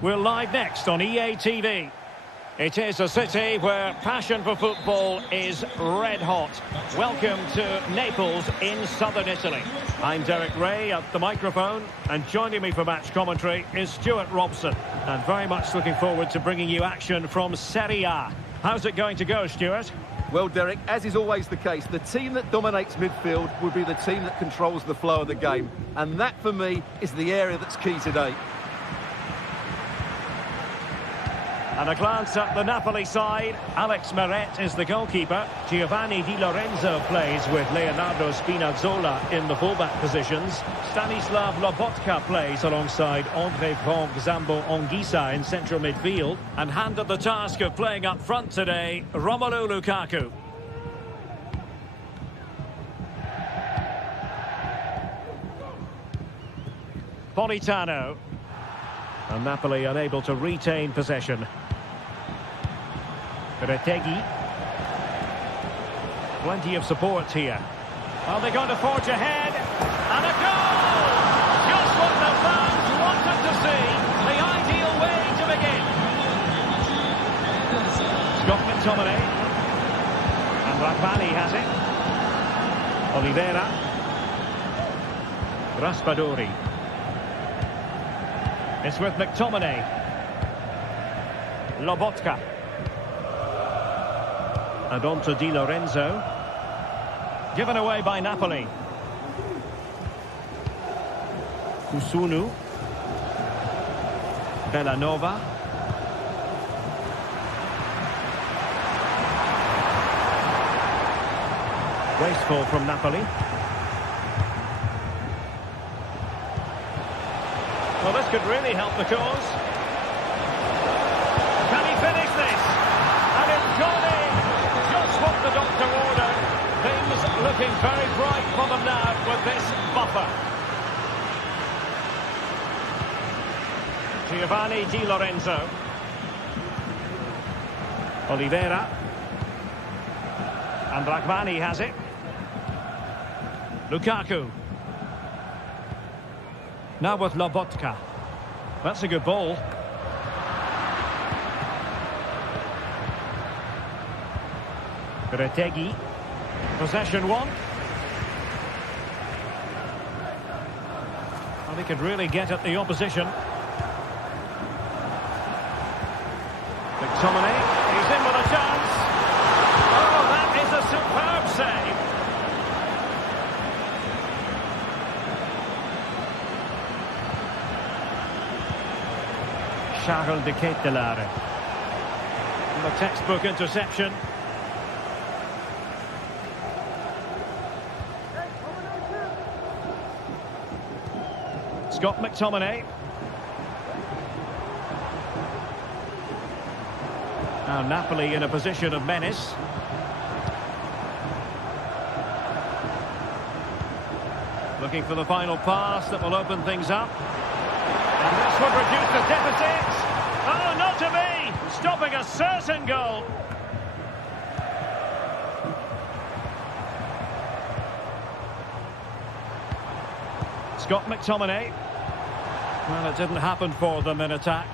We're live next on EA TV. It is a city where passion for football is red hot. Welcome to Naples in southern Italy. I'm Derek Ray at the microphone, and joining me for match commentary is Stuart Robson. And very much looking forward to bringing you action from Serie A. How's it going to go, Stuart? Well, Derek, as is always the case, the team that dominates midfield will be the team that controls the flow of the game. And that, for me, is the area that's key today. And a glance at the Napoli side. Alex Meret is the goalkeeper. Giovanni Di Lorenzo plays with Leonardo Spinazzola in the fullback positions. Stanislav Lobotka plays alongside Andre Frank Zambo Anguissa in central midfield. And handed the task of playing up front today, Romelu Lukaku. Politano. And Napoli unable to retain possession. Retegui. Plenty of support here. Are they going to forge ahead? And a goal! Just what the fans wanted to see. The ideal way to begin. Scott McTominay. And Ragbani has it. Oliveira. Raspadori. It's with McTominay. Lobotka. And on to Di Lorenzo. Given away by Napoli. Kusunu. Bellanova. Wasteful from Napoli. Well, this could really help the cause. Can he finish this? And it's gone in. Just what the doctor ordered. Things looking very bright for them now with this buffer. Giovanni Di Lorenzo. Oliveira. And Ragbani has it. Lukaku. Now with Lobotka. That's a good ball. Retegui. Possession one. Well, he could really get at the opposition. McTominay. He's in with a chance. Oh, that is a superb save. Charles de Ketelaere. The textbook interception. Scott McTominay. Now Napoli in a position of menace. Looking for the final pass that will open things up. And this would reduce the deficit. Oh, not to be! Stopping a certain goal. Scott McTominay. Well, it didn't happen for them in attack.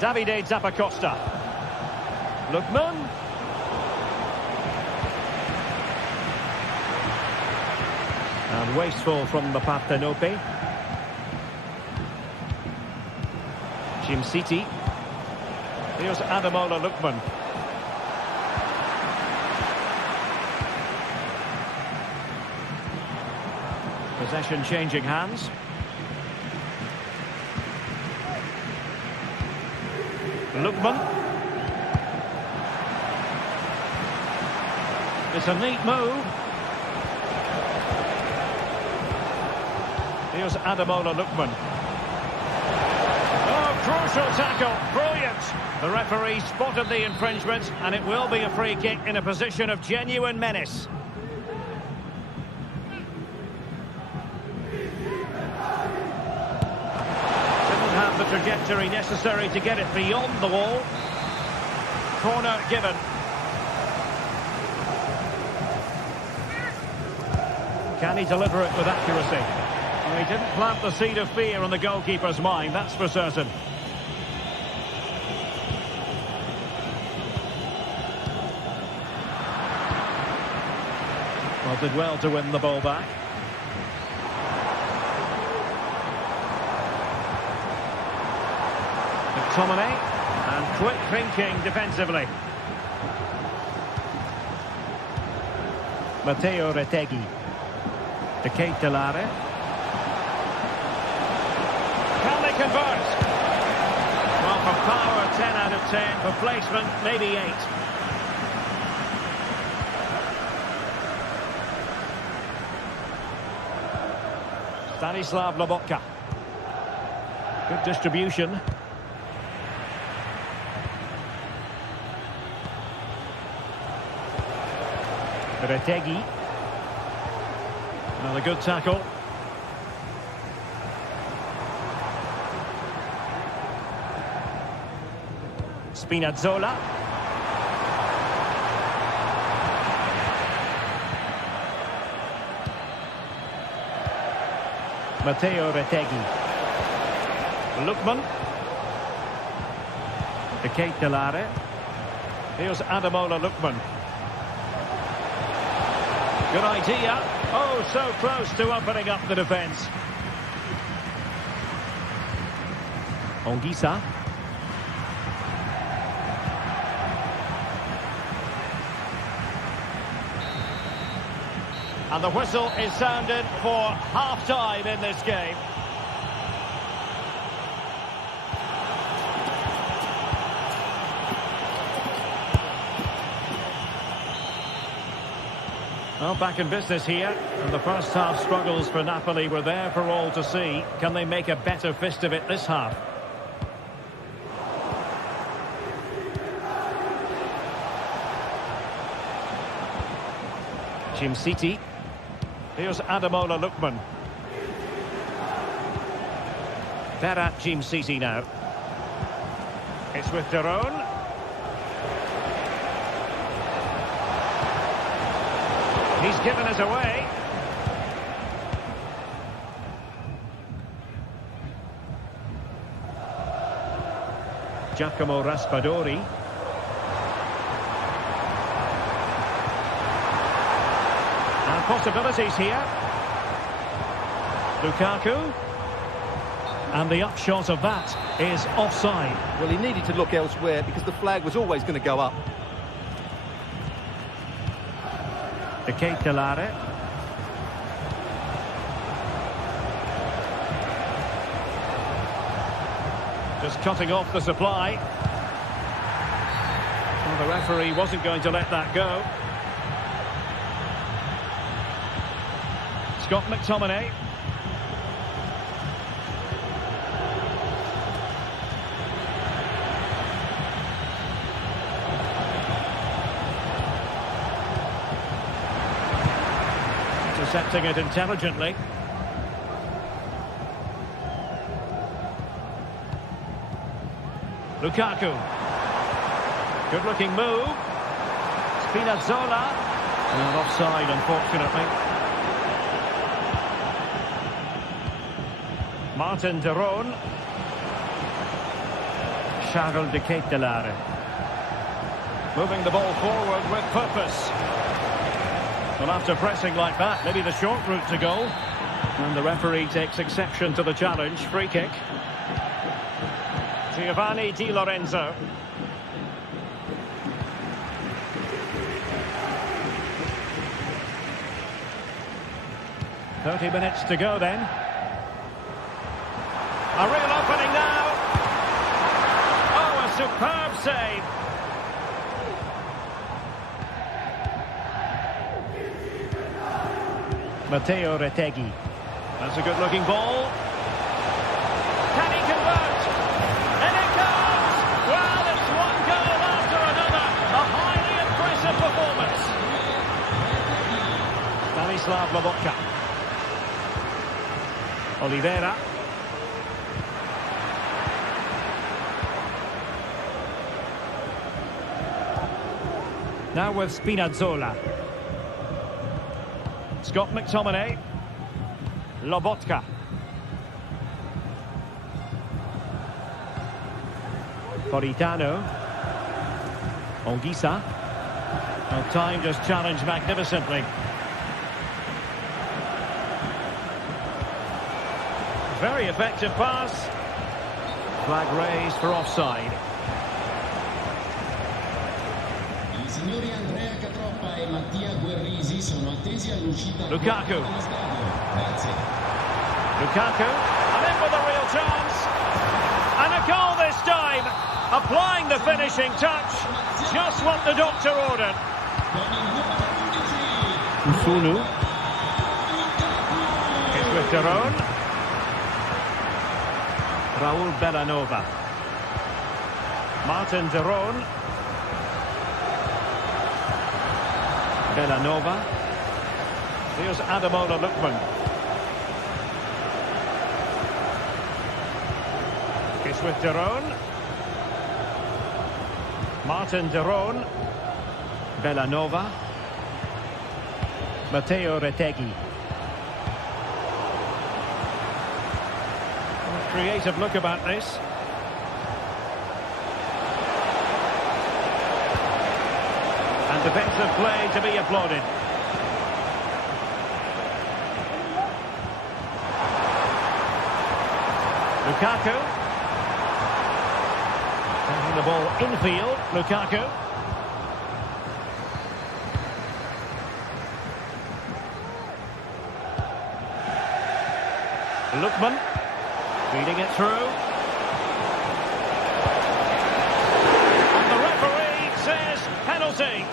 Davide Zappacosta. Lookman. And wasteful from the Partenope. Jim City. Here's Ademola Lookman. Possession changing hands. Lookman. It's a neat move. Here's Ademola Lookman. Oh, crucial tackle. Brilliant. The referee spotted the infringement, and it will be a free kick in a position of genuine menace. trajectory necessary to get it beyond the wall. Corner given. Can he deliver it with accuracy? Well, he didn't plant the seed of fear in the goalkeeper's mind, that's for certain. Well, did well to win the ball back. McTominay, and quick thinking defensively. Matteo Retegui. De Ketelare. Can they convert? Well, for power, 10 out of 10. For placement, maybe 8. Stanislav Lobotka. Good distribution. Retegui. Another good tackle. Spinazzola. Matteo Retegui. Lookman. De Ketelare. Here's Ademola Lookman. Good idea. Oh, so close to opening up the defence. Ongisa. And the whistle is sounded for half-time in this game. Well, back in business here, and the first half struggles for Napoli were there for all to see. Can they make a better fist of it this half? Jim City. Here's Ademola Lookman. Berat Jim City now. It's with Daron. He's given us away. Giacomo Raspadori. And possibilities here. Lukaku. And the upshot of that is offside. Well, he needed to look elsewhere because the flag was always going to go up. De Ketelare. Just cutting off the supply. Well, the referee wasn't going to let that go. Scott McTominay. Intercepting it intelligently. Lukaku. Good looking move. Spinazzola. And offside, unfortunately. Martin Daron. Charles de Ketelare. Moving the ball forward with purpose. Well, after pressing like that, maybe the short route to goal. And the referee takes exception to the challenge. Free kick. Giovanni Di Lorenzo. "30 minutes to go then. A real opening now. Oh, a superb save. Matteo Retegui. That's a good-looking ball. Can he convert? And it comes! Well, it's one goal after another. A highly impressive performance. Stanislav Lobotka. Oliveira. Now with Spinazzola. Scott McTominay. Lobotka. Politano. Olgisa. Well, time just challenged magnificently. Very effective pass. Flag raised for offside. Lukaku. Lukaku. And in with a real chance. And a goal this time. Applying the finishing touch. Just what the doctor ordered. Kusunu. It's with Daron. Raul Bellanova. Martin Daron. Bellanova. Here's Ademola Lookman. It's with Daron. Martin Daron. Bellanova. Matteo Retegui. Creative look about this. And defensive play to be applauded. Lukaku. Taking the ball infield. Lukaku. Lookman. Feeding it through. And the referee says penalty.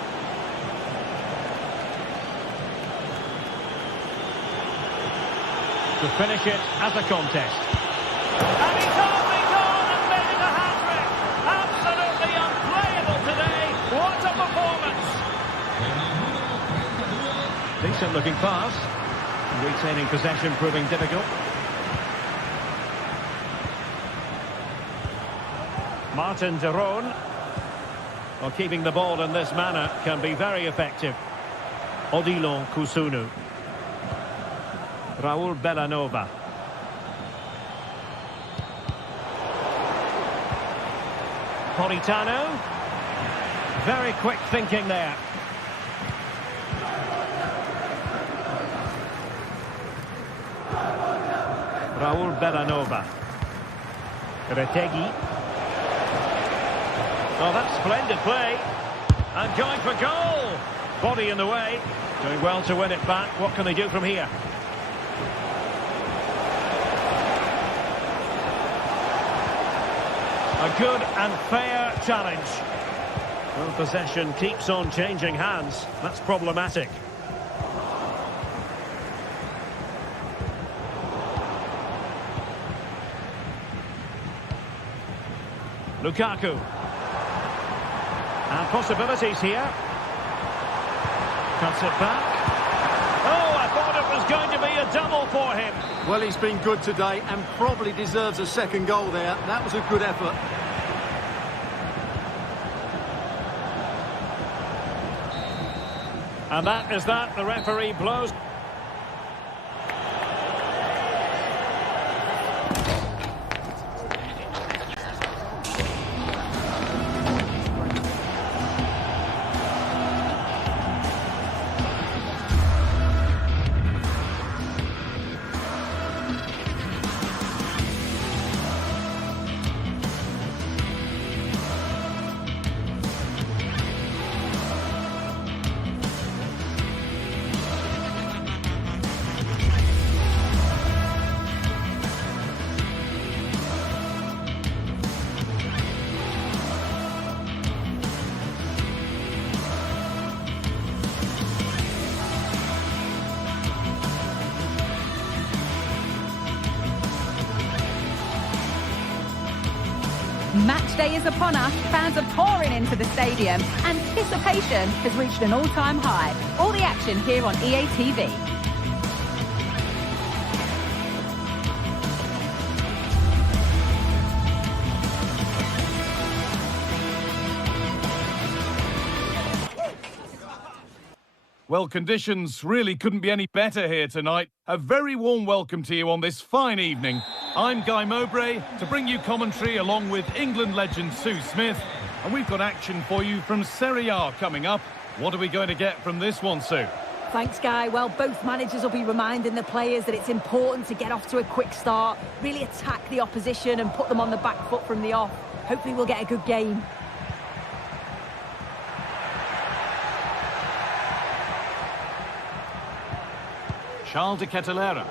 To finish it as a contest. And he's on and making a hat-trick. Absolutely unplayable today. What a performance. Decent looking pass. Retaining possession proving difficult. Martin Daron. Well, keeping the ball in this manner can be very effective. Odilon Kusunu. Raul Bellanova. Politano. Very quick thinking there. Raul Bellanova. Retegui. Oh, that's splendid play. And going for goal. Body in the way. Doing well to win it back. What can they do from here? A good and fair challenge. Well, possession keeps on changing hands. That's problematic. Lukaku. And possibilities here. Cuts it back. Oh, I thought it was going to be a double for him. Well, he's been good today and probably deserves a second goal there. That was a good effort. And that is that. The referee blows. Match day is upon us. Fans are pouring into the stadium. Anticipation has reached an all-time high. All the action here on EA TV. Well, conditions really couldn't be any better here tonight. A very warm welcome to you on this fine evening. I'm Guy Mowbray to bring you commentary along with England legend Sue Smith. And we've got action for you from Serie A coming up. What are we going to get from this one, Sue? Thanks, Guy. Well, both managers will be reminding the players that it's important to get off to a quick start, really attack the opposition and put them on the back foot from the off. Hopefully we'll get a good game. Charles de Kettelera.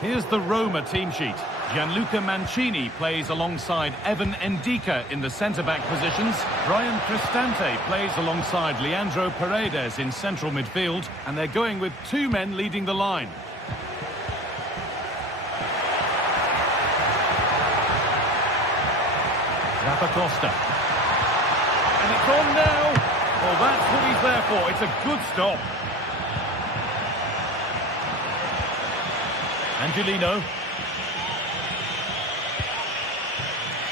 Here's the Roma team sheet. Gianluca Mancini plays alongside Evan Ndika in the centre-back positions. Brian Cristante plays alongside Leandro Paredes in central midfield. And they're going with two men leading the line. Zappacosta. And it's on now. Well, that's what he's there for. It's a good stop. Angelino.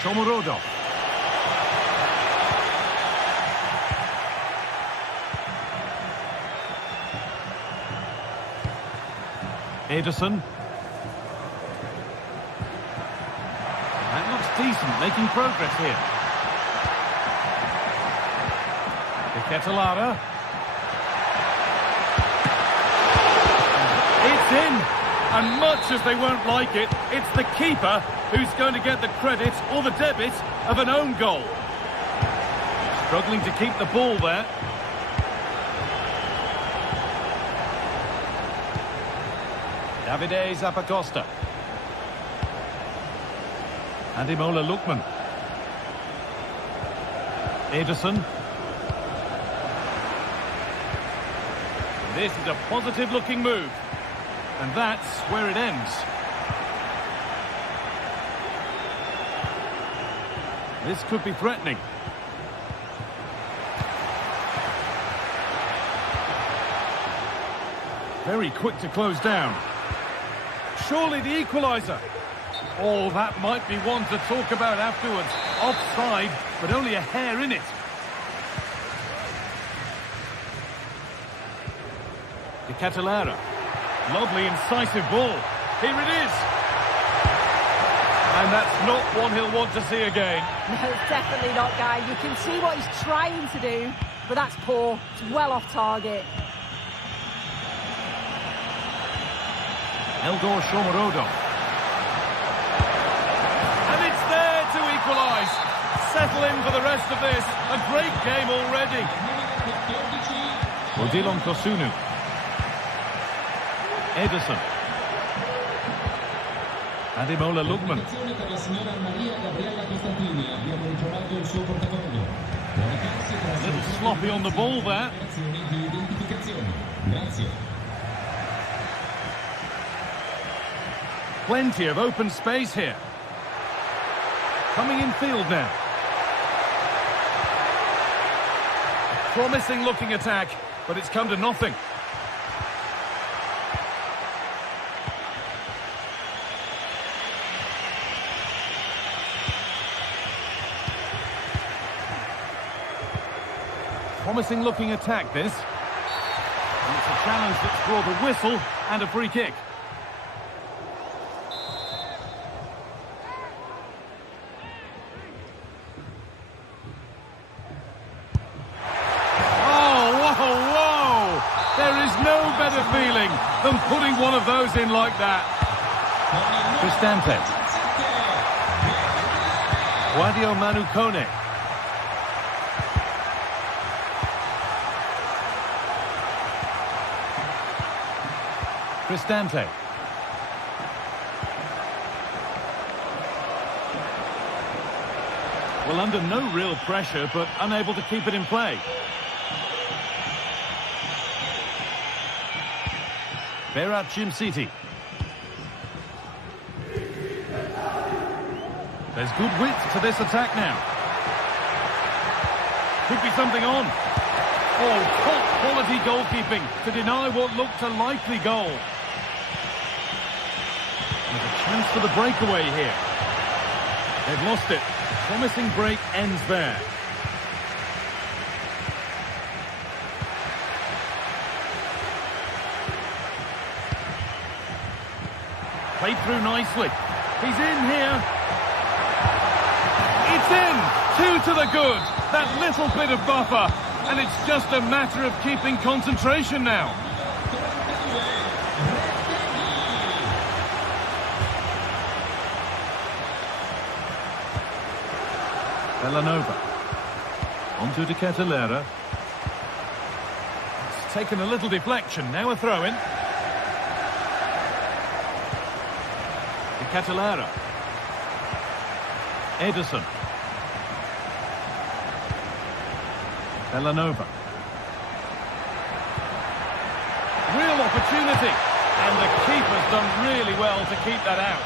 Shomurodov. Ederson. That looks decent, making progress here. De Kettelera. It's in! And much as they won't like it, it's the keeper who's going to get the credit or the debit of an own goal. Struggling to keep the ball there. Davide Zappacosta. Ademola Lookman. Ederson. This is a positive-looking move. And that's where it ends. This could be threatening. Very quick to close down. Surely the equaliser. Oh, that might be one to talk about afterwards. Offside, but only a hair in it. De Kettelera. Lovely, incisive ball. Here it is. And that's not one he'll want to see again. No, definitely not, Guy. You can see what he's trying to do, but that's poor. It's well off target. Eldor Shomurodov. And it's there to equalise. Settle in for the rest of this. A great game already. Odilon Kosunu. Ederson. Ademola Lookman. A little sloppy on the ball there. Plenty of open space here. Coming in field now. Promising looking attack, but it's come to nothing. Promising looking attack, this. And it's a challenge that's brought a whistle and a free kick. Oh, whoa! There is no better feeling than putting one of those in like that. Cristante. Guadio Manukone. Cristante. Well, under no real pressure, but unable to keep it in play. Berat Jimsiti. There's good width to this attack now. Could be something on. Oh, top quality goalkeeping to deny what looked a likely goal. There's a chance for the breakaway here. They've lost it. The promising break ends there. Played through nicely. He's in here. It's in! 2 to the good. That little bit of buffer. And it's just a matter of keeping concentration now. Villanova. Onto De Ketelera. It's taken a little deflection. Now a throw-in. De Ketelera. Edison. Villanova. Real opportunity. And the keeper's done really well to keep that out.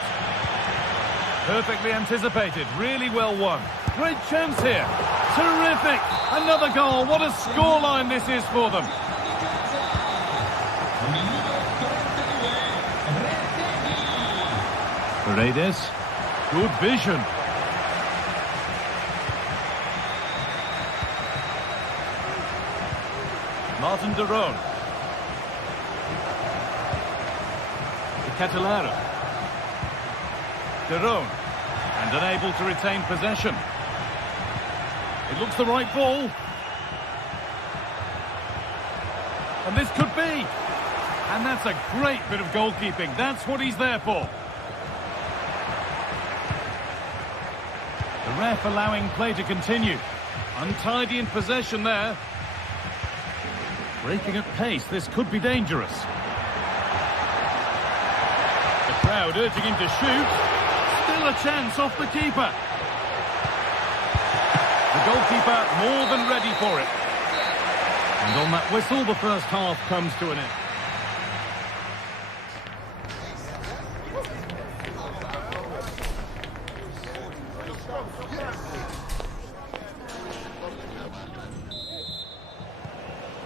Perfectly anticipated. Really well won. Great chance here. Terrific. Another goal. What a scoreline this is for them. Paredes. Good vision. Martin de Roon. De Ketelera. De Roon. And unable to retain possession. It looks the right ball. And this could be. And that's a great bit of goalkeeping. That's what he's there for. The ref allowing play to continue. Untidy in possession there. Breaking at pace, this could be dangerous. The crowd urging him to shoot. Still a chance off the keeper. The goalkeeper more than ready for it. And on that whistle, the first half comes to an end.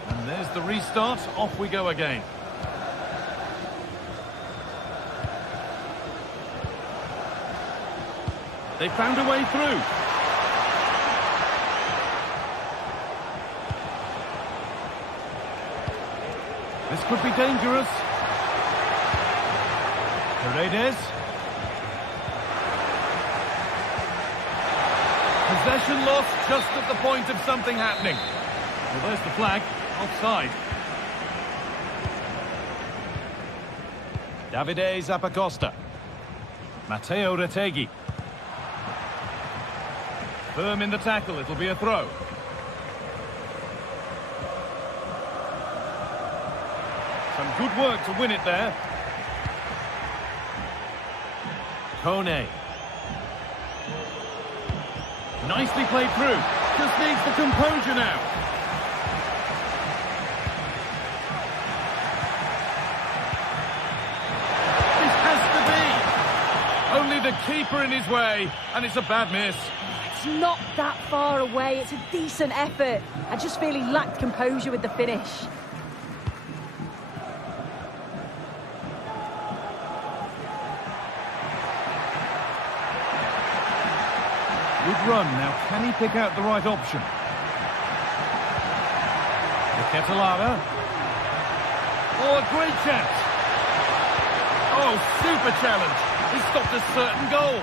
And there's the restart. Off we go again. They found a way through. This could be dangerous. Paredes. Possession lost just at the point of something happening. Well, there's the flag. Offside. Davide Zappacosta. Matteo Retegui. Firm in the tackle. It'll be a throw. Some good work to win it there. Kone. Nicely played through. Just needs the composure now. This has to be. Only the keeper in his way, and it's a bad miss. It's not that far away. It's a decent effort. I just feel he lacked composure with the finish. Good run. Now, can he pick out the right option? De Ketelera. Oh, a great chance. Oh, super challenge. He stopped a certain goal.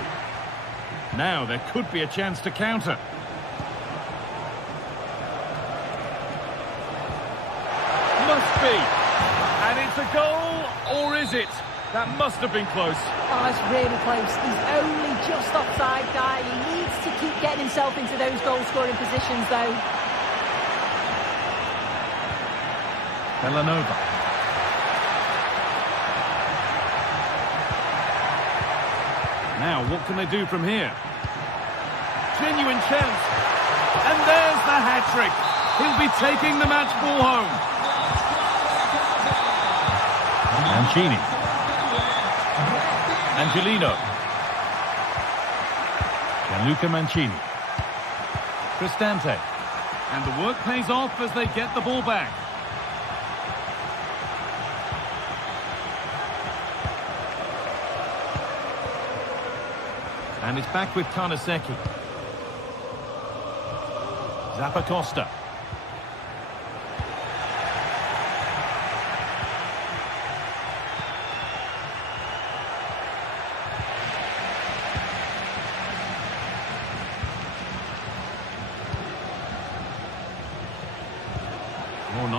Now, there could be a chance to counter. Must be. And it's a goal, or is it? That must have been close. Oh, it's really close. He's only just offside, guy. He needs to keep getting himself into those goal-scoring positions, though. Villanova. Now, what can they do from here? Genuine chance. And there's the hat-trick. He'll be taking the match ball home. Mancini. Angelino. Gianluca Mancini. Cristante. And the work pays off as they get the ball back. And it's back with Karnaseki. Zappacosta.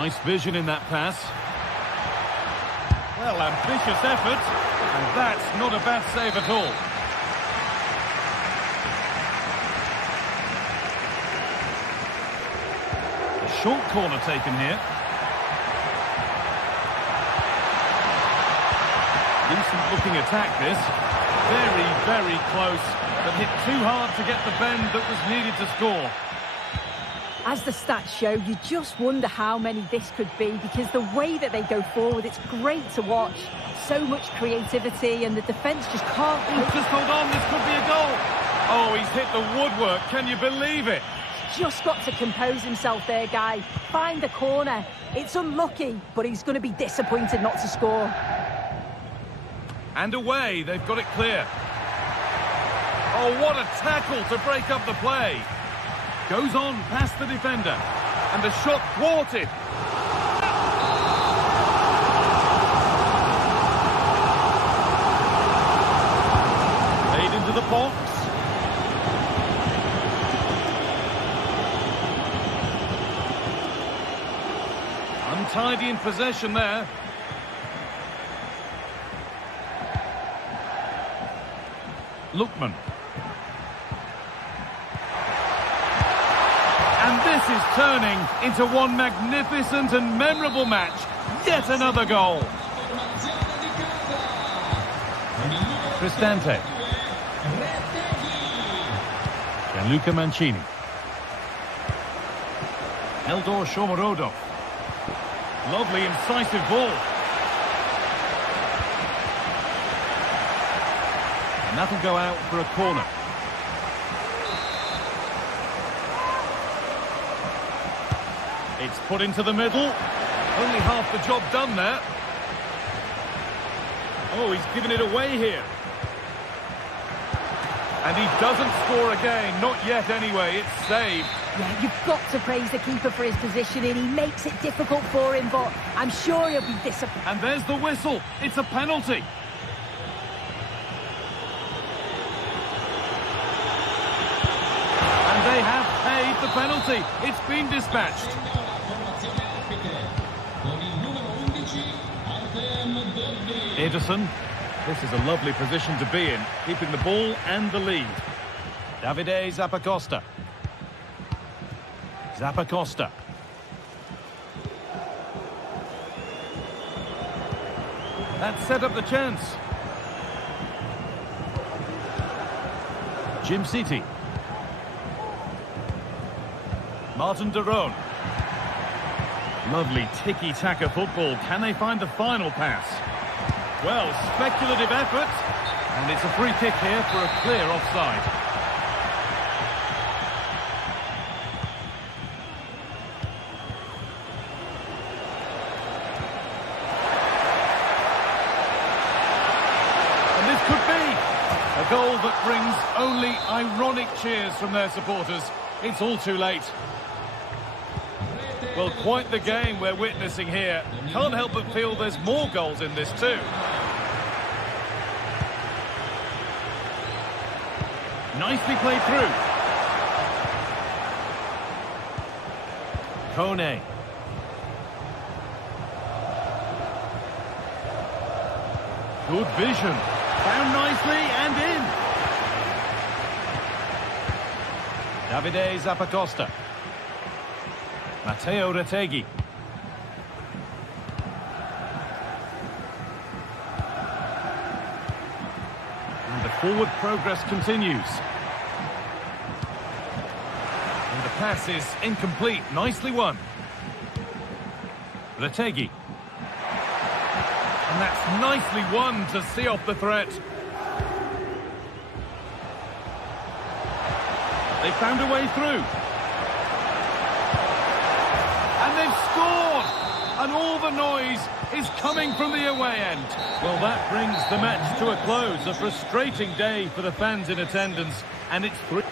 Nice vision in that pass. Well, ambitious effort, and that's not a bad save at all. A short corner taken here. Decent looking attack this. Very, very close, but hit too hard to get the bend that was needed to score. As the stats show, you just wonder how many this could be, because the way that they go forward, it's great to watch. So much creativity, and the defence just can't... Just hold on, this could be a goal. Oh, he's hit the woodwork, can you believe it? Just got to compose himself there, Guy. Find the corner. It's unlucky, but he's going to be disappointed not to score. And away, they've got it clear. Oh, what a tackle to break up the play. Goes on past the defender, and the shot thwarted. Played into the box. Untidy in possession there. Lookman. And this is turning into one magnificent and memorable match. Yet another goal. Cristante. Gianluca Mancini. Eldor Shomorodov. Lovely incisive ball. And that'll go out for a corner. It's put into the middle. Only half the job done there. Oh, he's given it away here. And he doesn't score again. Not yet anyway. It's saved. Yeah, you've got to praise the keeper for his positioning. He makes it difficult for him, but I'm sure he'll be disappointed. And there's the whistle. It's a penalty. And they have paid the penalty. It's been dispatched. Ederson. This is a lovely position to be in, keeping the ball and the lead. Davide Zappacosta. Zappacosta. That set up the chance. Jim City. Martin de Roon. Lovely tiki-taka football. Can they find the final pass? Well, speculative effort. And it's a free kick here for a clear offside. And this could be a goal that brings only ironic cheers from their supporters. It's all too late. Well, quite the game we're witnessing here. Can't help but feel there's more goals in this too. Nicely played through. Kone. Good vision. Found nicely and in. Davide Zappacosta. Matteo Retegui. And the forward progress continues. And the pass is incomplete. Nicely won. Retegui. And that's nicely won to see off the threat. They found a way through. And they've scored! And all the noise is coming from the away end. Well, that brings the match to a close. A frustrating day for the fans in attendance. And it's 3.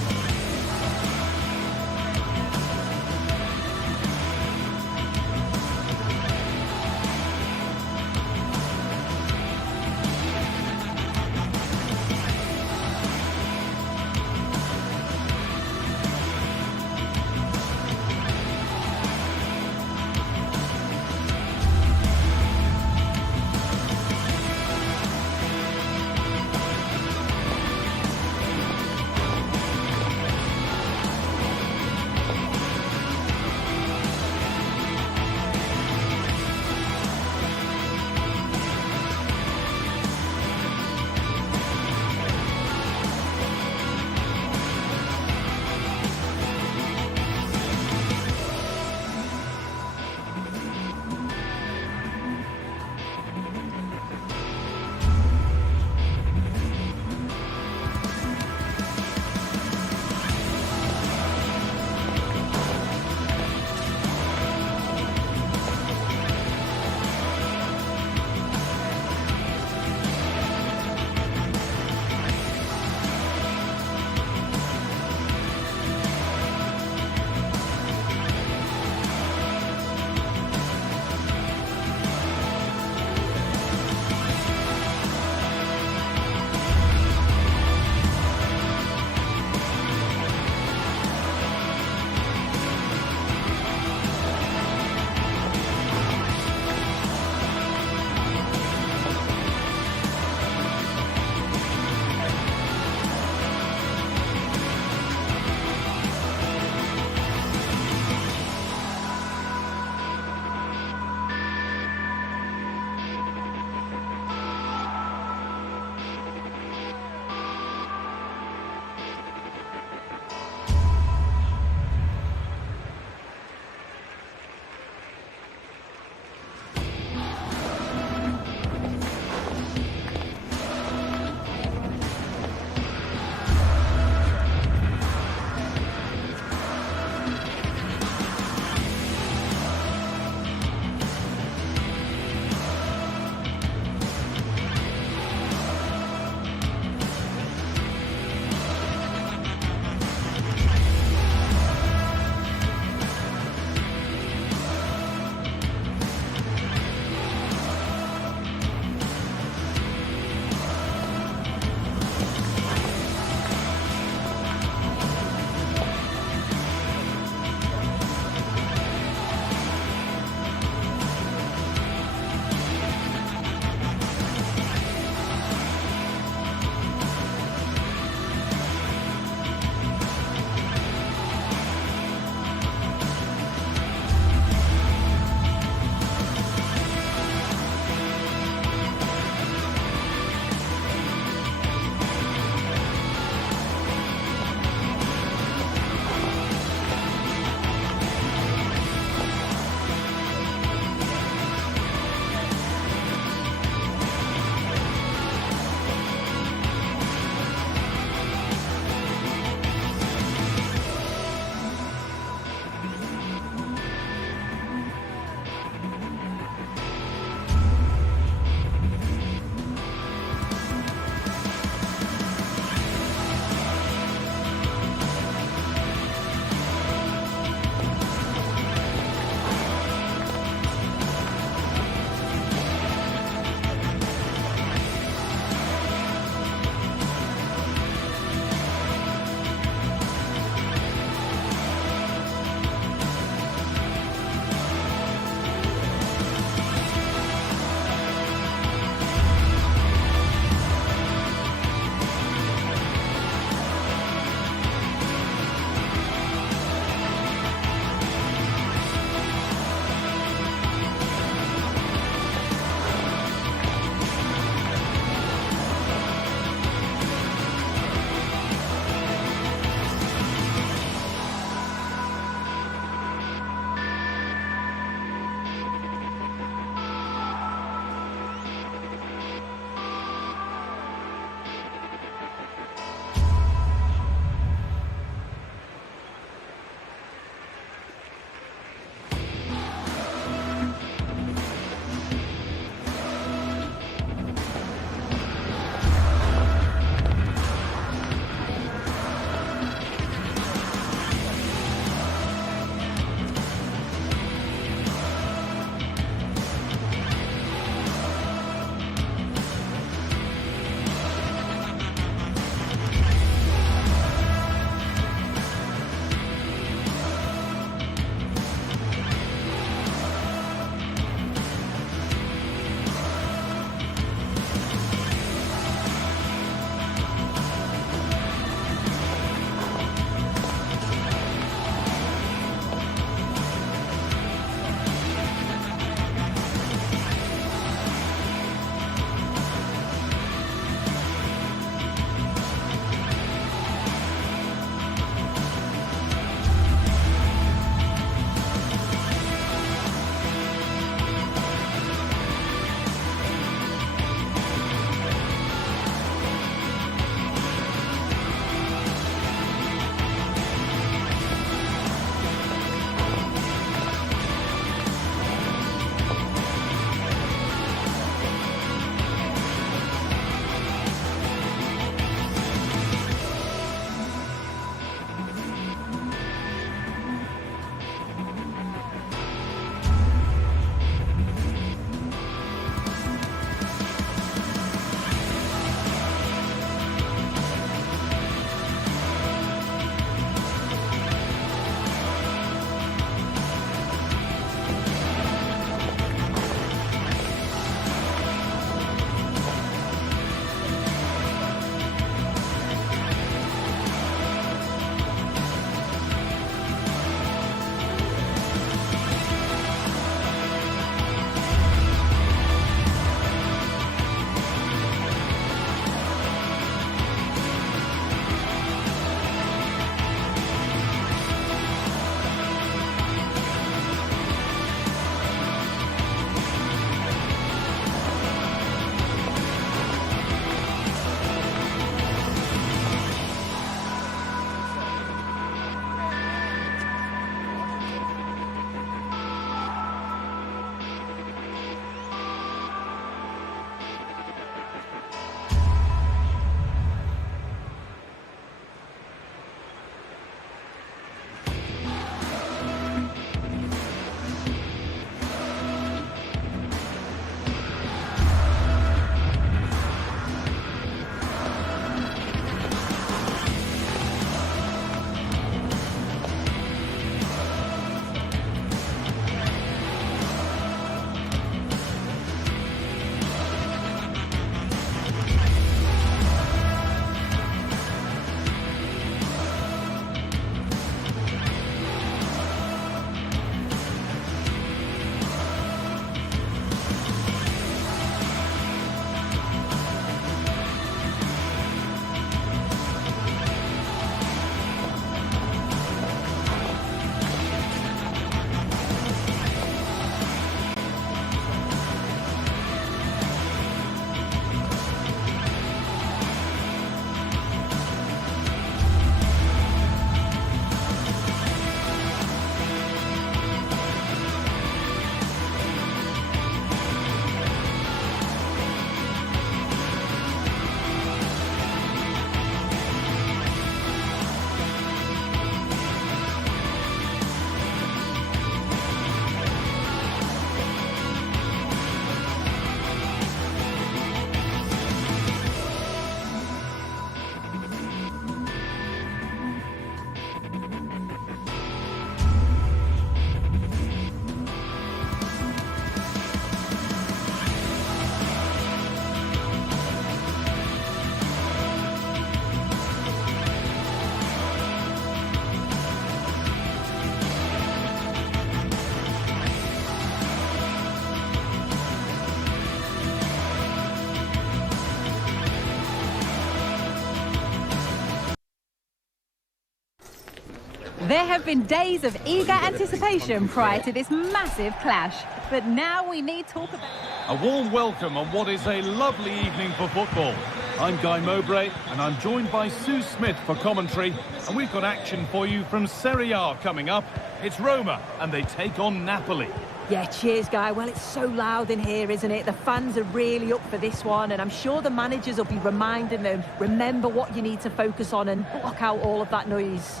There have been days of eager anticipation prior to this massive clash. But now we need to talk about... A warm welcome on what is a lovely evening for football. I'm Guy Mowbray, and I'm joined by Sue Smith for commentary. And we've got action for you from Serie A coming up. It's Roma, and they take on Napoli. Yeah, cheers, Guy. Well, it's so loud in here, isn't it? The fans are really up for this one, and I'm sure the managers will be reminding them, remember what you need to focus on and block out all of that noise.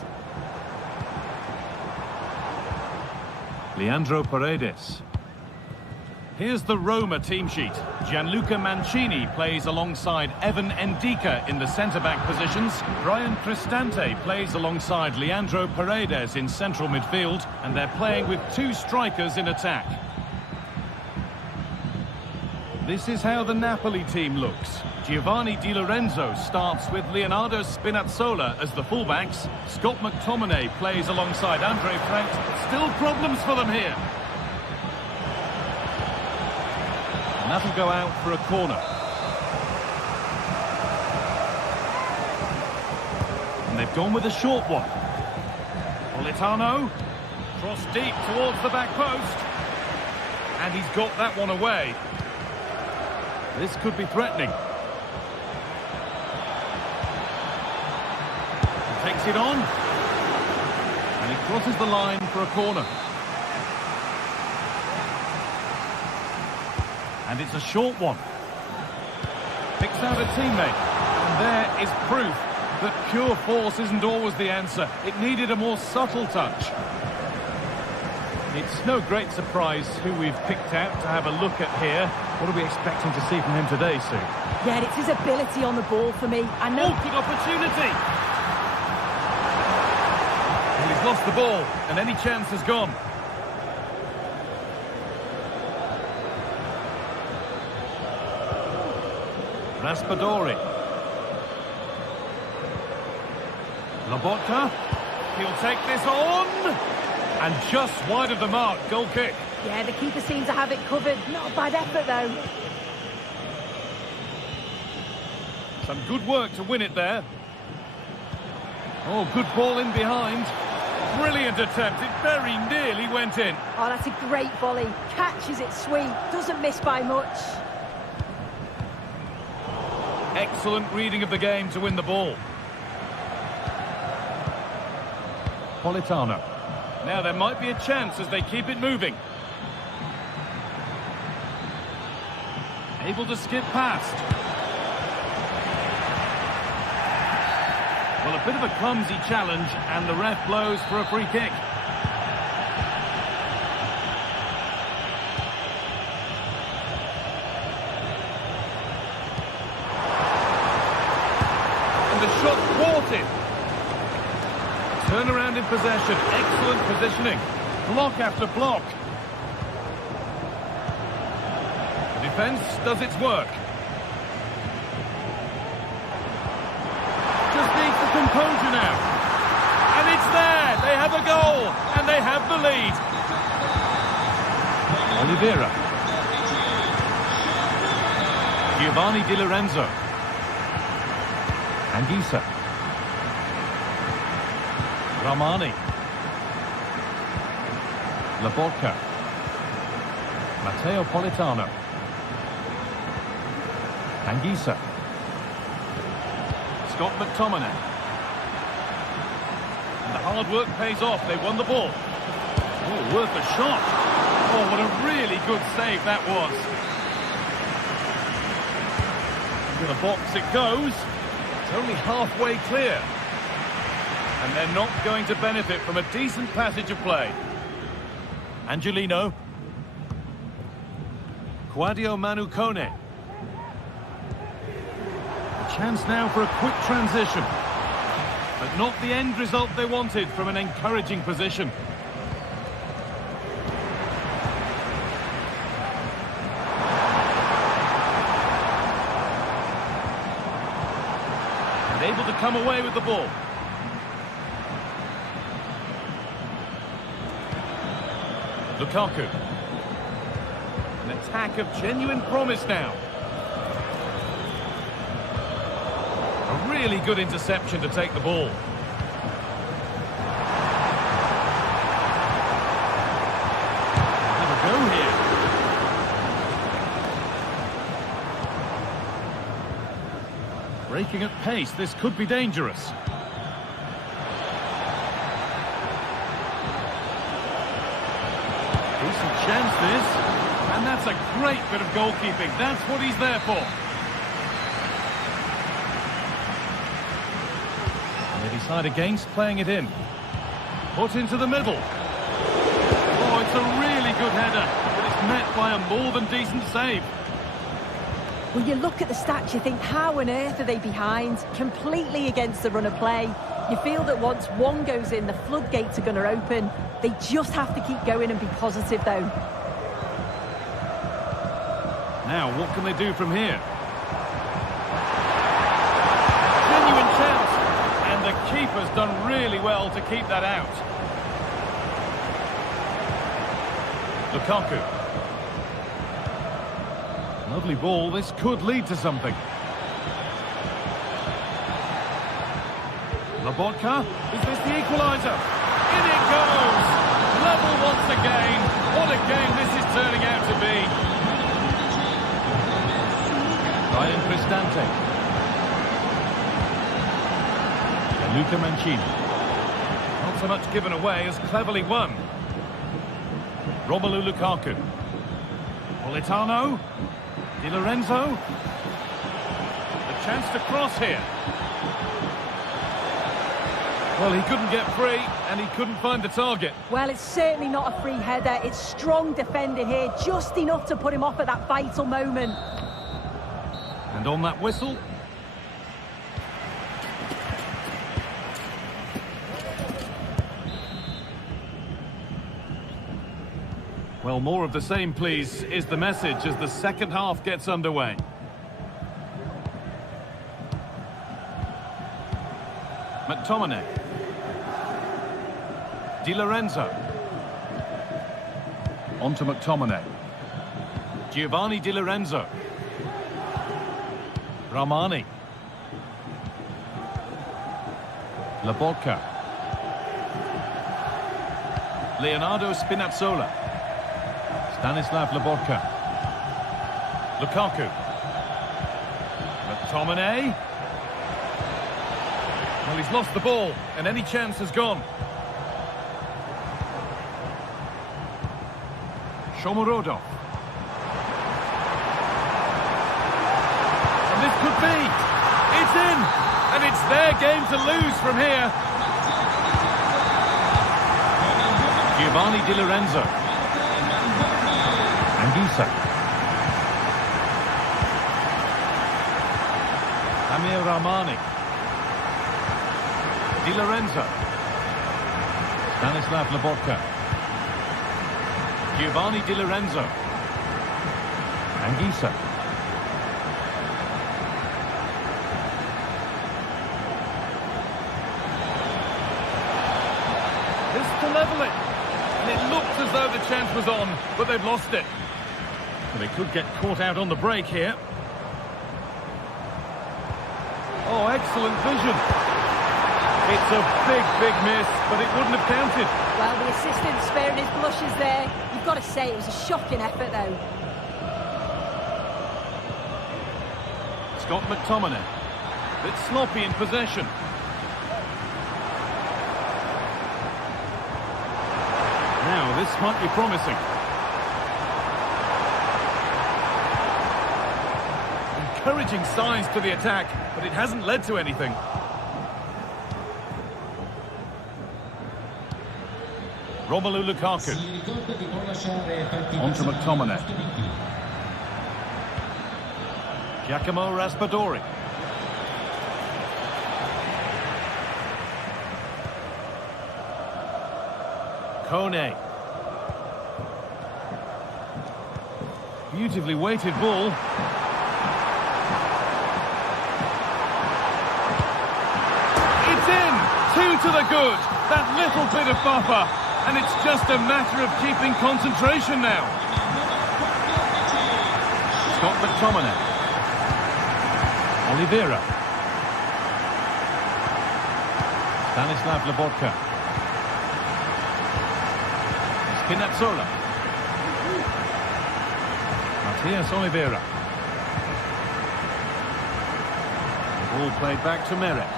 Leandro Paredes. Here's the Roma team sheet. Gianluca Mancini plays alongside Evan Ndika in the centre-back positions. Brian Cristante plays alongside Leandro Paredes in central midfield. And they're playing with two strikers in attack. This is how the Napoli team looks. Giovanni Di Lorenzo starts with Leonardo Spinazzola as the fullbacks. Scott McTominay plays alongside Andre Frank. Still problems for them here. And that'll go out for a corner. And they've gone with a short one. Politano. Cross deep towards the back post. And he's got that one away. This could be threatening. He takes it on. And he crosses the line for a corner. And it's a short one. Picks out a teammate. And there is proof that pure force isn't always the answer. It needed a more subtle touch. It's no great surprise who we've picked out to have a look at here. What are we expecting to see from him today, Sue? Yeah, it's his ability on the ball for me. I know... Oh, good opportunity! Well, he's lost the ball, and any chance has gone. Raspadori. Lobotka. He'll take this on. And just wide of the mark, goal kick. Yeah, the keeper seems to have it covered. Not a bad effort, though. Some good work to win it there. Oh, good ball in behind. Brilliant attempt. It very nearly went in. Oh, that's a great volley. Catches it sweet. Doesn't miss by much. Excellent reading of the game to win the ball. Politano. Now there might be a chance as they keep it moving. Able to skip past. Well, a bit of a clumsy challenge, and the ref blows for a free kick. And the shot thwarted. Turnaround in possession, excellent positioning. Block after block. Defence does its work. Just needs the composure now. And it's there! They have a goal! And they have the lead. Oliveira. Giovanni Di Lorenzo. Anguissa. Ramani. Lobotka. Matteo Politano. Anguissa. Scott McTominay. And the hard work pays off. They won the ball. Oh, worth a shot. Oh, what a really good save that was. To the box it goes. It's only halfway clear. And they're not going to benefit from a decent passage of play. Angelino. Quadio Manukone. A chance now for a quick transition. But not the end result they wanted from an encouraging position. And able to come away with the ball. Lukaku. An attack of genuine promise now. A really good interception to take the ball. Breaking at pace, this could be dangerous. Decent chance this. And that's a great bit of goalkeeping. That's what he's there for. And they decide against playing it in. Put into the middle. Oh, it's a really good header, but it's met by a more than decent save. When you look at the stats, you think, how on earth are they behind? Completely against the run of play. You feel that once one goes in, the floodgates are going to open. They just have to keep going and be positive, though. Now, what can they do from here? Genuine chance. And the keeper's done really well to keep that out. Lukaku. Lovely ball. This could lead to something. Lobotka. Is this the equaliser? In it goes! Level once again. What a game this is turning out to be. Ryan Cristante. Luca Mancini. Not so much given away as cleverly won. Romelu Lukaku. Politano. Di Lorenzo. The chance to cross here. Well, he couldn't get free, and he couldn't find the target. Well, it's certainly not a free header. It's strong defending here, just enough to put him off at that vital moment. And on that whistle... Well, more of the same, please, is the message as the second half gets underway. McTominay. Di Lorenzo. On to McTominay. Giovanni Di Lorenzo. Ramani. Lobotka. Leonardo Spinazzola. Stanislav Lobotka. Lukaku. McTominay. Well, he's lost the ball, and any chance has gone. Shomurodov. And this could be. It's in! And it's their game to lose from here. Giovanni Di Lorenzo. Anguissa. Amir Rahmani. Di Lorenzo. Stanislav Lobotka. Giovanni Di Lorenzo. Anguissa. This to level it. And it looked as though the chance was on, but they've lost it. Well, they could get caught out on the break here. Oh, excellent vision. It's a big, big miss, but it wouldn't have counted. Well, the assistant's sparing his blushes there. You've got to say it was a shocking effort, though. Scott McTominay. Bit sloppy in possession. Now, this might be promising. Encouraging signs to the attack, but it hasn't led to anything. Romelu Lukaku. On to McTominay. Giacomo Raspadori. Kone. Beautifully weighted ball. It's in! 2 to the good. That little bit of buffer. And it's just a matter of keeping concentration now. Scott McTominay. Oliveira. Stanislav Lobotka. Spinazzola. Matias Oliveira. Ball played back to Merritt.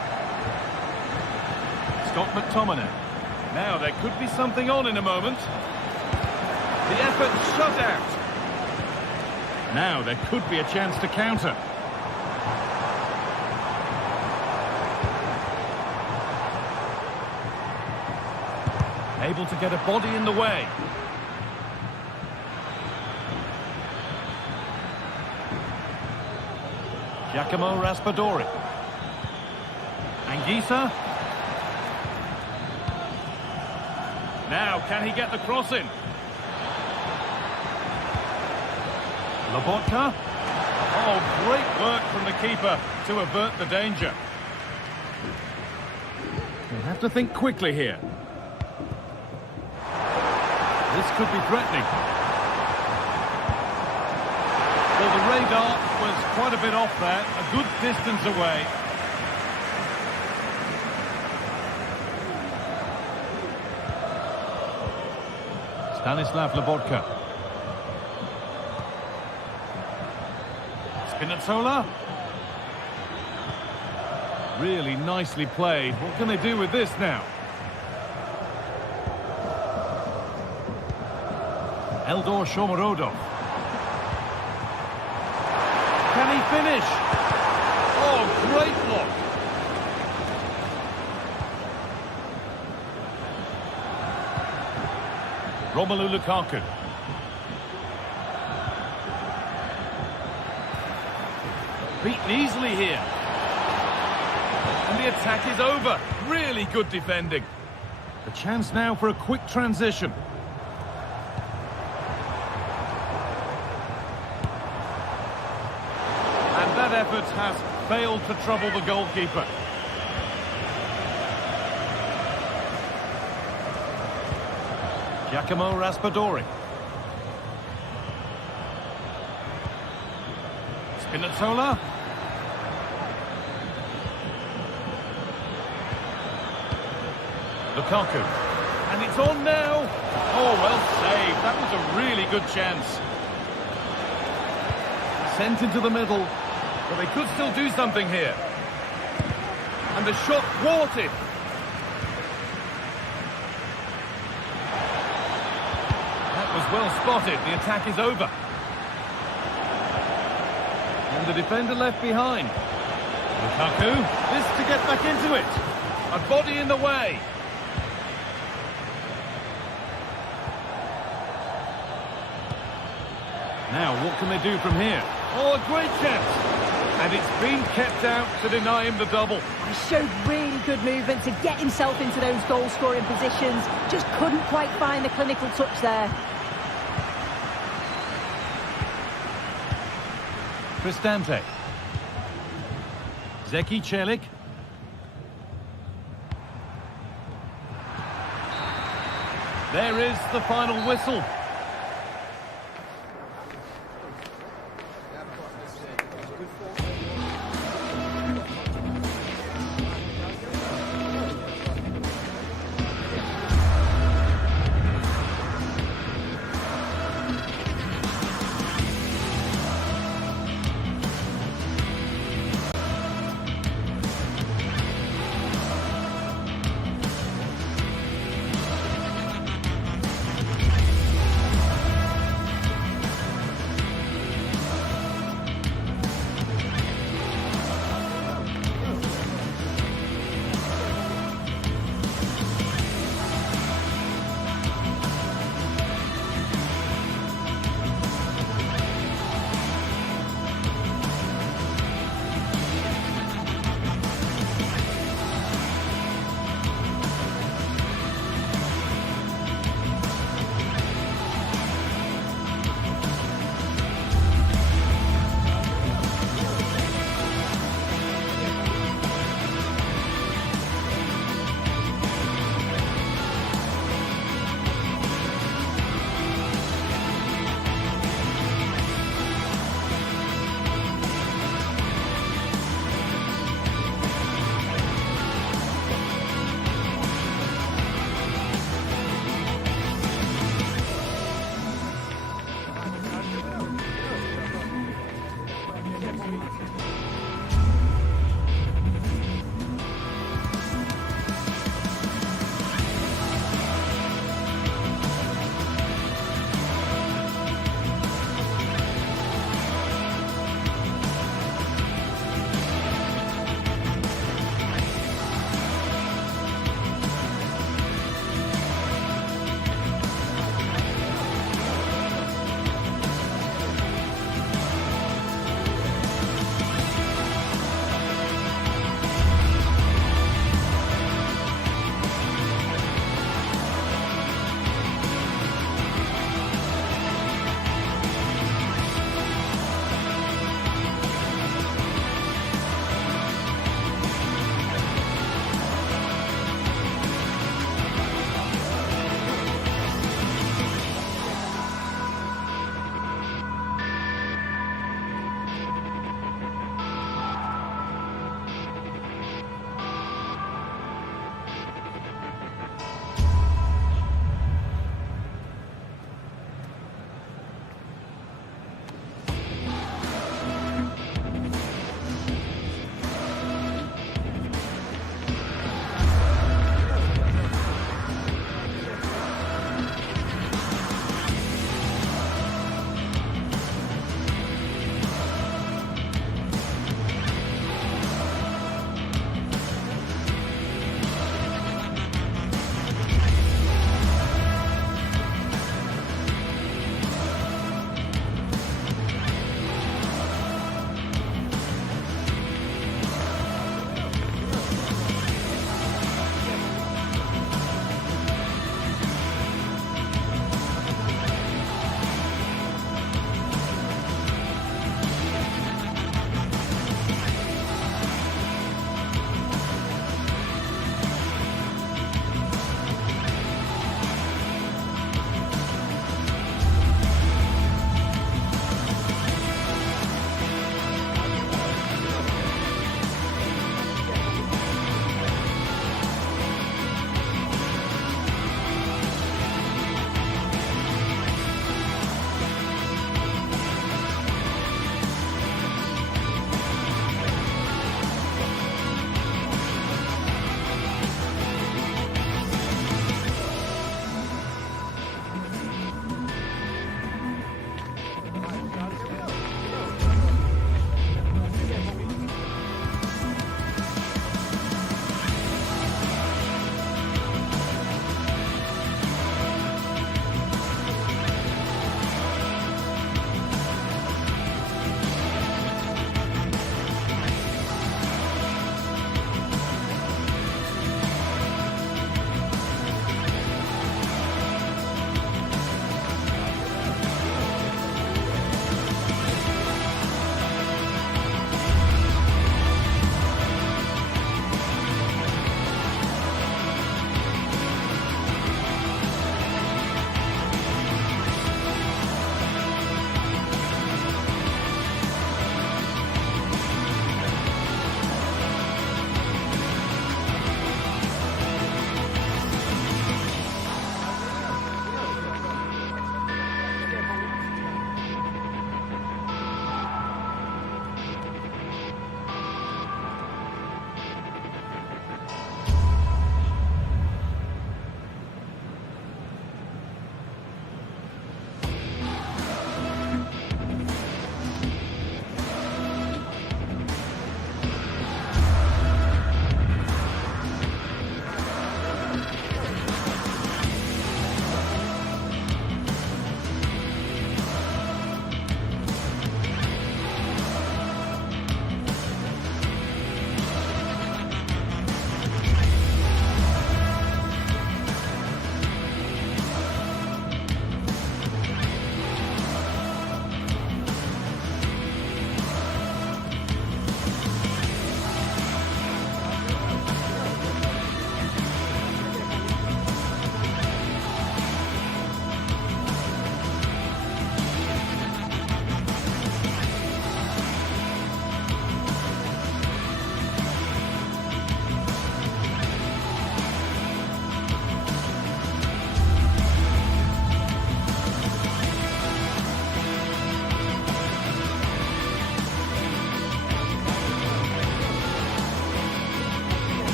Scott McTominay. Now there could be something on in a moment. The effort shut out. Now there could be a chance to counter. Able to get a body in the way. Giacomo Raspadori. Anguissa. Now, can he get the cross in? Lobotka. Oh, great work from the keeper to avert the danger. They have to think quickly here. This could be threatening. Well, the radar was quite a bit off there, a good distance away. Stanislav Lobotka. Spinazzola. Really nicely played. What can they do with this now? Eldor Shomorodov. Can he finish? Oh, great block. Romelu Lukaku. Beaten easily here. And the attack is over. Really good defending. A chance now for a quick transition. And that effort has failed to trouble the goalkeeper. Giacomo Raspadori. Spinazzola. Lukaku. And it's on now. Oh, well saved. That was a really good chance. Sent into the middle. But they could still do something here. And the shot thwarted. That was well spotted. The attack is over. And the defender left behind. Lukaku. This to get back into it. A body in the way. Now, what can they do from here? Oh, a great chance. And it's been kept out to deny him the double. He showed really good movement to get himself into those goal-scoring positions. Just couldn't quite find the clinical touch there. Cristante. Zeki Celik. There is the final whistle.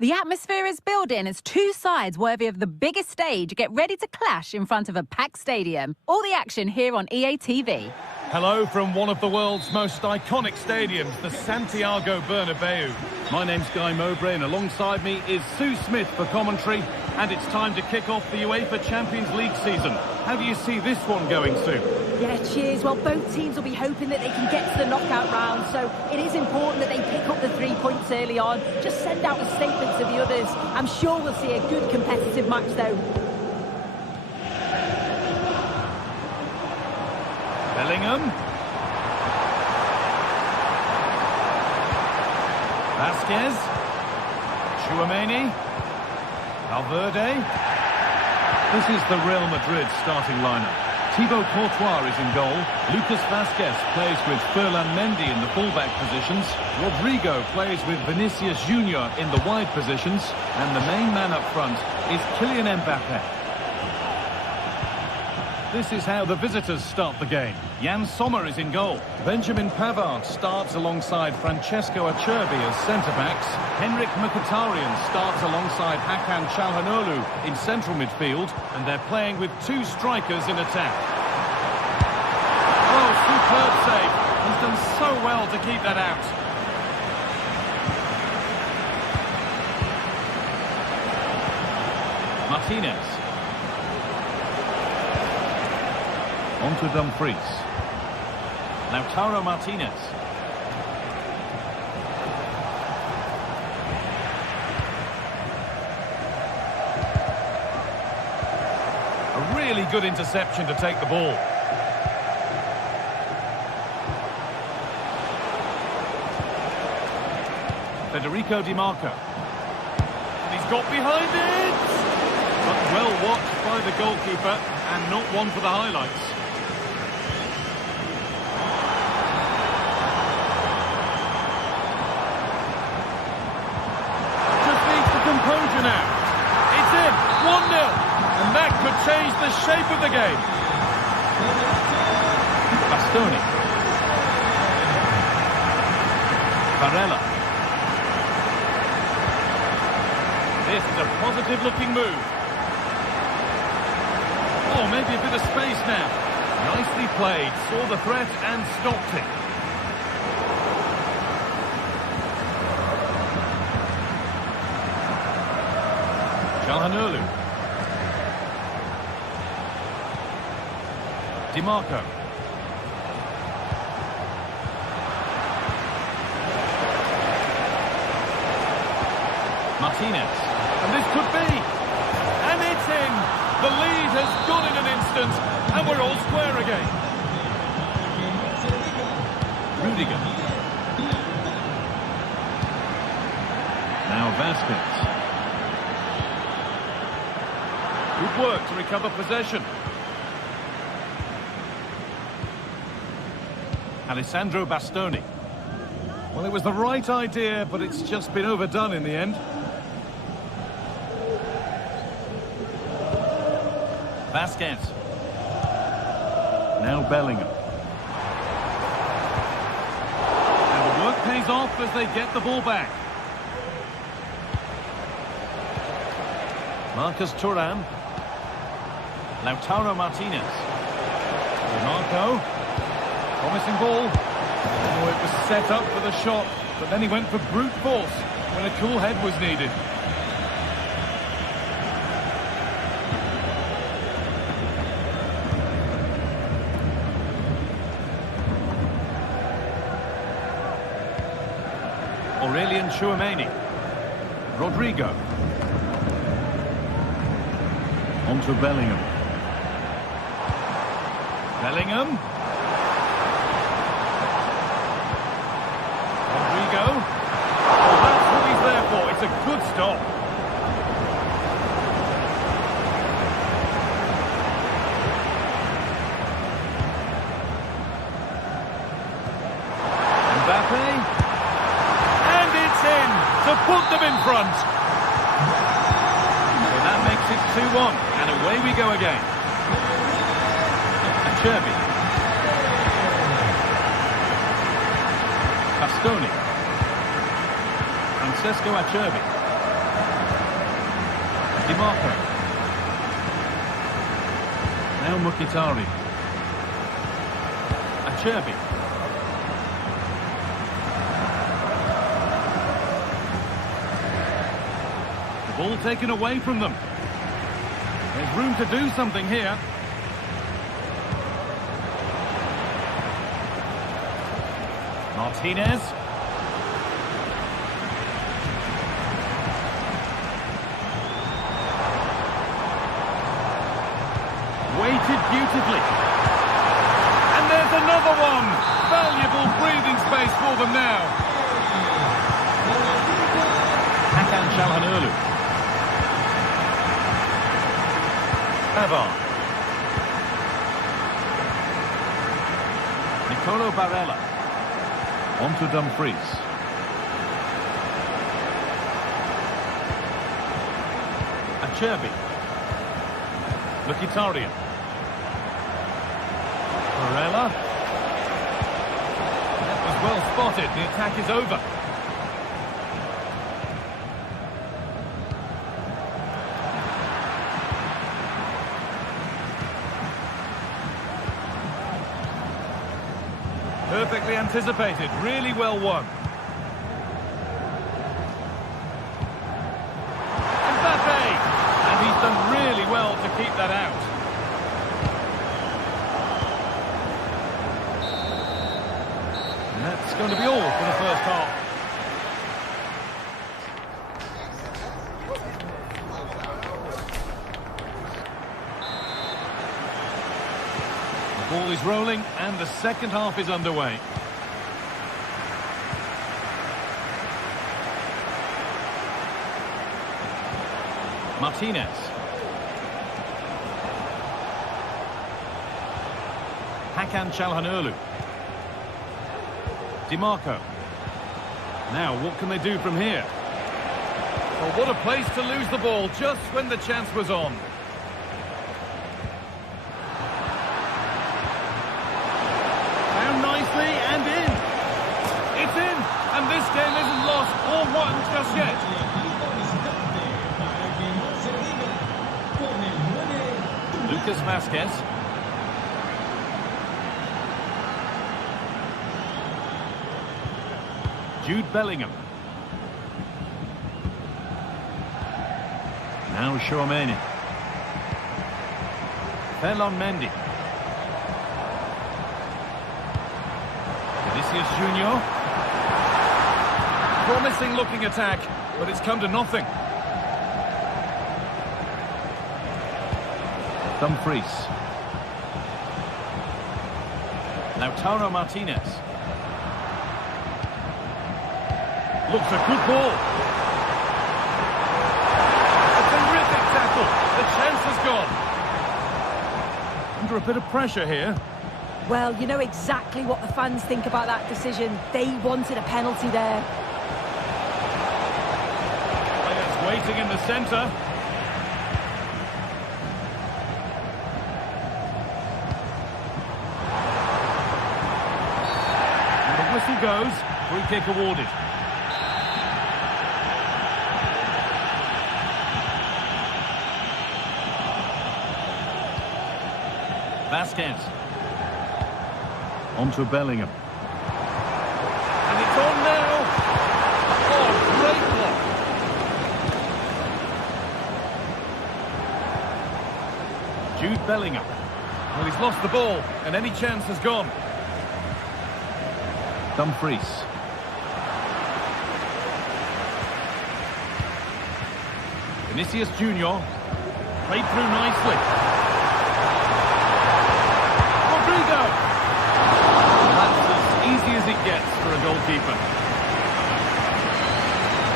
The atmosphere is building as two sides worthy of the biggest stage get ready to clash in front of a packed stadium. All the action here on EA TV. Hello from one of the world's most iconic stadiums, the Santiago Bernabeu. My name's Guy Mowbray and alongside me is Sue Smith for commentary, and it's time to kick off the UEFA Champions League season. How do you see this one going, Sue? Yeah, cheers. Well, both teams will be hoping that they can get to the knockout round, so it is important that they pick up the 3 points early on. Just send out a statement to the others. I'm sure we'll see a good competitive match, though. Bellingham. Vasquez. Tchouaméni. Valverde. This is the Real Madrid starting lineup. Thibaut Courtois is in goal. Lucas Vasquez plays with Ferland Mendy in the fullback positions. Rodrigo plays with Vinicius Junior in the wide positions. And the main man up front is Kylian Mbappe. This is how the visitors start the game. Jan Sommer is in goal. Benjamin Pavard starts alongside Francesco Acerbi as centre-backs. Henrik Mkhitaryan starts alongside Hakan Çalhanoğlu in central midfield. And they're playing with 2 strikers in attack. Oh, superb save. He's done so well to keep that out. Martinez. On to Dumfries. Lautaro Martinez. A really good interception to take the ball. Federico Di Marco. And he's got behind it! But well watched by the goalkeeper and not one for the highlights. Composure now. It's in. 1-0. And that could change the shape of the game. Bastoni. Barella. This is a positive-looking move. Oh, maybe a bit of space now. Nicely played. Saw the threat and stopped it. Çalhanoğlu. Di Marco. Martinez. And this could be. And it's in. The lead has gone in an instant. And we're all square again. Rudiger. Now Vasquez. Good work to recover possession. Alessandro Bastoni. Well, it was the right idea, but it's just been overdone in the end. Vasquez. Now Bellingham. And the work pays off as they get the ball back. Marcus Thuram. Lautaro Martinez. Di Marco. Promising ball. Oh, it was set up for the shot, but then he went for brute force when a cool head was needed. Aurelien Tchouaméni. Rodrigo. On to Bellingham. Bellingham. Rodrigo. Oh, that's what he's there for. It's a good stop. Mbappe. And it's in to put them in front. So that makes it 2-1. And away we go again. Acerbi. Bastoni. Francesco Acerbi. DiMarco. Now Mkhitaryan. Acerbi. The ball taken away from them. There's room to do something here. Martinez. Weighted beautifully. And there's another one. Valuable breathing space for them now. Hakan Çalhanoğlu. Pavard. Nicolo Barella. On to Dumfries. Acerbi. Mkhitaryan. Barella. That was well spotted. The attack is over. Perfectly anticipated, really well won. Mbappe! And he's done really well to keep that out. And that's going to be all for the first half. The ball is rolling and the second half is underway. Martinez. Hakan Çalhanoğlu. DiMarco. Now, what can they do from here? Well, what a place to lose the ball just when the chance was on. Down nicely and in. It's in, and this game isn't lost or won just yet. Lucas Vazquez. Jude Bellingham. Now Tchouaméni. Ferland Mendy. Vinicius Junior. Promising looking attack, but it's come to nothing. Dumfries. Lautaro Martinez. Looks a good ball. A terrific tackle. The chance has gone. Under a bit of pressure here. Well, you know exactly what the fans think about that decision. They wanted a penalty there. Players waiting in the centre. And the whistle goes. Free kick awarded. Vazquez. On to Bellingham. And it's on now. Oh, great block. Jude Bellingham. Well, he's lost the ball, and any chance has gone. Dumfries. Vinicius Junior. Played through nicely. Easy as it gets for a goalkeeper.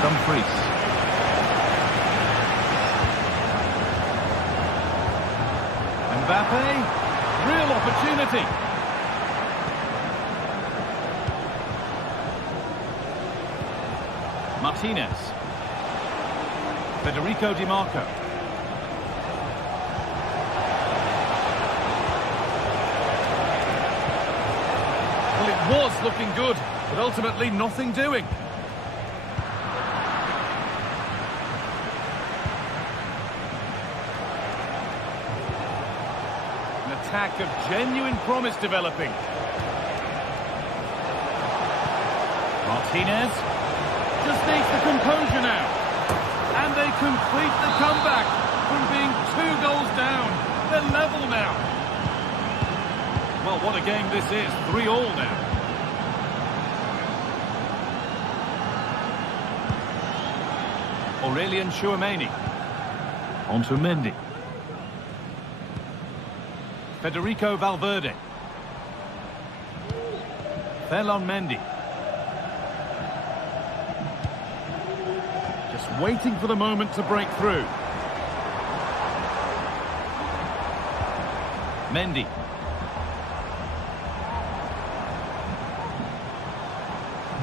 Dumfries. Mbappe. Real opportunity. Martinez. Federico DiMarco. Was looking good, but ultimately nothing doing. attack of genuine promise developing. Martinez just needs the composure now. And they complete the comeback from being 2 goals down. They're level now. Well, what a game this is. 3-3 now. Aurelien Tchouameni. On to Mendy. Federico Valverde. Ferland Mendy. Just waiting for the moment to break through. Mendy.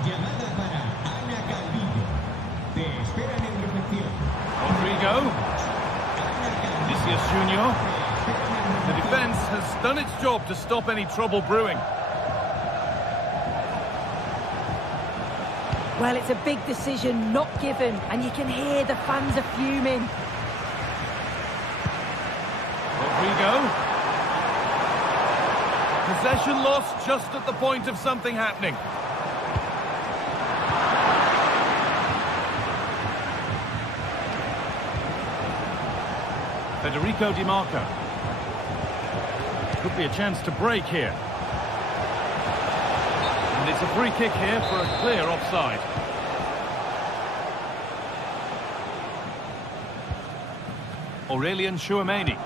Llamada para Ana Calvillo. Te esperan en recepción. Rodrigo. Vinicius Junior. The defence has done its job to stop any trouble brewing. Well, it's a big decision not given, and you can hear the fans are fuming. Rodrigo. Possession lost just at the point of something happening. Federico Di Marco. Could be a chance to break here. And it's a free kick here for a clear offside. Aurelien Tchouameni.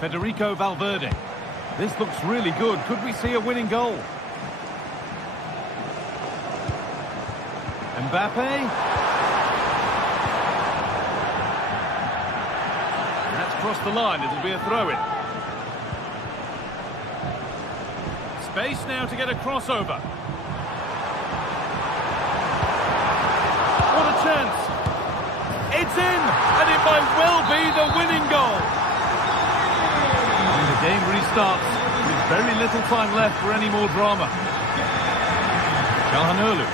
Federico Valverde. This looks really good. Could we see a winning goal? Mbappe. That's crossed the line. It'll be a throw-in. Space now to get a crossover. What a chance. It's in, and it might well be the winning goal. And the game restarts with very little time left for any more drama. Calhanoglu.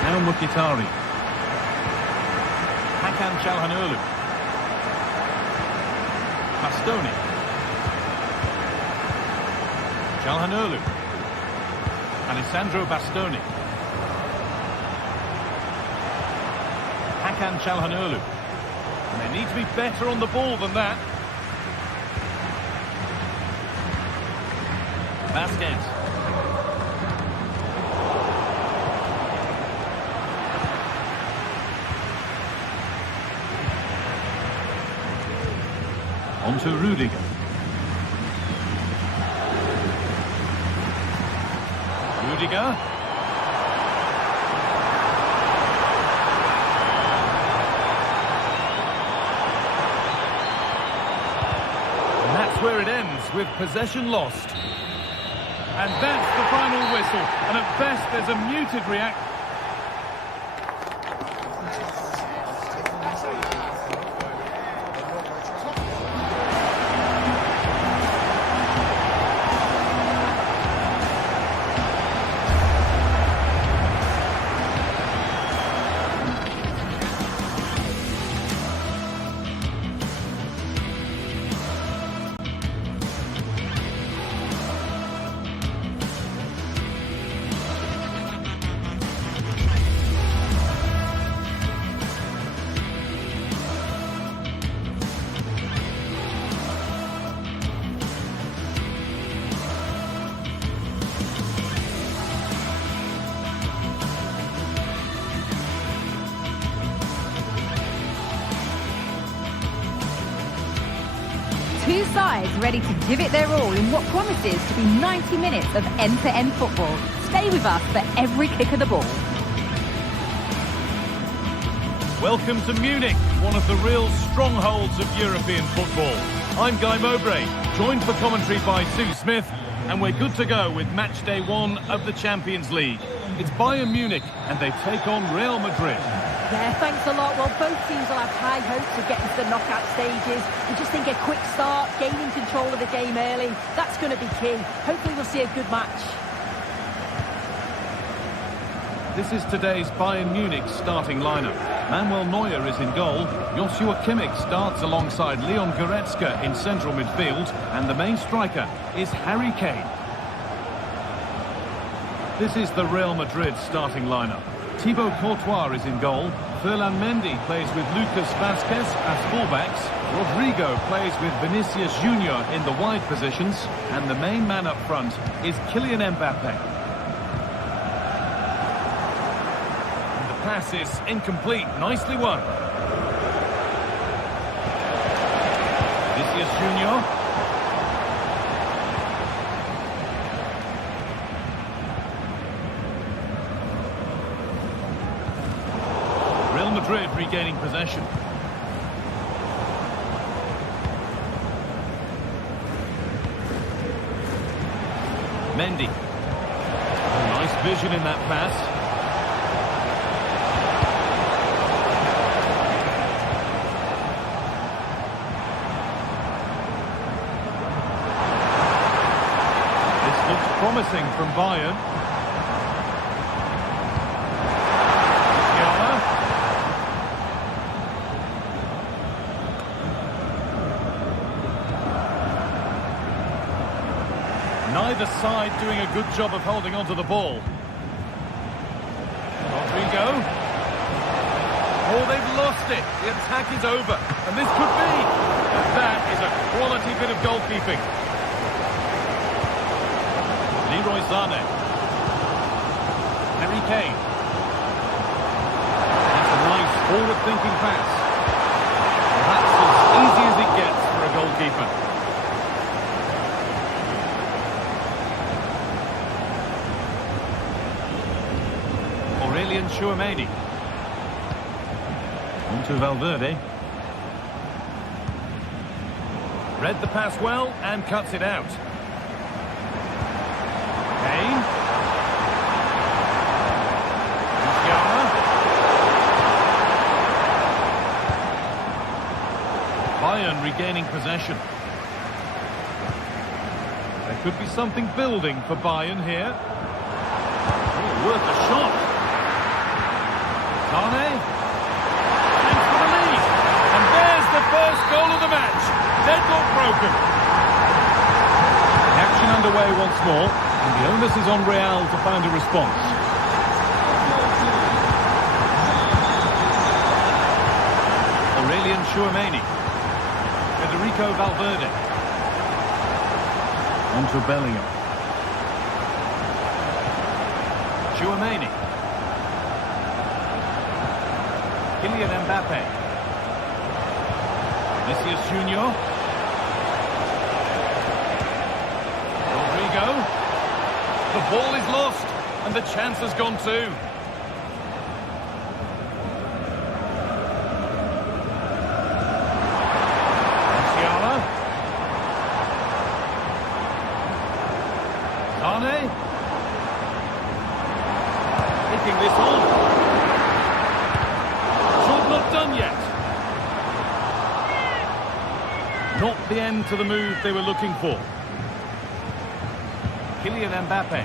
Now Mkhitaryan. Hakan Calhanoglu. Bastoni. Calhanoglu. Alessandro Bastoni. Hakan Calhanoglu. And they need to be better on the ball than that. Vasquez. On to Rudiger. Rudiger. And that's where it ends, with possession lost. And that's the final whistle. And at best, there's a muted reaction. Two sides ready to give it their all in what promises to be 90 minutes of end-to-end football. Stay with us for every kick of the ball. Welcome to Munich, one of the real strongholds of European football. I'm Guy Mowbray, joined for commentary by Sue Smith, and we're good to go with match day 1 of the Champions League. It's Bayern Munich, and they take on Real Madrid. Yeah, thanks a lot. Well, both teams will have high hopes of getting to the knockout stages. We just think a quick start, gaining control of the game early, that's going to be key. Hopefully we'll see a good match. This is today's Bayern Munich starting lineup. Manuel Neuer is in goal. Joshua Kimmich starts alongside Leon Goretzka in central midfield. And the main striker is Harry Kane. This is the Real Madrid starting lineup. Thibaut Courtois is in goal. Ferland Mendy plays with Lucas Vazquez as fullbacks. Rodrigo plays with Vinicius Junior in the wide positions. And the main man up front is Kylian Mbappe. And the pass is incomplete. Nicely won. Vinicius Junior. Real Madrid regaining possession. Mendy. Nice vision in that pass. This looks promising from Bayern. Neither side doing a good job of holding onto the ball. Rodrigo. Oh, they've lost it. The attack is over. And this could be. And that is a quality bit of goalkeeping. Leroy Sané. Harry Kane. That's a nice forward-thinking pass. That's as easy as it gets for a goalkeeper. Chouameni. On to Valverde. Read the pass well and cuts it out. Kane. Bayern regaining possession. There could be something building for Bayern here. Oh, worth a shot. Sané, thanks for the lead, and there's the first goal of the match. Deadlock broken. The action underway once more, and the onus is on Real to find a response. Aurelien Chouameni, Federico Valverde, onto Bellingham. Chouameni. Kylian Mbappe. Vinicius Junior. Rodrigo. The ball is lost, and the chance has gone too. Musiala. Sané. Hitting this on. Not done yet. Not the end to the move they were looking for. Kylian Mbappe.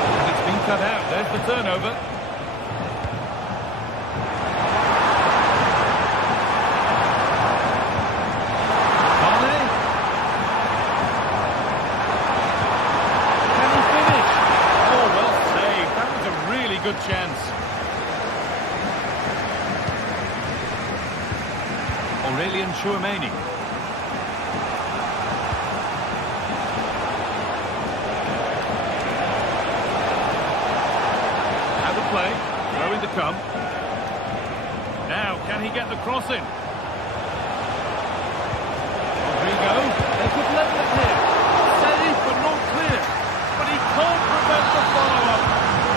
And it's been cut out. There's the turnover. Sané. Can he finish? Oh, well saved. That was a really good chance. Aurelien Chouameni. Out of play, throw in to come. Now, can he get the cross in? Rodrigo, they could level it here. Safe but not clear. But he can't prevent the follow-up.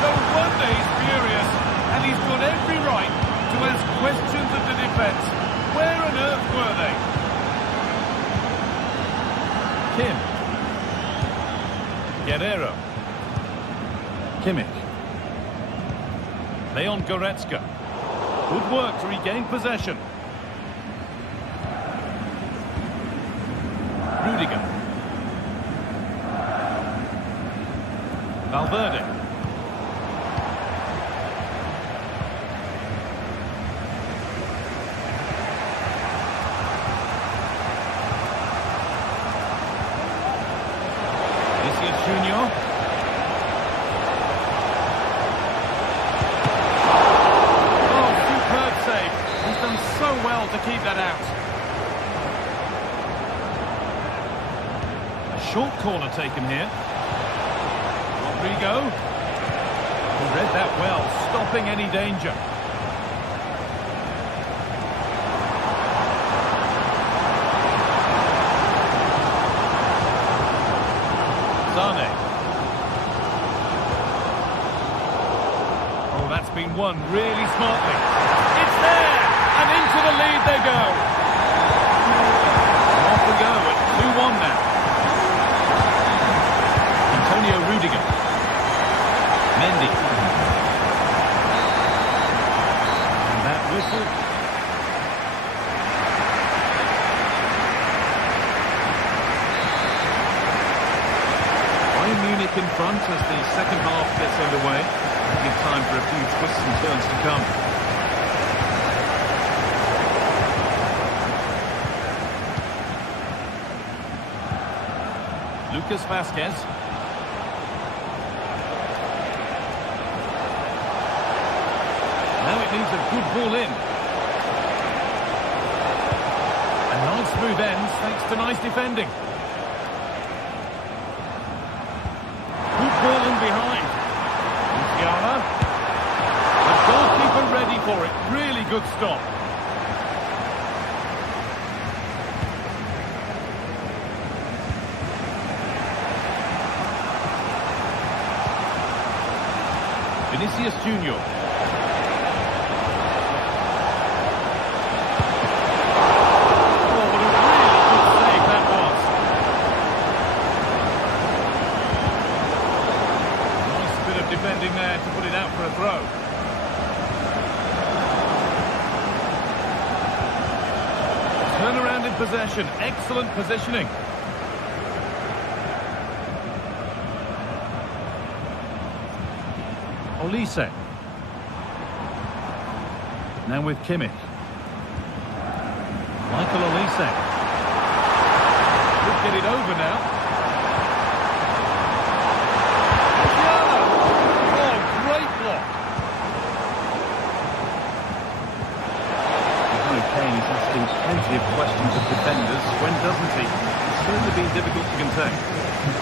No wonder he's furious, and he's got every right to ask questions of the defence. Where on earth were they? Kim. Guerrero. Kimmich. Leon Goretzka. Good work to regain possession. Rudiger. Valverde. Vinicius Junior. Oh, superb save. He's done so well to keep that out. A short corner taken here. Rodrigo. He read that well, stopping any danger. Zane. Oh, that's been won really smartly. It's there! And into the lead they go. And off we go at 2-1 now. Antonio Rudiger. Mendy. And that whistle. Bayern Munich in front as the second half gets underway. Give time for a few twists and turns to come. Lucas Vazquez. Now it needs a good ball in. And nice smooth ends thanks to nice defending. Good ball in behind. Musiala. The goalkeeper ready for it. Really good stop. Vinicius Junior. Defending there to put it out for a throw. Turn around in possession. Excellent positioning. Olise. Now with Kimmich. Michael Olise. Could get it over now. He's asking plenty of questions of defenders. When doesn't he? It's certainly been difficult to contain.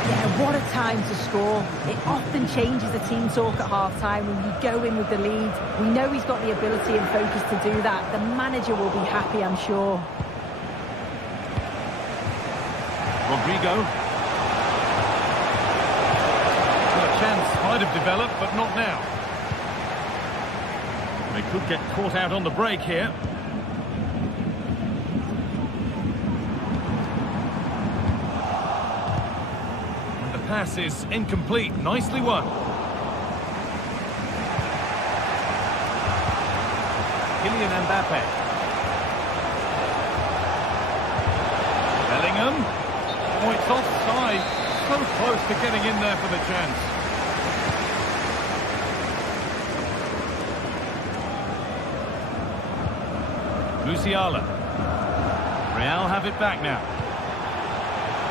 Yeah, what a time to score. It often changes the team talk at half-time when you go in with the lead. We know he's got the ability and focus to do that. The manager will be happy, I'm sure. Rodrigo. Well, a chance might have developed, but not now. They could get caught out on the break here. Pass is incomplete. Nicely won. Kylian Mbappe. Bellingham. Oh, it's offside. So close to getting in there for the chance. Musiala. Real have it back now.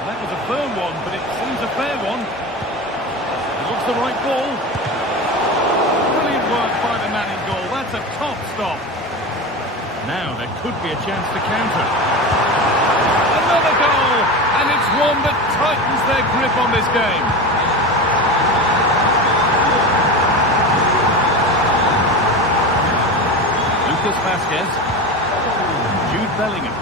That was a firm one, but it seems a fair one. It looks the right ball. Brilliant work by the man in goal. That's a top stop. Now there could be a chance to counter. Another goal! And it's one that tightens their grip on this game. Lucas Vazquez. Jude Bellingham.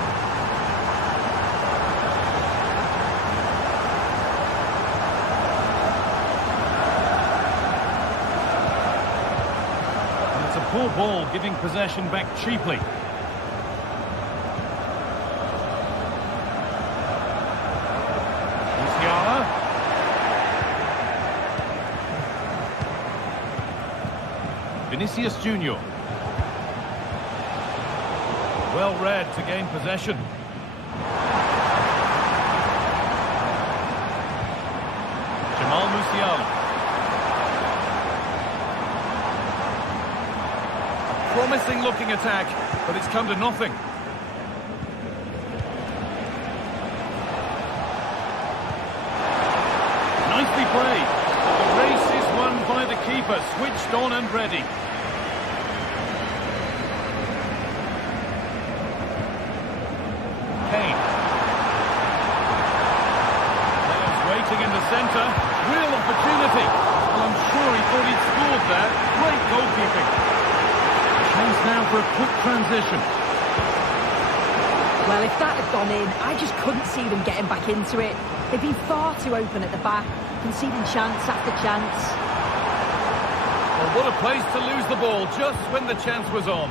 Poor ball, giving possession back cheaply. Musiala. Vinicius Junior. Well read to gain possession. Jamal Musiala. Promising looking attack, but it's come to nothing. Nicely played. The race is won by the keeper, switched on and ready. Kane. Players waiting in the centre. Real opportunity. Well, I'm sure he thought he'd scored there. Great goalkeeping. Chance now for a quick transition. Well, if that had gone in, I just couldn't see them getting back into it. They've been far too open at the back, conceding chance after chance. Well, what a place to lose the ball just when the chance was on.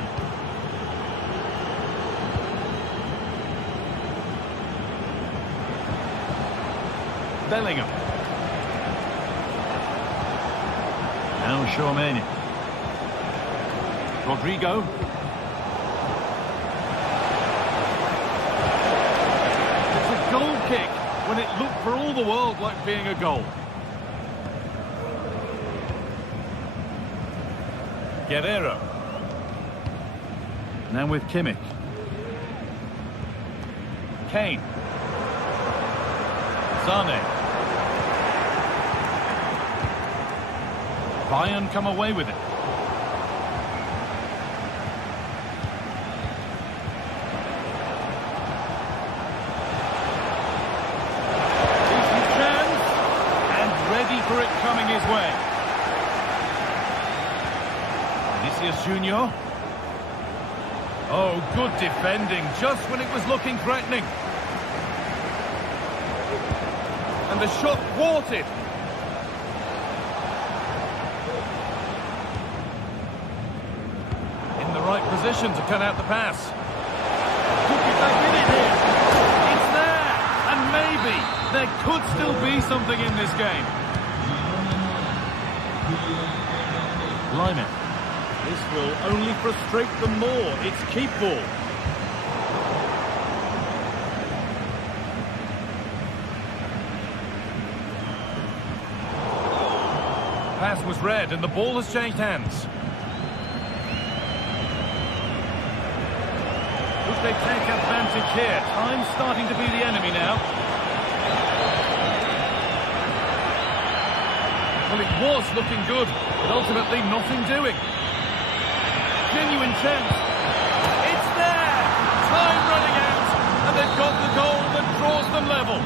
Bellingham. Now Tchouaméni. Rodrigo. It's a goal kick when it looked for all the world like being a goal. Guerrero. Now with Kimmich. Kane. Sane. Bayern come away with it. Decent chance. And ready for it coming his way. Vinicius Junior. Oh, good defending, just when it was looking threatening. And the shot thwarted. In the right position to cut out the pass. Could be back in it here. It's there. And maybe there could still be something in this game. Lyman. This will only frustrate them more. It's keep ball. Pass was read and the ball has changed hands. Could they take advantage here? Time's starting to be the enemy now. Well, it was looking good, but ultimately nothing doing. Genuine chance. It's there! Time running out, and they've got the goal that draws them level.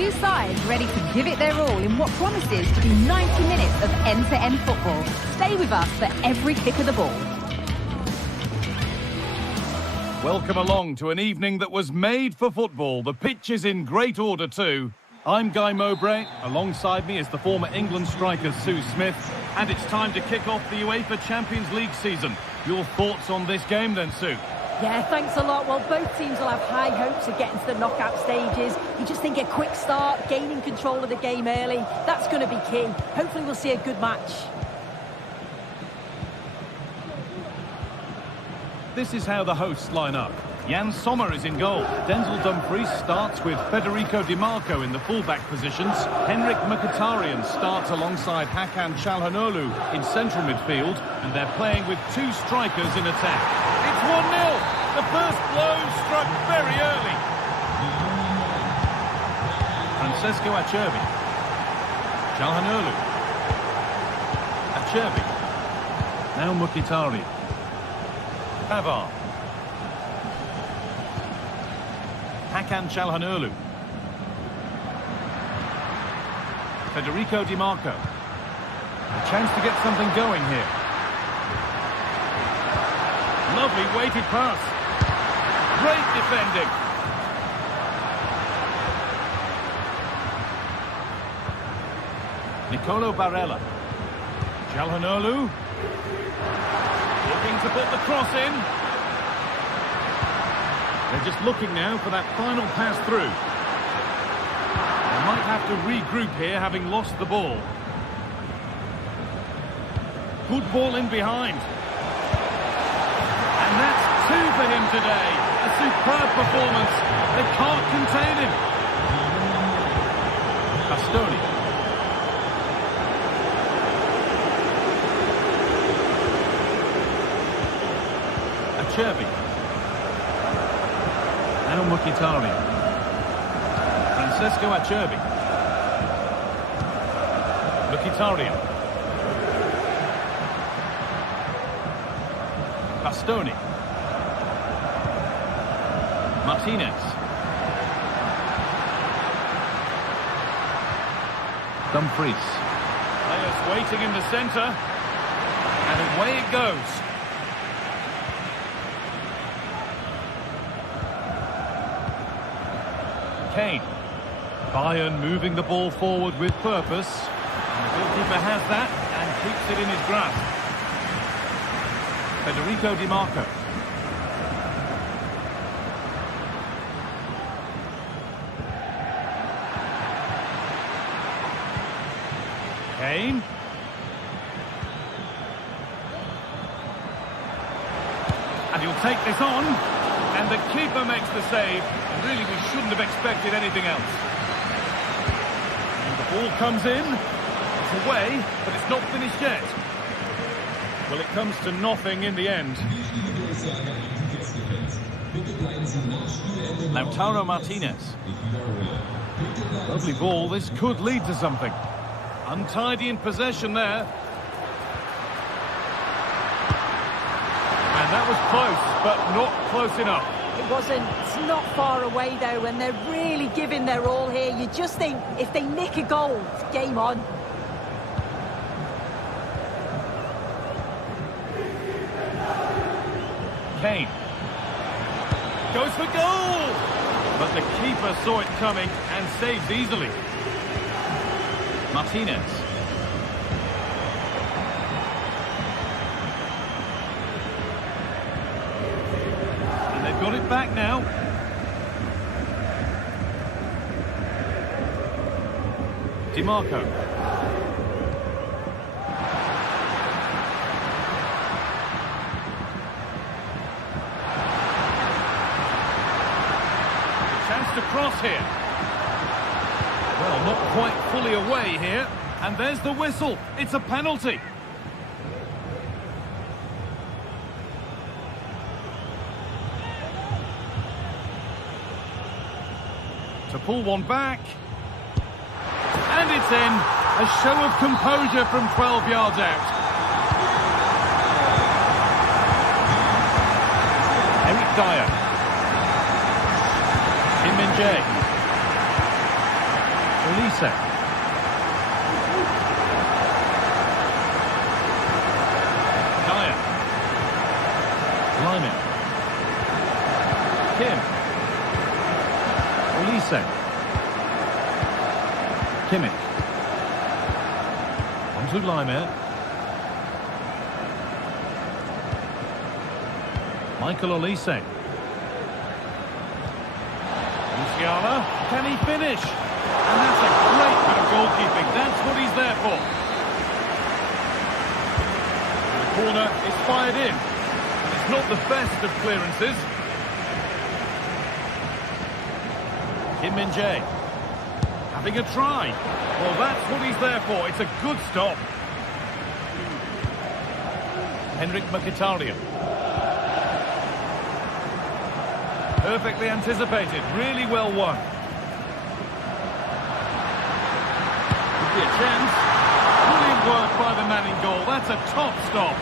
Two sides ready to give it their all in what promises to be 90 minutes of end-to-end football. Stay with us for every kick of the ball. Welcome along to an evening that was made for football. The pitch is in great order too. I'm Guy Mowbray. Alongside me is the former England striker Sue Smith. And it's time to kick off the UEFA Champions League season. Your thoughts on this game then, Sue? Yeah, thanks a lot. Well, both teams will have high hopes of getting to the knockout stages. You just think a quick start, gaining control of the game early, that's going to be key. Hopefully we'll see a good match. This is how the hosts line up. Jan Sommer is in goal. Denzel Dumfries starts with Federico Di Marco in the fullback positions. Henrik Mkhitaryan starts alongside Hakan Çalhanoğlu in central midfield. And they're playing with two strikers in attack. It's 1-0. The first blow struck very early. Francesco Acerbi. Çalhanoğlu. Acerbi. Now Mkhitaryan. Pavard. Hakan Çalhanoğlu. Federico Di Marco. A chance to get something going here. Lovely weighted pass. Great defending. Nicolo Barella. Çalhanoğlu. Looking to put the cross in. They're just looking now for that final pass through. They might have to regroup here, having lost the ball. Good ball in behind. And that's two for him today. A superb performance. They can't contain him. Bastoni. Acerbi. Now Mkhitaryan. Francesco Acerbi. Mkhitaryan. Bastoni. Martinez. Dumfries. Players waiting in the centre. And away it goes. Kane. Bayern moving the ball forward with purpose. And the goalkeeper has that and keeps it in his grasp. Federico Di Marco. Kane. And he'll take this on. And the keeper makes the save. And really, we shouldn't have expected anything else. And the ball comes in. It's away, but it's not finished yet. Well, it comes to nothing in the end. Lautaro Martinez. Lovely ball. This could lead to something. Untidy in possession there. And that was close, but not close enough. It wasn't. It's not far away, though, and they're really giving their all here. You just think, if they nick a goal, it's game on. Kane. Goes for goal! But the keeper saw it coming and saves easily. Martinez. Got it back now. Di Marco. Chance to cross here. Well, not quite fully away here. And there's the whistle. It's a penalty. To pull one back. And it's in. A show of composure from 12 yards out. Eric Dyer. Kim Min-jae. Olise. Dyer. Lyman. Kim. Olise. Kimmich. On to Lyman. Michael Olise. Musiala, can he finish? And that's a great bit of goalkeeping. That's what he's there for. The corner is fired in. And it's not the best of clearances. Kim Min-jae. Having a try. Well, that's what he's there for. It's a good stop. Henrik Mkhitaryan. Perfectly anticipated, really well won. Could be a chance. Brilliant work by the man in goal. That's a top stop.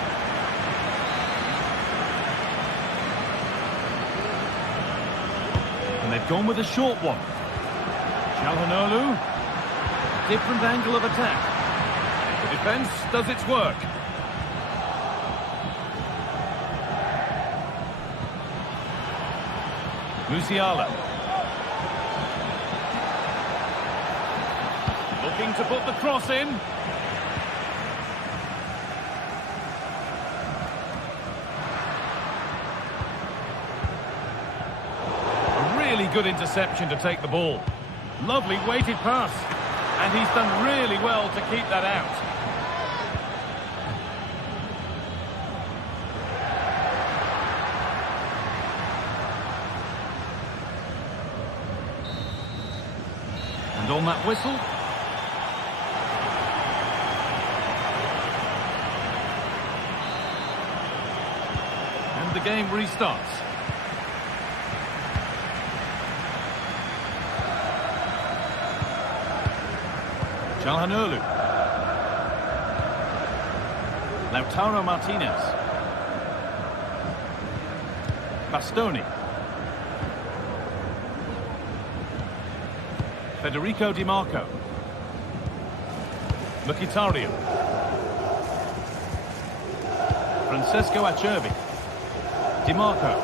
And they've gone with a short one. Çalhanoğlu. Different angle of attack. The defence does its work. Musiala. Looking to put the cross in. A really good interception to take the ball. Lovely weighted pass. And he's done really well to keep that out. And on that whistle, and the game restarts. Çalhanoğlu. Lautaro Martinez. Bastoni. Federico Di Marco. Mkhitaryan. Francesco Acerbi. Di Marco.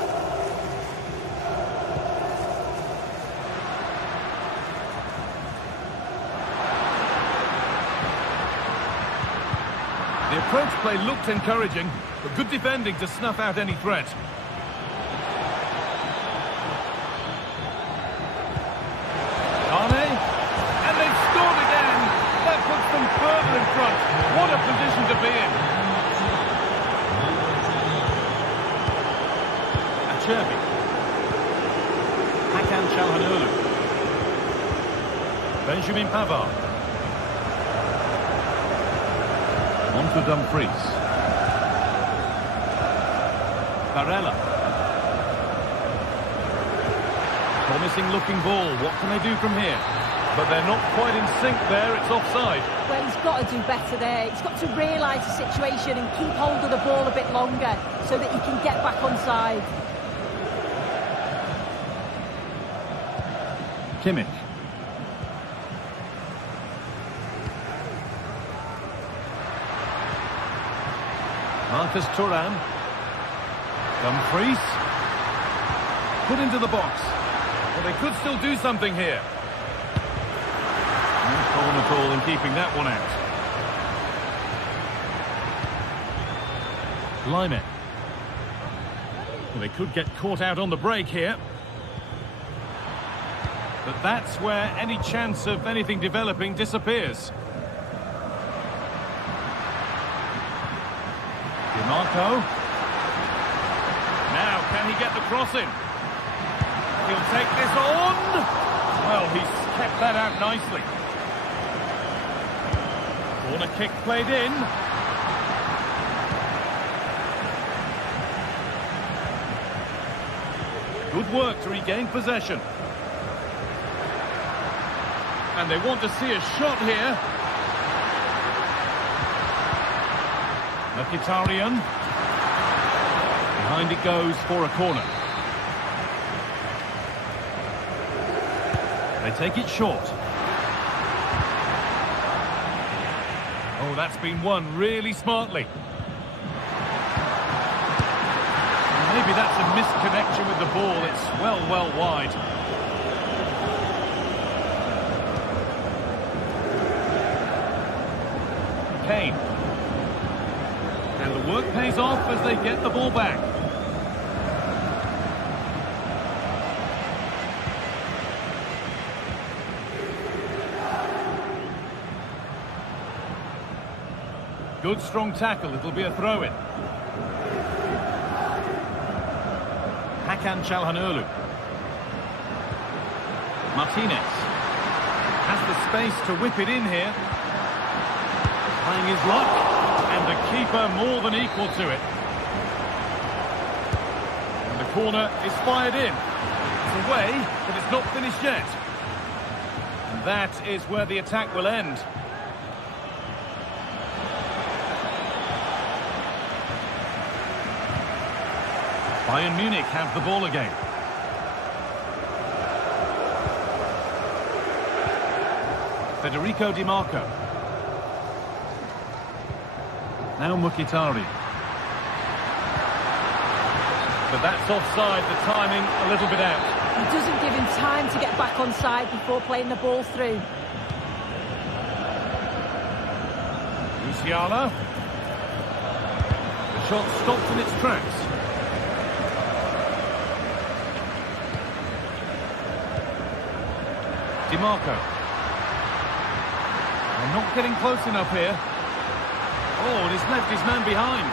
The approach play looked encouraging, but good defending to snuff out any threat. And they've scored again. That puts them further in front. What a position to be in. Acerbi. Hakan Çalhanoğlu. Benjamin Pavard. On to Dumfries. Barella. Promising looking ball. What can they do from here? But they're not quite in sync there. It's offside. Well, he's got to do better there. He's got to realise the situation and keep hold of the ball a bit longer so that he can get back onside. Kimmich. Marcus Thuram. Dumfries. Put into the box. Well, they could still do something here. No problem at all in keeping that one out. Lyman. Well, they could get caught out on the break here. But that's where any chance of anything developing disappears. Di Marco. Now, can he get the cross in? He'll take this on. Well, he's kept that out nicely. Corner kick played in. Good work to regain possession. And they want to see a shot here. Mkhitaryan. Behind it goes for a corner. They take it short. Oh, that's been won really smartly. Maybe that's a misconnection with the ball. It's well wide. Kane. And the work pays off as they get the ball back. Good strong tackle. It'll be a throw-in. Hakan Çalhanoğlu. Martinez has the space to whip it in here. Playing his luck, and the keeper more than equal to it. And the corner is fired in. It's away, but it's not finished yet. And that is where the attack will end. Bayern Munich have the ball again. Federico Di Marco. Now Mkhitaryan. But that's offside, the timing a little bit out. He doesn't give him time to get back on side before playing the ball through. Musiala. The shot stopped in its tracks. Di Marco. They're not getting close enough here. Oh, and he's left his man behind.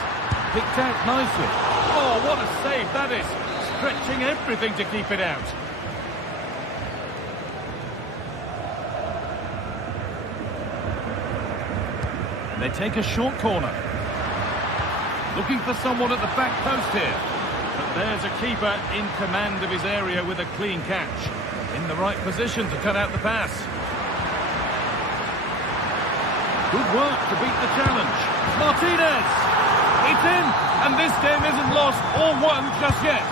Picked out nicely. Oh, what a save that is. Stretching everything to keep it out. They take a short corner. Looking for someone at the back post here. But there's a keeper in command of his area with a clean catch. In the right position to cut out the pass. Good work to beat the challenge. Martinez! It's in, and this game isn't lost or won just yet.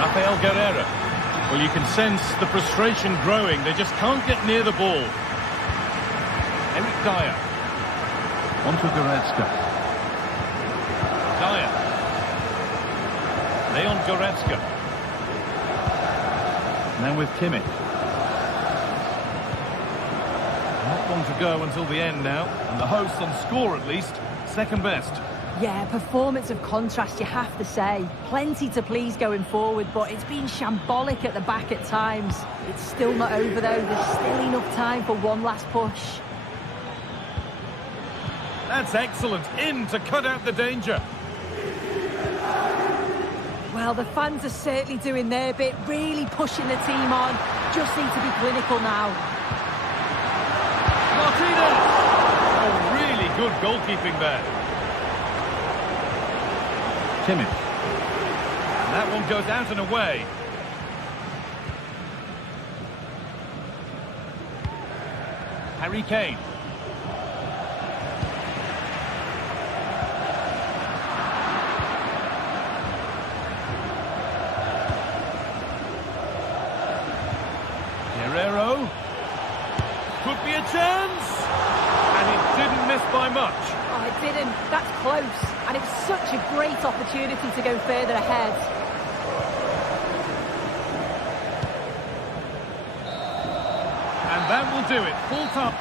Rafael Guerreiro. Well, you can sense the frustration growing. They just can't get near the ball. Eric Dyer. On to Goretzka. Dyer. Leon Goretzka. Now with Kimmich. Not long to go until the end now. And the hosts on score at least, second best. Yeah, performance of contrast, you have to say. Plenty to please going forward, but it's been shambolic at the back at times. It's still not over though. There's still enough time for one last push. That's excellent. In to cut out the danger. Well, the fans are certainly doing their bit, really pushing the team on. Just need to be clinical now. Martinez! Oh, really good goalkeeping there. Kimmich. And that one goes out and away. Harry Kane. Guerreiro. Could be a chance. And it didn't miss by much. Oh, it didn't. That's close. And it's such a great opportunity to go further ahead. And that will do it. Full time.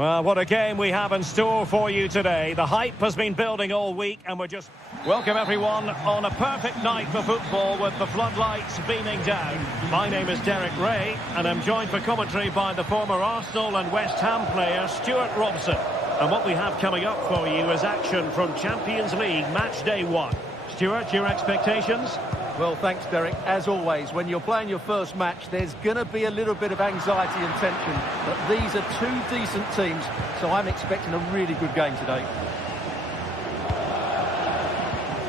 Well, what a game we have in store for you today. The hype has been building all week, and we're just... Welcome, everyone, on a perfect night for football with the floodlights beaming down. My name is Derek Ray, and I'm joined for commentary by the former Arsenal and West Ham player, Stuart Robson. And what we have coming up for you is action from Champions League match day 1. Stuart, your expectations? Well, thanks, Derek. As always, when you're playing your first match, there's going to be a little bit of anxiety and tension. But these are two decent teams, so I'm expecting a really good game today.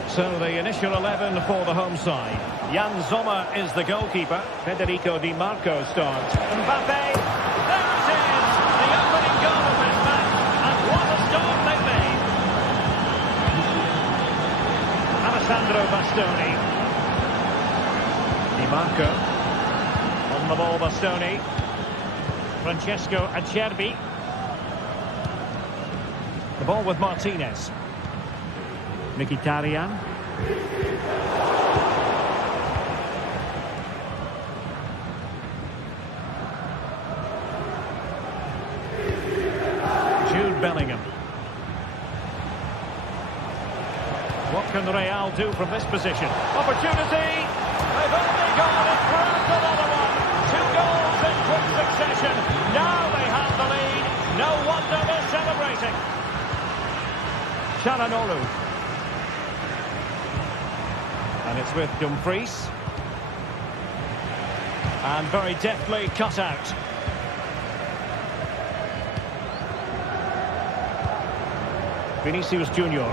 So the initial 11 for the home side. Jan Sommer is the goalkeeper. Federico Di Marco starts. Mbappe, there it is! The opening goal of this match, and what a start they made! Alessandro Bastoni. Di Marco. On the ball, Bastoni. Francesco Acerbi. The ball with Martinez. Mkhitaryan. Jude Bellingham. What can Real do from this position? Opportunity! They've only gone and grabbed another one. 2 goals in quick succession. Now they have the lead. No wonder they're celebrating. Çalhanoğlu. And it's with Dumfries. And very deftly cut out. Vinicius Junior.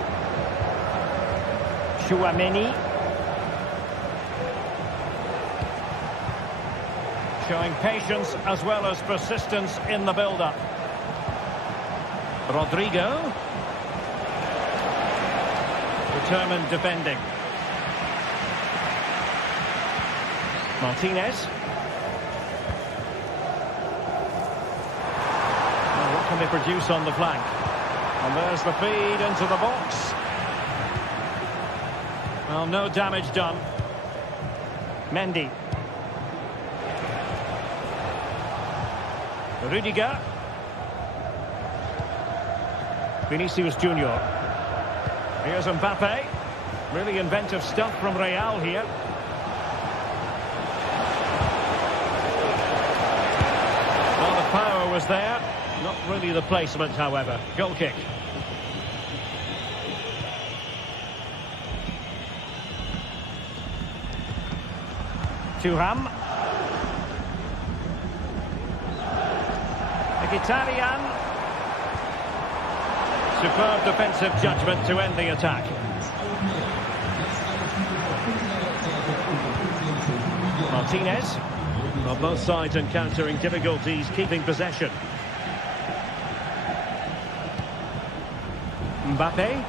Tchouaméni. Showing patience as well as persistence in the build-up. Rodrigo. Determined defending. Martinez. Well, what can they produce on the flank? And there's the feed into the box. Well, no damage done. Mendy. Rudiger. Vinicius Junior. Here's Mbappe. Really inventive stuff from Real here. Well, the power was there. Not really the placement, however. Goal kick. Thuram. Mkhitaryan. Superb defensive judgment to end the attack. Martinez. Well, both sides encountering difficulties keeping possession. Mbappe.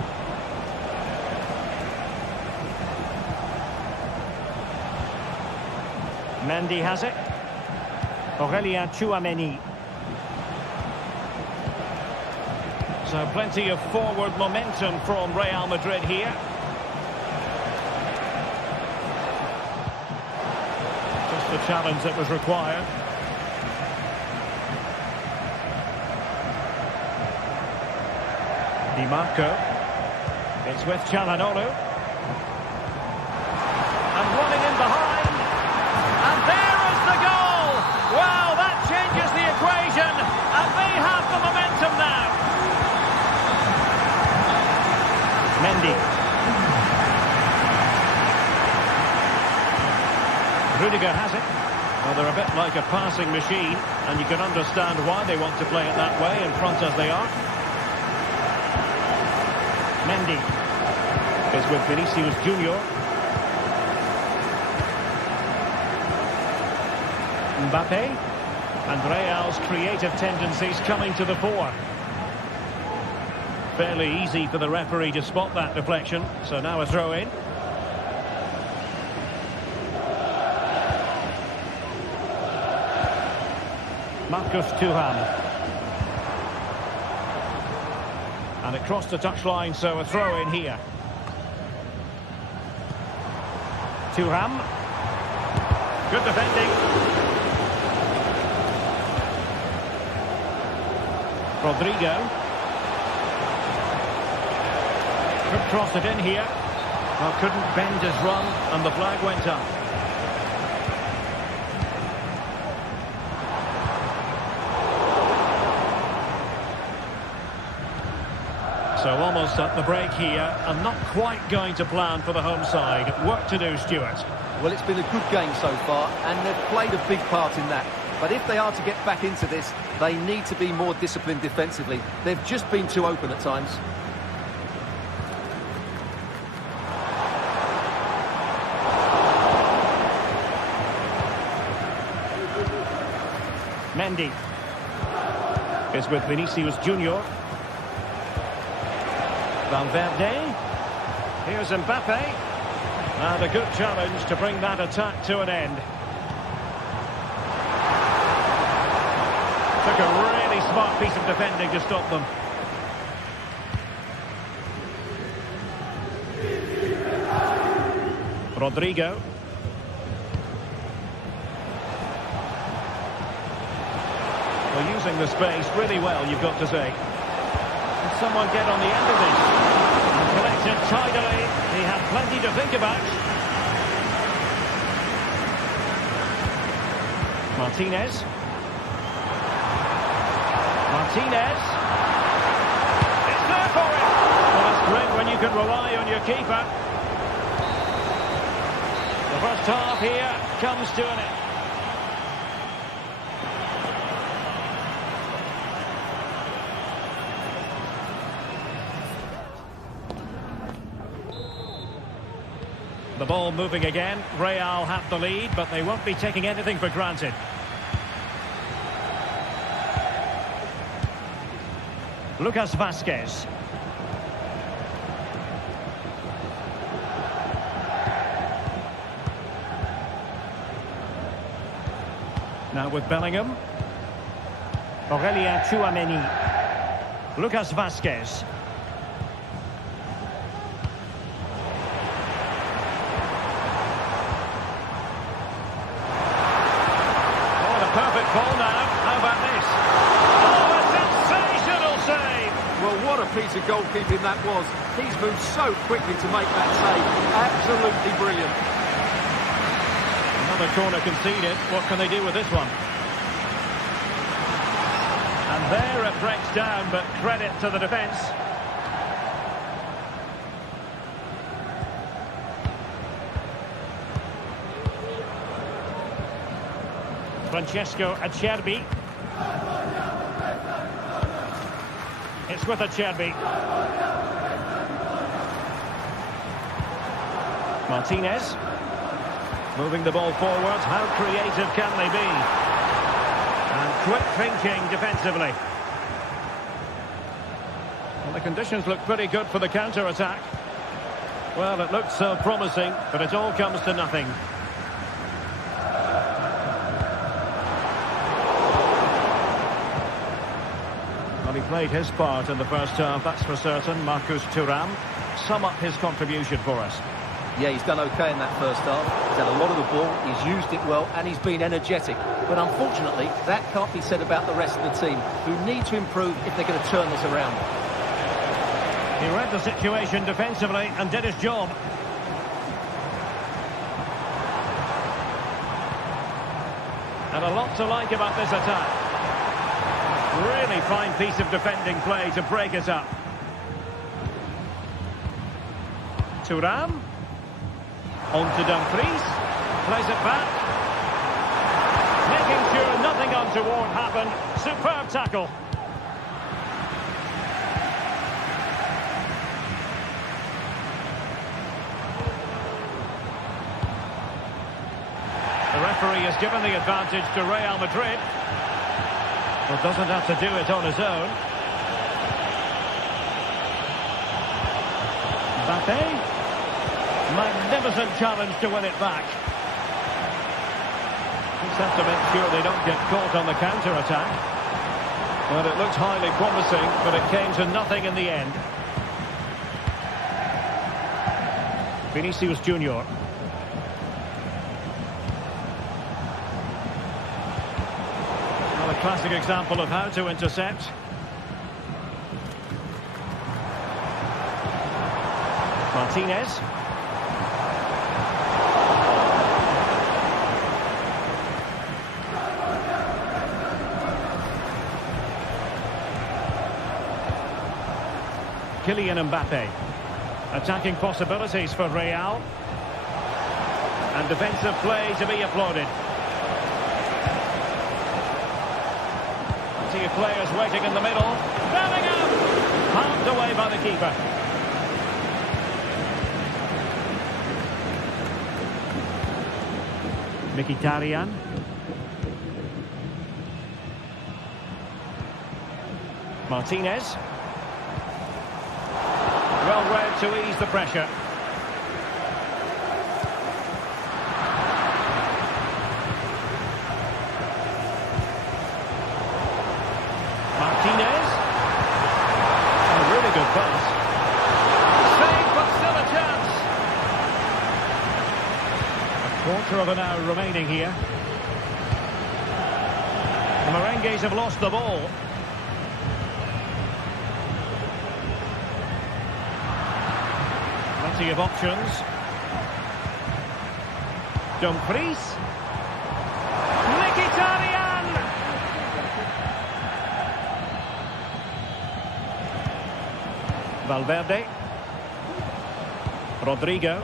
Mendy has it. Aurélien Tchouaméni. So plenty of forward momentum from Real Madrid here. Just the challenge that was required. Di Marco. It's with Çalhanoğlu. And running in behind. And there is the goal! Wow, that changes the equation. And they have the momentum now. Mendy. Rudiger has it. Well, they're a bit like a passing machine, and you can understand why they want to play it that way, in front as they are. Mendy is with Vinicius Junior. Mbappe. And Real's creative tendencies coming to the fore. Fairly easy for the referee to spot that deflection. So now a throw-in. Marcus Thuram. And it crossed the touchline, so a throw-in here. Thuram. Good defending. Rodrigo. Could cross it in here. Well, couldn't bend his run, and the flag went up. So almost at the break here, and not quite going to plan for the home side. Work to do, Stuart. Well, it's been a good game so far, and they've played a big part in that. But if they are to get back into this, they need to be more disciplined defensively. They've just been too open at times. Mendy is with Vinicius Junior. Valverde. Here's Mbappe. And a good challenge to bring that attack to an end. Took a really smart piece of defending to stop them. Rodrigo. Well, using the space really well, you've got to say. Can someone get on the end of this? And collected tidily. He had plenty to think about. Martinez. Martinez. It's there for him. Well, that's great when you can rely on your keeper. The first half here comes to an end. The ball moving again. Real have the lead, but they won't be taking anything for granted. Lucas Vazquez. Now with Bellingham. Aurelien Tchouameni. Lucas Vazquez. Perfect ball now. How about this? Oh, a sensational save! Well, what a piece of goalkeeping that was. He's moved so quickly to make that save. Absolutely brilliant. Another corner conceded. What can they do with this one? And there it breaks down, but credit to the defence. Francesco Acerbi. It's with Acerbi. Martinez. Moving the ball forwards. How creative can they be? And quick thinking defensively. Well, the conditions look pretty good for the counter-attack. Well, it looked so promising, but it all comes to nothing. Well, he played his part in the first half, that's for certain. Marcus Thuram. Sum up his contribution for us. Yeah, he's done okay in that first half. He's had a lot of the ball, he's used it well, and he's been energetic. But unfortunately, that can't be said about the rest of the team, who need to improve if they're going to turn this around. He read the situation defensively and did his job. And a lot to like about this attack. Really fine piece of defending play to break it up. Thuram. On to Dumfries. Plays it back. Making sure nothing untoward happened. Superb tackle. The referee has given the advantage to Real Madrid. Well, doesn't have to do it on his own. Mbappe. Magnificent challenge to win it back. Just have to make sure they don't get caught on the counter-attack. Well, it looks highly promising, but it came to nothing in the end. Vinicius Junior. Well, a classic example of how to intercept. Martinez. Kylian Mbappe. Attacking possibilities for Real. And defensive play to be applauded. Plenty of players waiting in the middle. Bellingham! Palmed away by the keeper. Mkhitaryan. Martinez. Well read to ease the pressure. Martinez. A really good pass. Save, but still a chance. A quarter of an hour remaining here. The Merengues have lost the ball. Plenty of options. Dumfries. Mkhitaryan! Valverde. Rodrigo.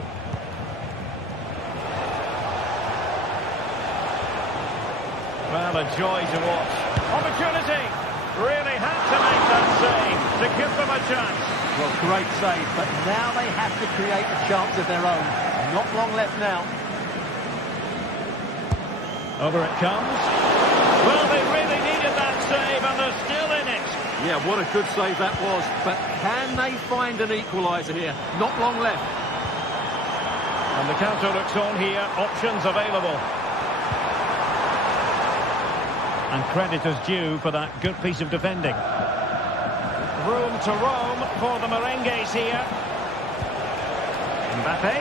Well, a joy to watch. Opportunity! Really had to make that save to give them a chance. Well, great save, but now they have to create a chance of their own. Not long left now. Over it comes. Well, they really needed that save, and they're still in it. Yeah, what a good save that was. But can they find an equaliser here? Not long left. And the counter looks on here. Options available. And credit is due for that good piece of defending. Room to roam for the Merengues here. Mbappe.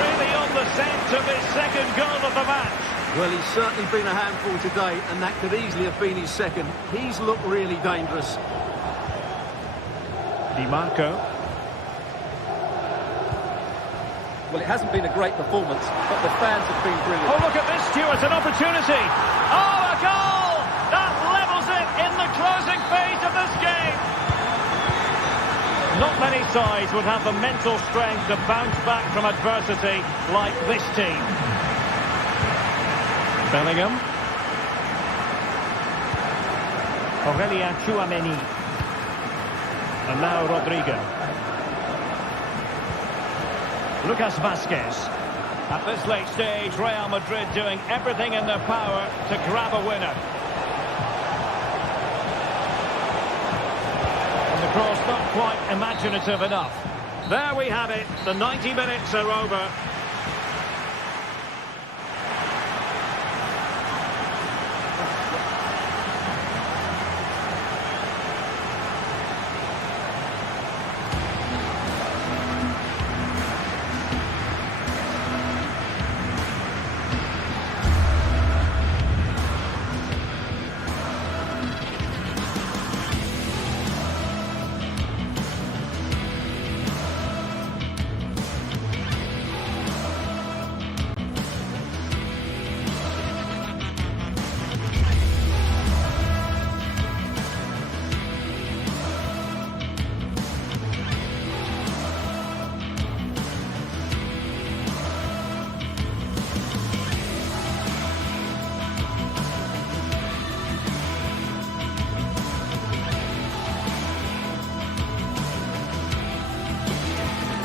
Really on the scent of his second goal of the match. Well, he's certainly been a handful today, and that could easily have been his second. He's looked really dangerous. Di Marco. Well, it hasn't been a great performance, but the fans have been brilliant. Oh, look at this, Stuart, an opportunity. Oh, a goal! That levels it in the closing phase of this game. Not many sides would have the mental strength to bounce back from adversity like this team. Bellingham. Aurelien Tchouameni. And now Rodrigo. Lucas Vazquez. At this late stage, Real Madrid doing everything in their power to grab a winner. And the cross not quite imaginative enough. There we have it. The 90 minutes are over.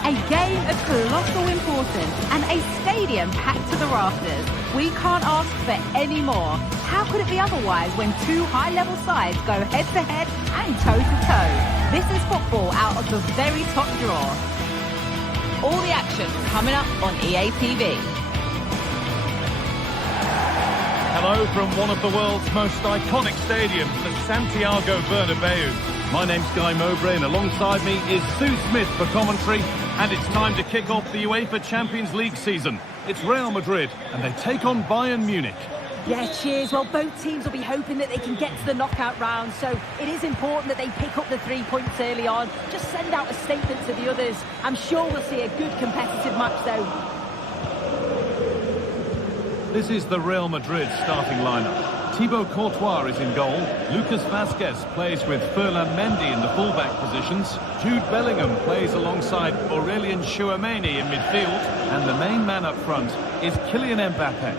A game of colossal importance and a stadium packed to the rafters. We can't ask for any more. How could it be otherwise when two high-level sides go head-to-head and toe-to-toe? This is football out of the very top drawer. All the action coming up on EA TV. Hello from one of the world's most iconic stadiums, the Santiago Bernabeu. My name's Guy Mowbray, and alongside me is Sue Smith for commentary. And it's time to kick off the UEFA Champions League season. It's Real Madrid, and they take on Bayern Munich. Yeah, cheers. Well, both teams will be hoping that they can get to the knockout round, so it is important that they pick up the 3 points early on. Just send out a statement to the others. I'm sure we'll see a good competitive match, though. This is the Real Madrid starting lineup. Thibaut Courtois is in goal. Lucas Vazquez plays with Ferland Mendy in the fullback positions. Jude Bellingham plays alongside Aurelien Tchouameni in midfield. And the main man up front is Kylian Mbappe.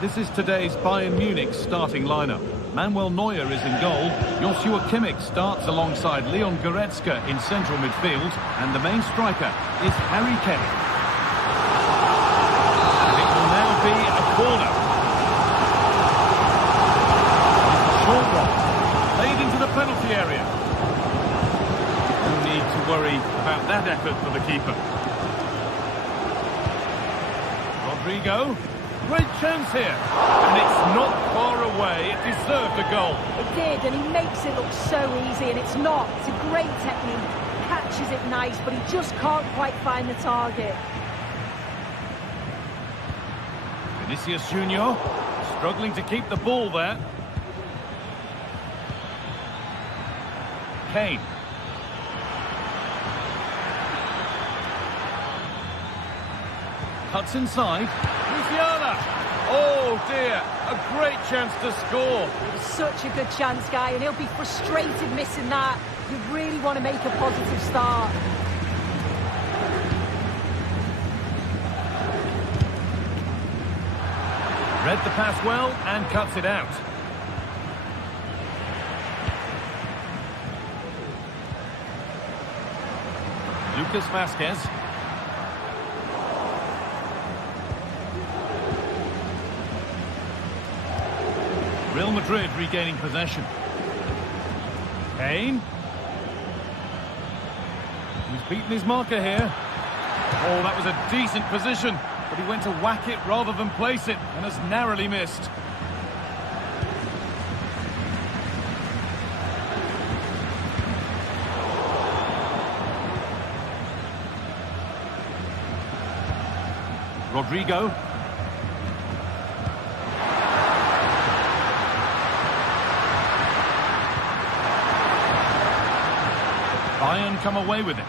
This is today's Bayern Munich starting lineup. Manuel Neuer is in goal. Joshua Kimmich starts alongside Leon Goretzka in central midfield. And the main striker is Harry Kane. Be a corner. Short one. Played into the penalty area. No need to worry about that effort for the keeper. Rodrigo. Great chance here. And it's not far away. It deserved a goal. It did, and he makes it look so easy, and it's not. It's a great technique. Catches it nice, but he just can't quite find the target. Vinicius Junior struggling to keep the ball there. Kane. Cuts inside. Musiala. Oh dear, a great chance to score. It was such a good chance, Guy, and he'll be frustrated missing that. You really want to make a positive start. Read the pass well and cuts it out. Lucas Vazquez. Real Madrid regaining possession. Kane. He's beaten his marker here. Oh, that was a decent position. But he went to whack it rather than place it, and has narrowly missed. Rodrigo. Bayern come away with it.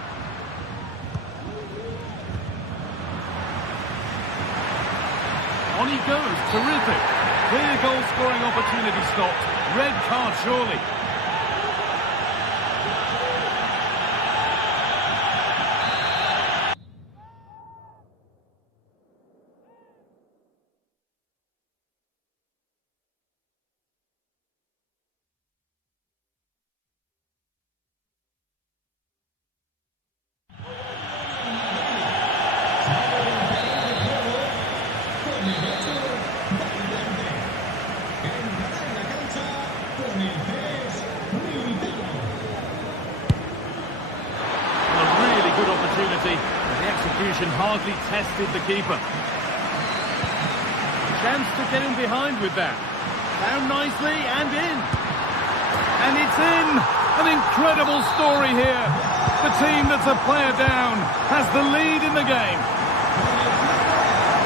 On he goes, terrific. Clear goal-scoring opportunity stopped. Red card, surely. The execution hardly tested the keeper. Chance to get him behind with that. Down nicely and in. And it's in! An incredible story here. The team that's a player down has the lead in the game.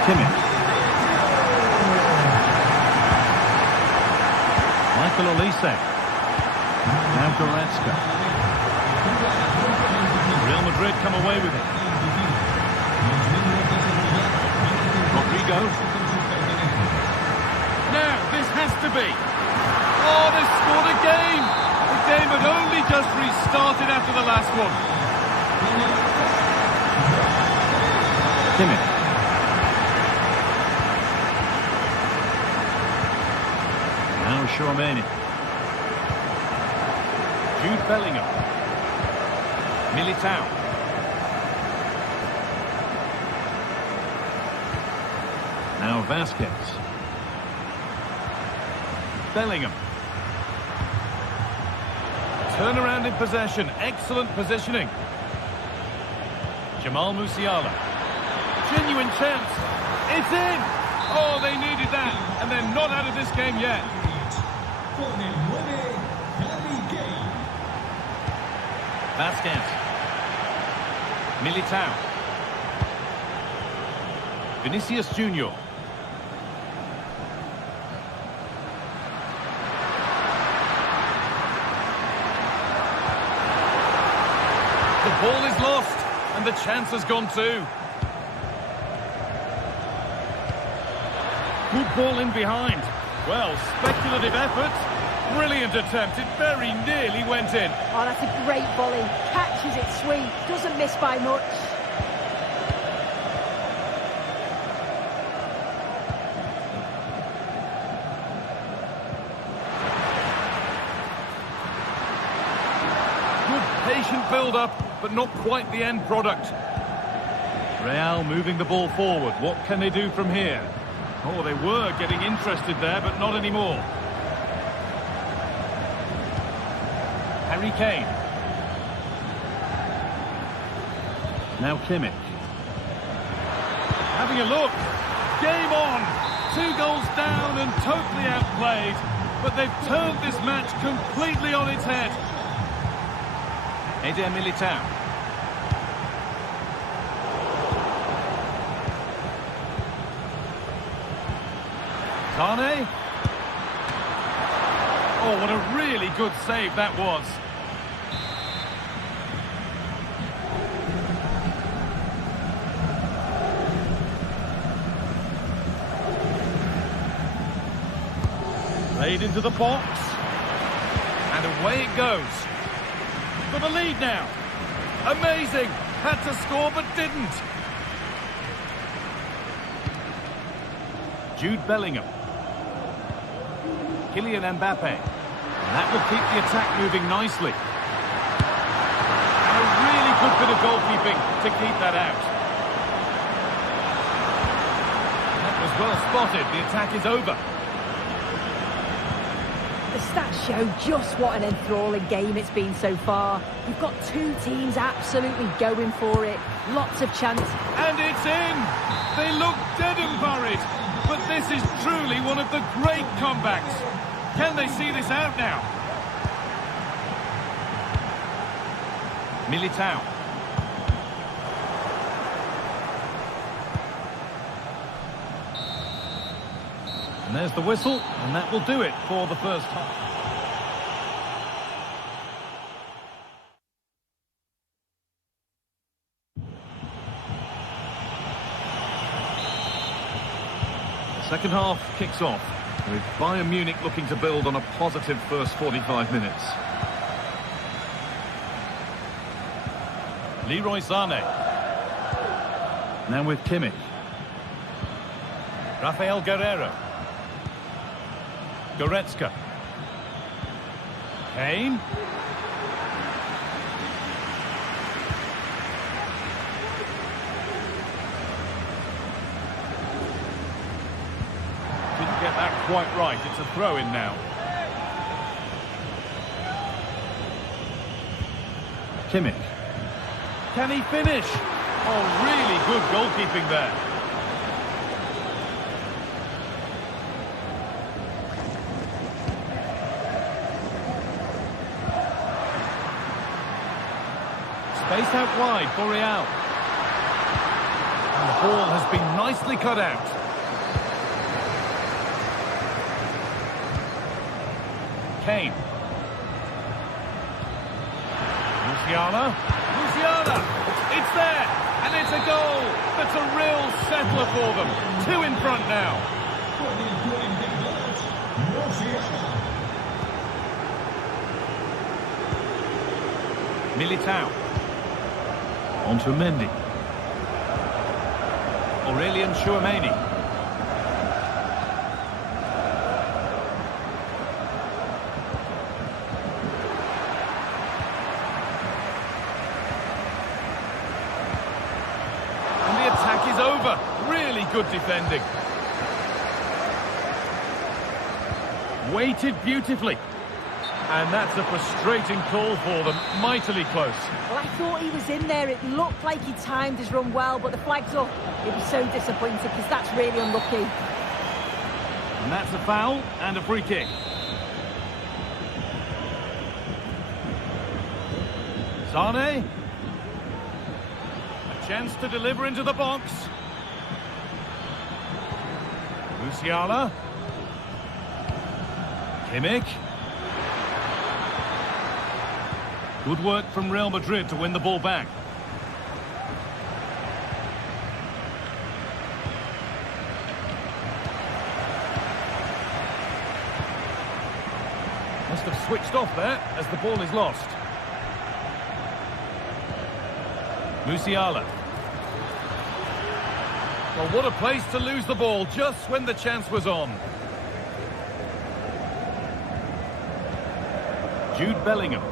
Kimmich. Michael Olise. Now Goretzka. Real Madrid come away with it. Rodrigo. Now, this has to be. Oh, they scored again. The game had only just restarted after the last one. Kimmich. Now Tchouameni. Jude Bellingham. Militao. Now Vazquez. Bellingham. Turnaround in possession. Excellent positioning. Jamal Musiala. Genuine chance. It's in! Oh, they needed that. And they're not out of this game yet. Vazquez. Militao. Vinicius Junior. The ball is lost, and the chance has gone too. Good ball in behind. Well, speculative effort. Brilliant attempt. It very nearly went in. Oh, that's a great volley. Catches it sweet. Doesn't miss by much. Good patient build-up, but not quite the end product. Real moving the ball forward. What can they do from here? Oh, they were getting interested there, but not anymore. Harry Kane. Now Kimmich. Having a look. Game on. 2 goals down and totally outplayed. But they've turned this match completely on its head. Eder Militao. Sane. Oh, what a really good save that was. Played into the box. And away it goes. For the lead now. Amazing. Had to score but didn't. Jude Bellingham. Kylian Mbappe. And that will keep the attack moving nicely. And a really good bit of goalkeeping to keep that out. That was well spotted. The attack is over. The stats show just what an enthralling game it's been so far. You've got 2 teams absolutely going for it. Lots of chance. And it's in! They look dead and buried. But this is truly one of the great comebacks. Can they see this out now? Militao. And there's the whistle, and that will do it for the first half. The second half kicks off, with Bayern Munich looking to build on a positive first 45 minutes. Leroy Sane. Now with Kimmich. Rafael Guerreiro. Goretzka. Kane. Didn't get that quite right. It's a throw-in now. Kimmich. Can he finish? Oh, really good goalkeeping there. Spaced out wide for Real. And the ball has been nicely cut out. Kane. Luciano. It's there, and it's a goal. That's a real settler for them. 2 in front now. Militao. On to Mendy. Aurelien Tchouameni. Over. Really good defending. Weighted beautifully. And that's a frustrating call for them. Mightily close. Well, I thought he was in there. It looked like he timed his run well, but the flag's up. He'll be so disappointed because that's really unlucky. And that's a foul and a free kick. Sane. Chance to deliver into the box. Musiala. Kimmich. Good work from Real Madrid to win the ball back. Must have switched off there as the ball is lost. Musiala. Well, what a place to lose the ball just when the chance was on. Jude Bellingham.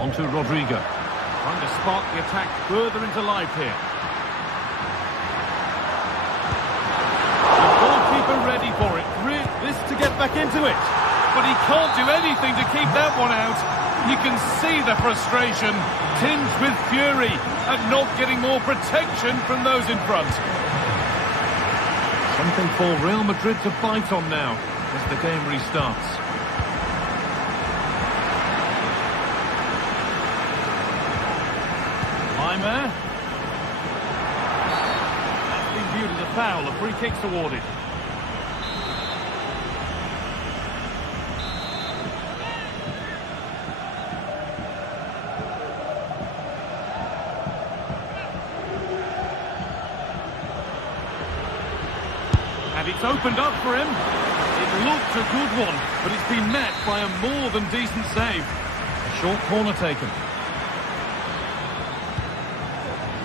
On to Rodrigo. Trying to spark the attack further into life here. The goalkeeper ready for it. This to get back into it. But he can't do anything to keep that one out. You can see the frustration, tinged with fury at not getting more protection from those in front. Something for Real Madrid to bite on now as the game restarts. Lima. That's been viewed as a foul. A free kick's awarded. And it's opened up for him. It looked a good one, but it's been met by a more than decent save. A short corner taken.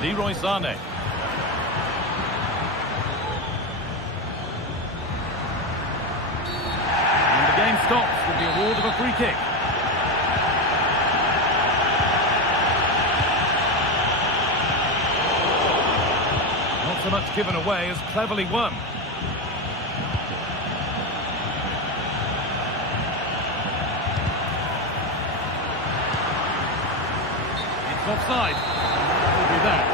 Leroy Sané. And the game stops with the award of a free kick. Not so much given away as cleverly won. It's offside. That will be that.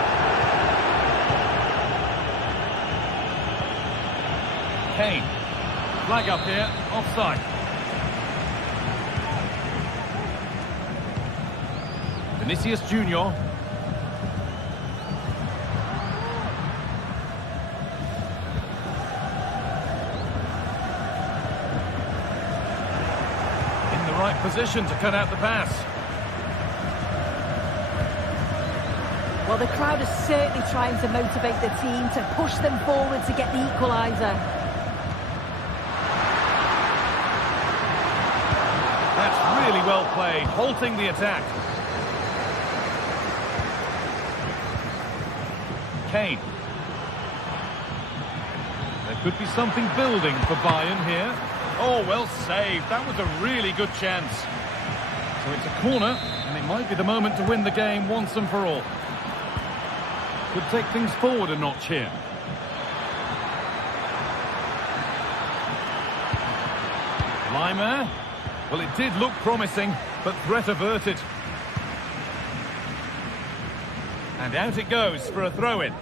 Kane. Flag up here. Offside. Vinicius Junior. In the right position to cut out the pass. Well, the crowd is certainly trying to motivate the team to push them forward to get the equaliser. That's really well played, halting the attack. Kane. There could be something building for Bayern here. Oh, well saved. That was a really good chance. So it's a corner, and it might be the moment to win the game once and for all. Could take things forward a notch here. Lima. Well, it did look promising, but threat averted. And out it goes for a throw-in.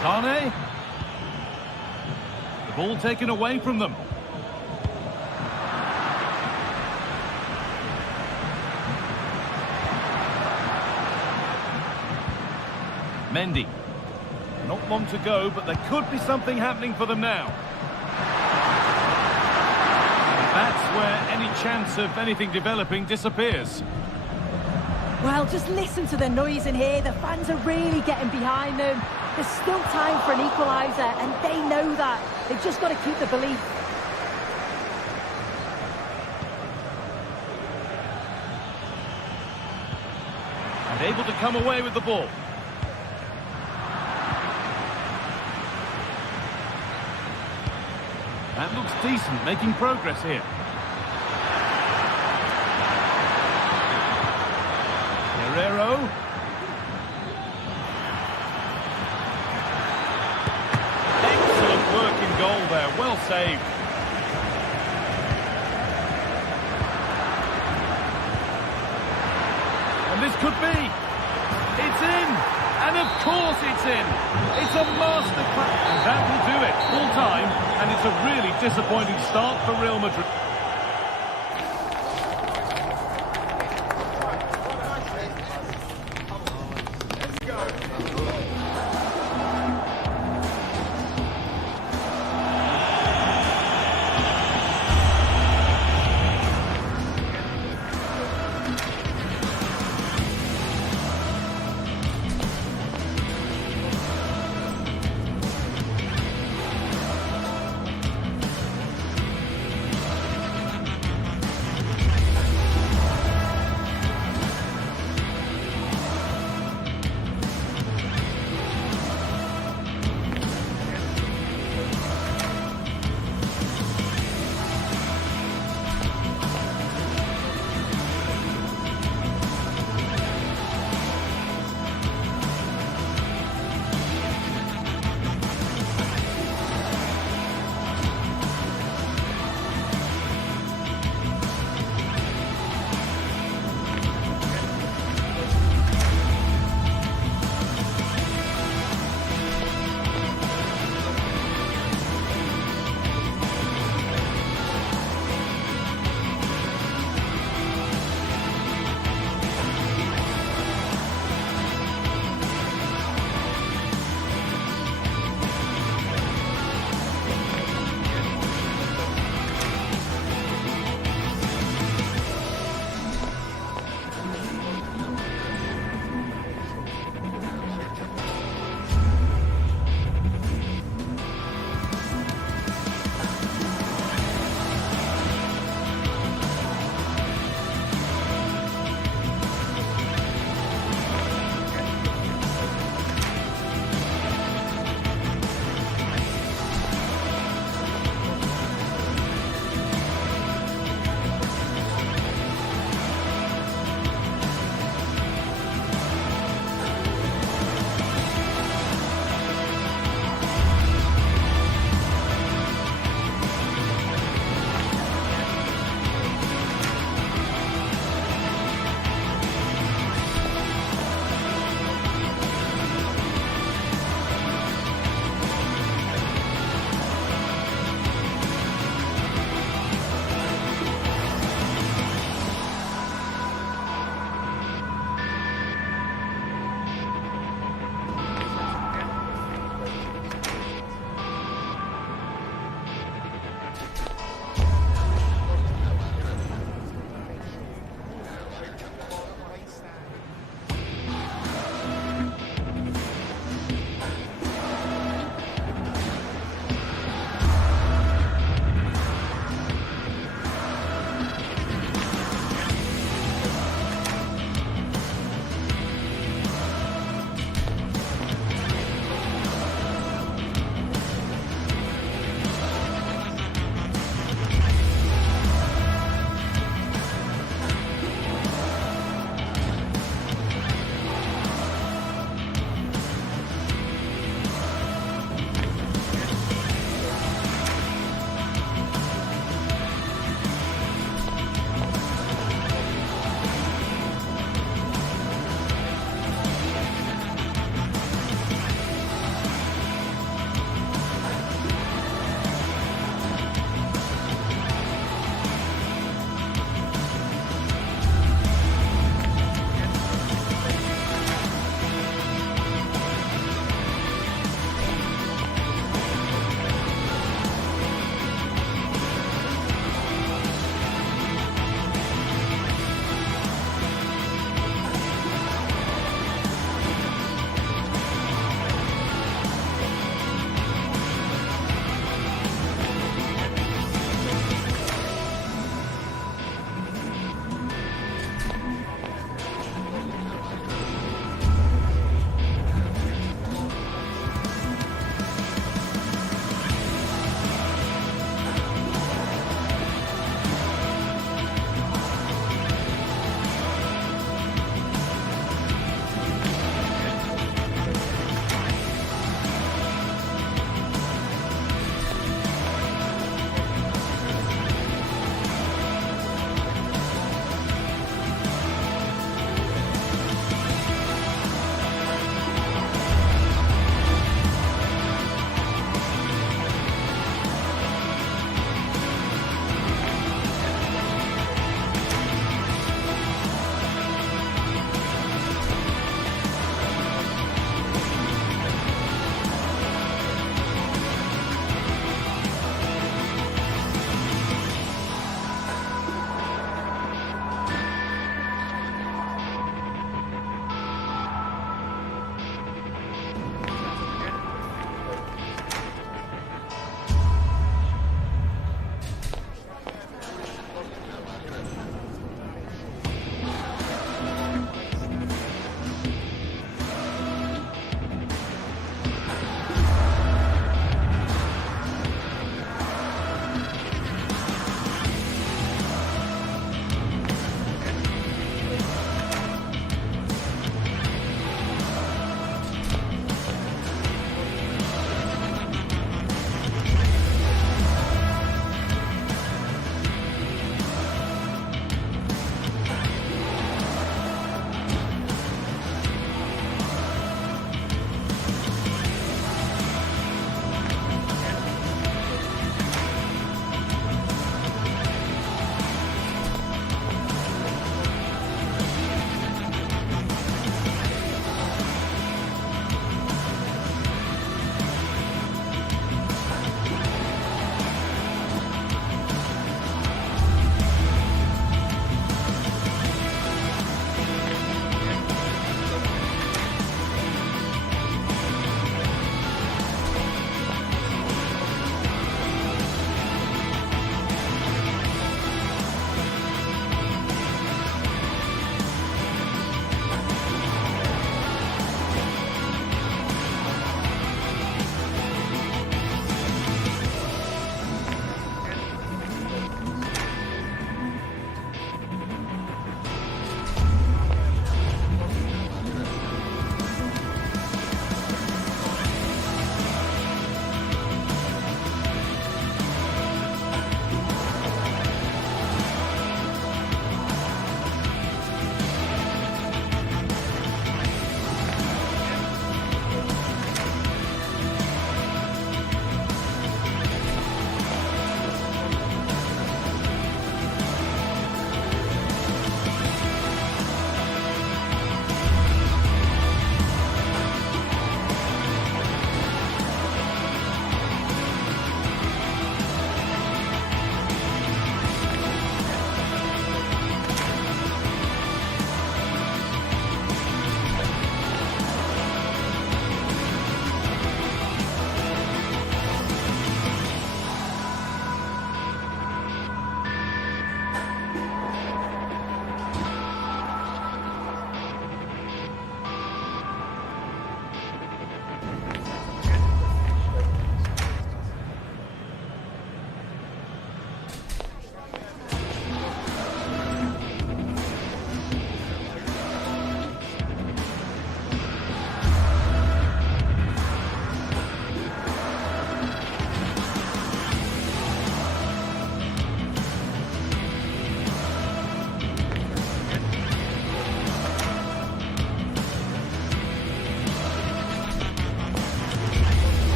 Sané. The ball taken away from them. Mendy. Not long to go, but there could be something happening for them now. That's where any chance of anything developing disappears. Well, just listen to the noise in here. The fans are really getting behind them. There's still time for an equaliser, and they know that. They've just got to keep the belief. And able to come away with the ball. That looks decent, making progress here. Guerrero. Excellent work in goal there, well saved. And this could be. It's in. And of course it's in. It's a masterclass. And that will do it. Full time. And it's a really disappointing start for Real Madrid.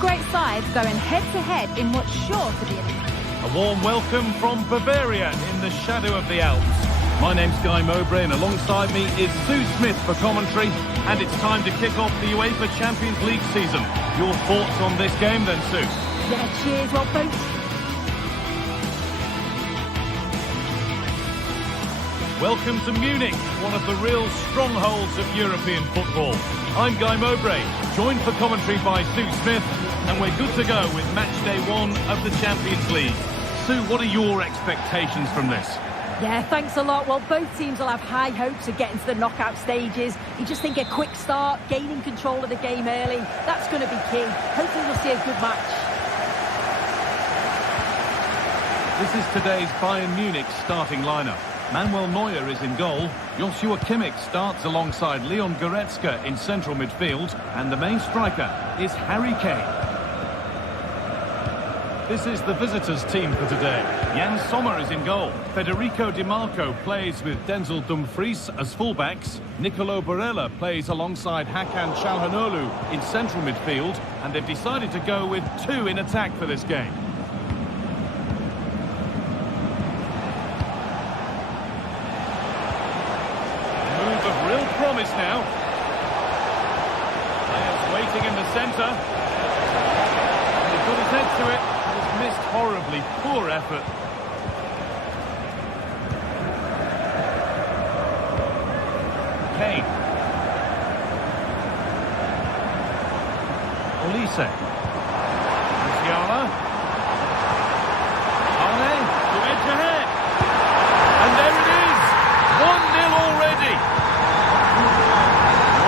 great sides going head-to-head in what's sure to be A warm welcome from Bavaria in the shadow of the Alps. My name's Guy Mowbray and alongside me is Sue Smith for commentary. And it's time to kick off the UEFA Champions League season. Your thoughts on this game then, Sue? Yeah, cheers. Well, both... Welcome to Munich, one of the real strongholds of European football. I'm Guy Mowbray, joined for commentary by Sue Smith, and we're good to go with match day 1 of the Champions League. Sue, what are your expectations from this? Yeah, thanks a lot. Well, both teams will have high hopes of getting to the knockout stages. You just think a quick start, gaining control of the game early, that's going to be key. Hopefully we'll see a good match. This is today's Bayern Munich starting lineup. Manuel Neuer is in goal. Joshua Kimmich starts alongside Leon Goretzka in central midfield. And the main striker is Harry Kane. This is the visitors' team for today. Jan Sommer is in goal. Federico Di Marco plays with Denzel Dumfries as fullbacks. Nicolo Barella plays alongside Hakan Çalhanoğlu in central midfield. And they've decided to go with 2 in attack for this game. Move of real promise now. Players waiting in the centre. He's got his head to it. Missed horribly, poor effort. Kane. Olise. Musiala. Arne to edge ahead. And there it is! 1-0 already.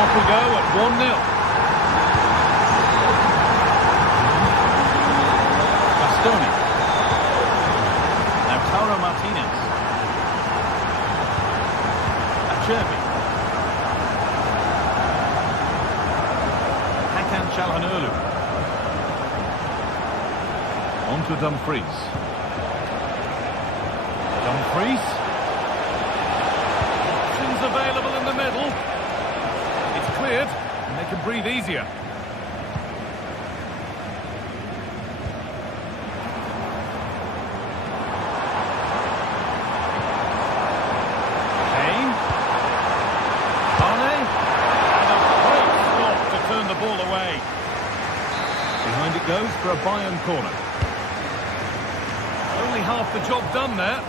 Off we go at 1-0. Lautaro Martinez. Acerbi. Hakan Çalhanoğlu. On to Dumfries. Dumfries. Options available in the middle. It's cleared, and they can breathe easier. Behind it goes for a Bayern corner. Only half the job done there.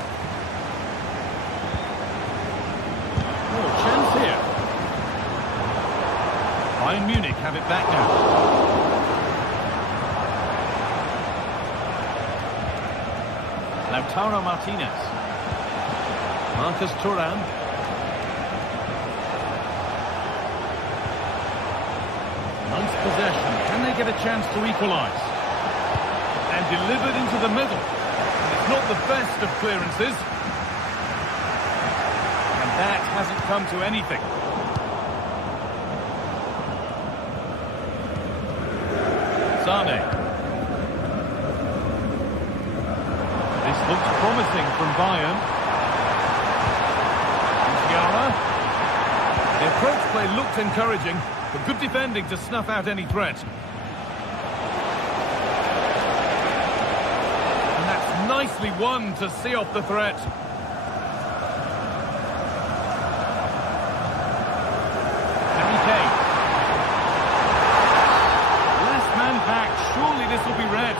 Oh, chance here. Bayern Munich have it back now. Lautaro Martinez. Marcus Thuram. Nice possession. Can they get a chance to equalise? And delivered into the middle. It's not the best of clearances. And that hasn't come to anything. Sane. This looks promising from Bayern. Musiala. The approach play looked encouraging. But good defending to snuff out any threat. And that's nicely won to see off the threat. Harry Kane. Last man back. Surely this will be red.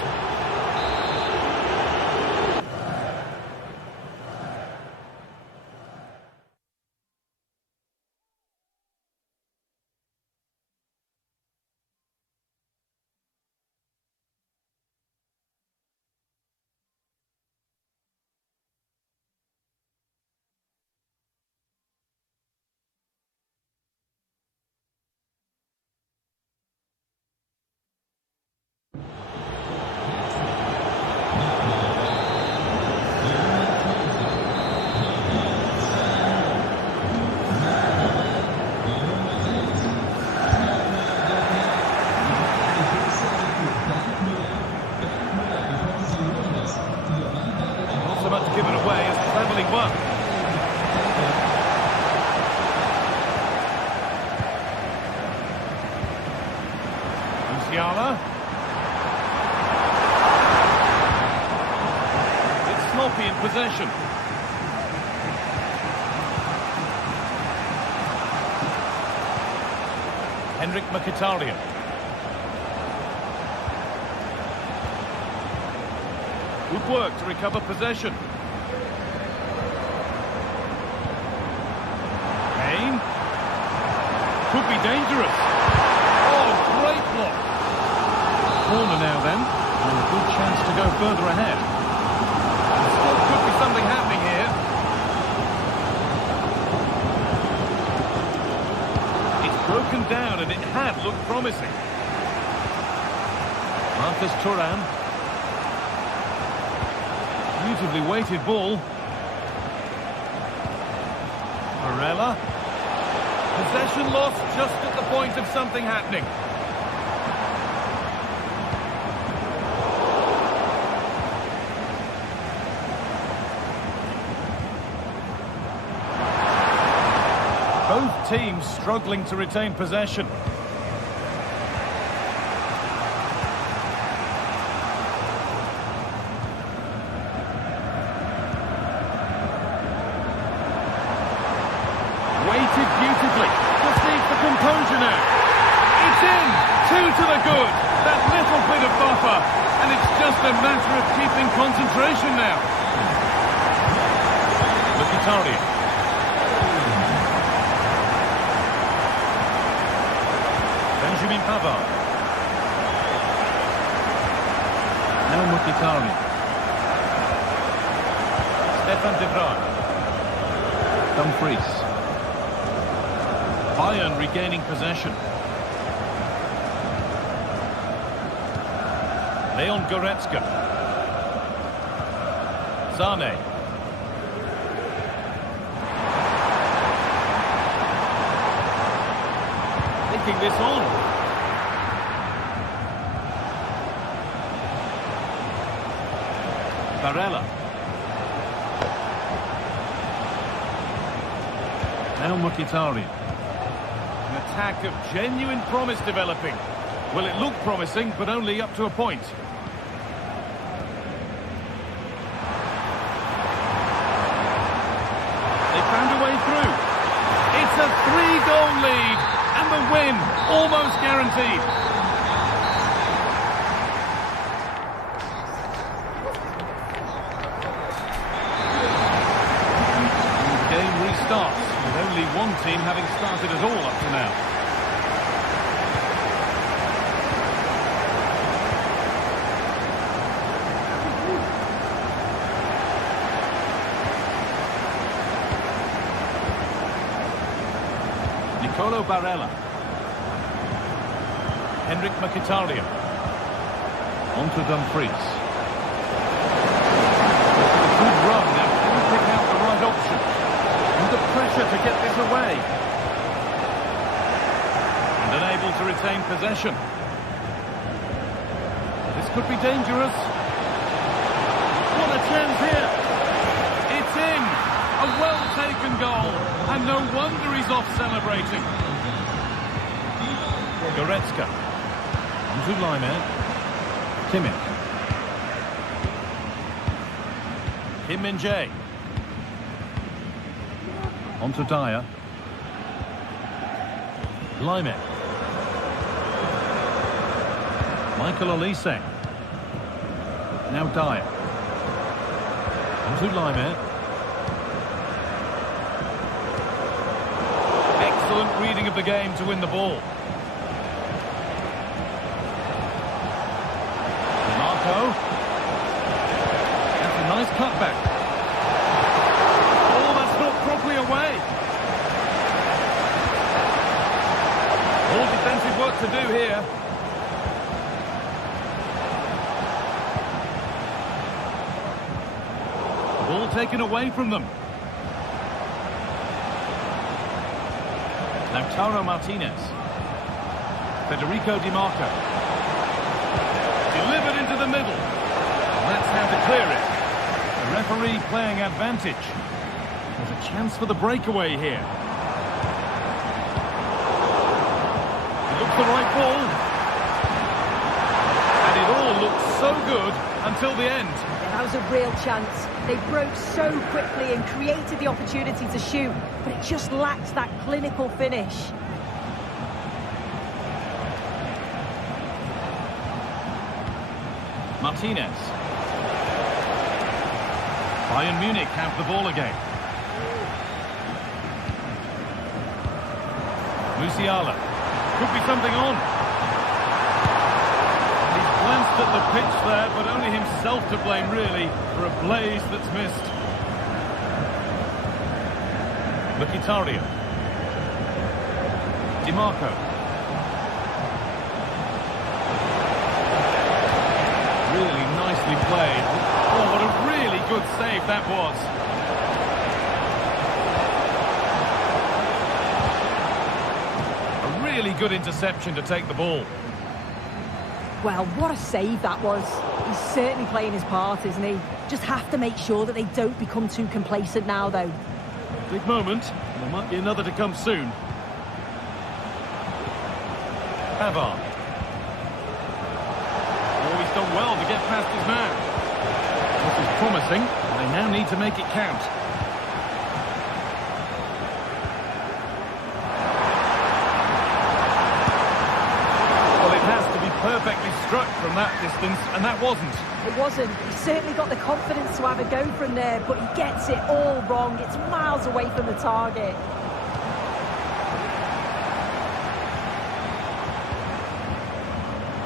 Musiala. happy in possession. Henrik Mkhitaryan. Good work to recover possession. Kane. Could be dangerous. Oh, great block. Corner now then, and a good chance to go further ahead. Still could be something happening here. It's broken down and it had looked promising. Marcus Thuram. Beautifully weighted ball. Barella. Possession lost just at the point of something happening. Both teams struggling to retain possession. Weighted beautifully. Just needs the composure now. It's in. 2 to the good. That little bit of buffer. And it's just a matter of keeping concentration now. Mkhitaryan. Benjamin Pavard. Now Mkhitaryan. Stefan de Vrij. Dumfries. Bayern regaining possession. Leon Goretzka. Zane. Taking this on. Barella. Now Mkhitaryan. An attack of genuine promise developing. Well, it looked promising, but only up to a point. They found a way through. It's a 3-goal lead, and the win almost guaranteed. And the game restarts, with only one team having started at all up to now. Barella. Henrik Mkhitaryan. On to Dumfries. A good run. Now can he pick out the right option? Under pressure to get this away. And unable to retain possession. This could be dangerous. What a chance here. It's in. A well-taken goal. And no wonder he's off celebrating. Goretzka. On to Laimer. Kimmich. Kim Min-jae. On to Dyer. Laimer. Michael Olise. Now Dyer. On to Laimer. Excellent reading of the game to win the ball. That's a nice cutback. Oh, that's not properly away. All defensive work to do here. Ball taken away from them. Lautaro Martinez. Federico Di Marco. Delivered into the middle. And that's how to clear it. The referee playing advantage. There's a chance for the breakaway here. He looked the right ball. And it all looked so good until the end. That was a real chance. They broke so quickly and created the opportunity to shoot, but it just lacked that clinical finish. Martinez. Bayern Munich have the ball again. Musiala. Could be something on. He's glanced at the pitch there, but only himself to blame, really, for a blaze that's missed. Mkhitaryan. DiMarco. Really nicely played. Oh, what a really good save that was. A really good interception to take the ball. Well, what a save that was. He's certainly playing his part, isn't he? Just have to make sure that they don't become too complacent now, though. Big moment. There might be another to come soon. Pavard. Oh, he's done well to get past his man. This is promising. They now need to make it count. Well, it has to be perfectly struck from that distance, and that wasn't. It wasn't. He certainly got the confidence to have a go from there, but he gets it all wrong. It's miles away from the target.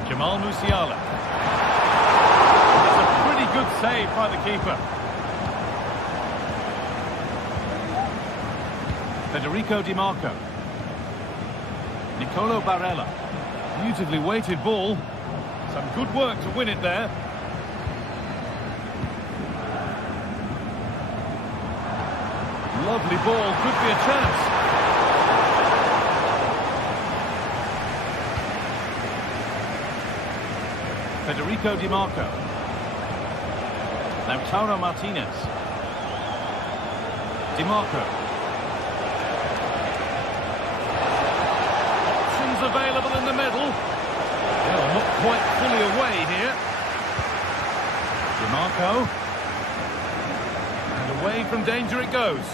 Jamal Musiala. That's a pretty good save by the keeper. Federico DiMarco. Nicolo Barella. Beautifully weighted ball. Some good work to win it there. Lovely ball, could be a chance. Federico DiMarco. Lautaro Martinez. DiMarco. Options available in the middle. Well, not quite fully away here. DiMarco. And away from danger it goes.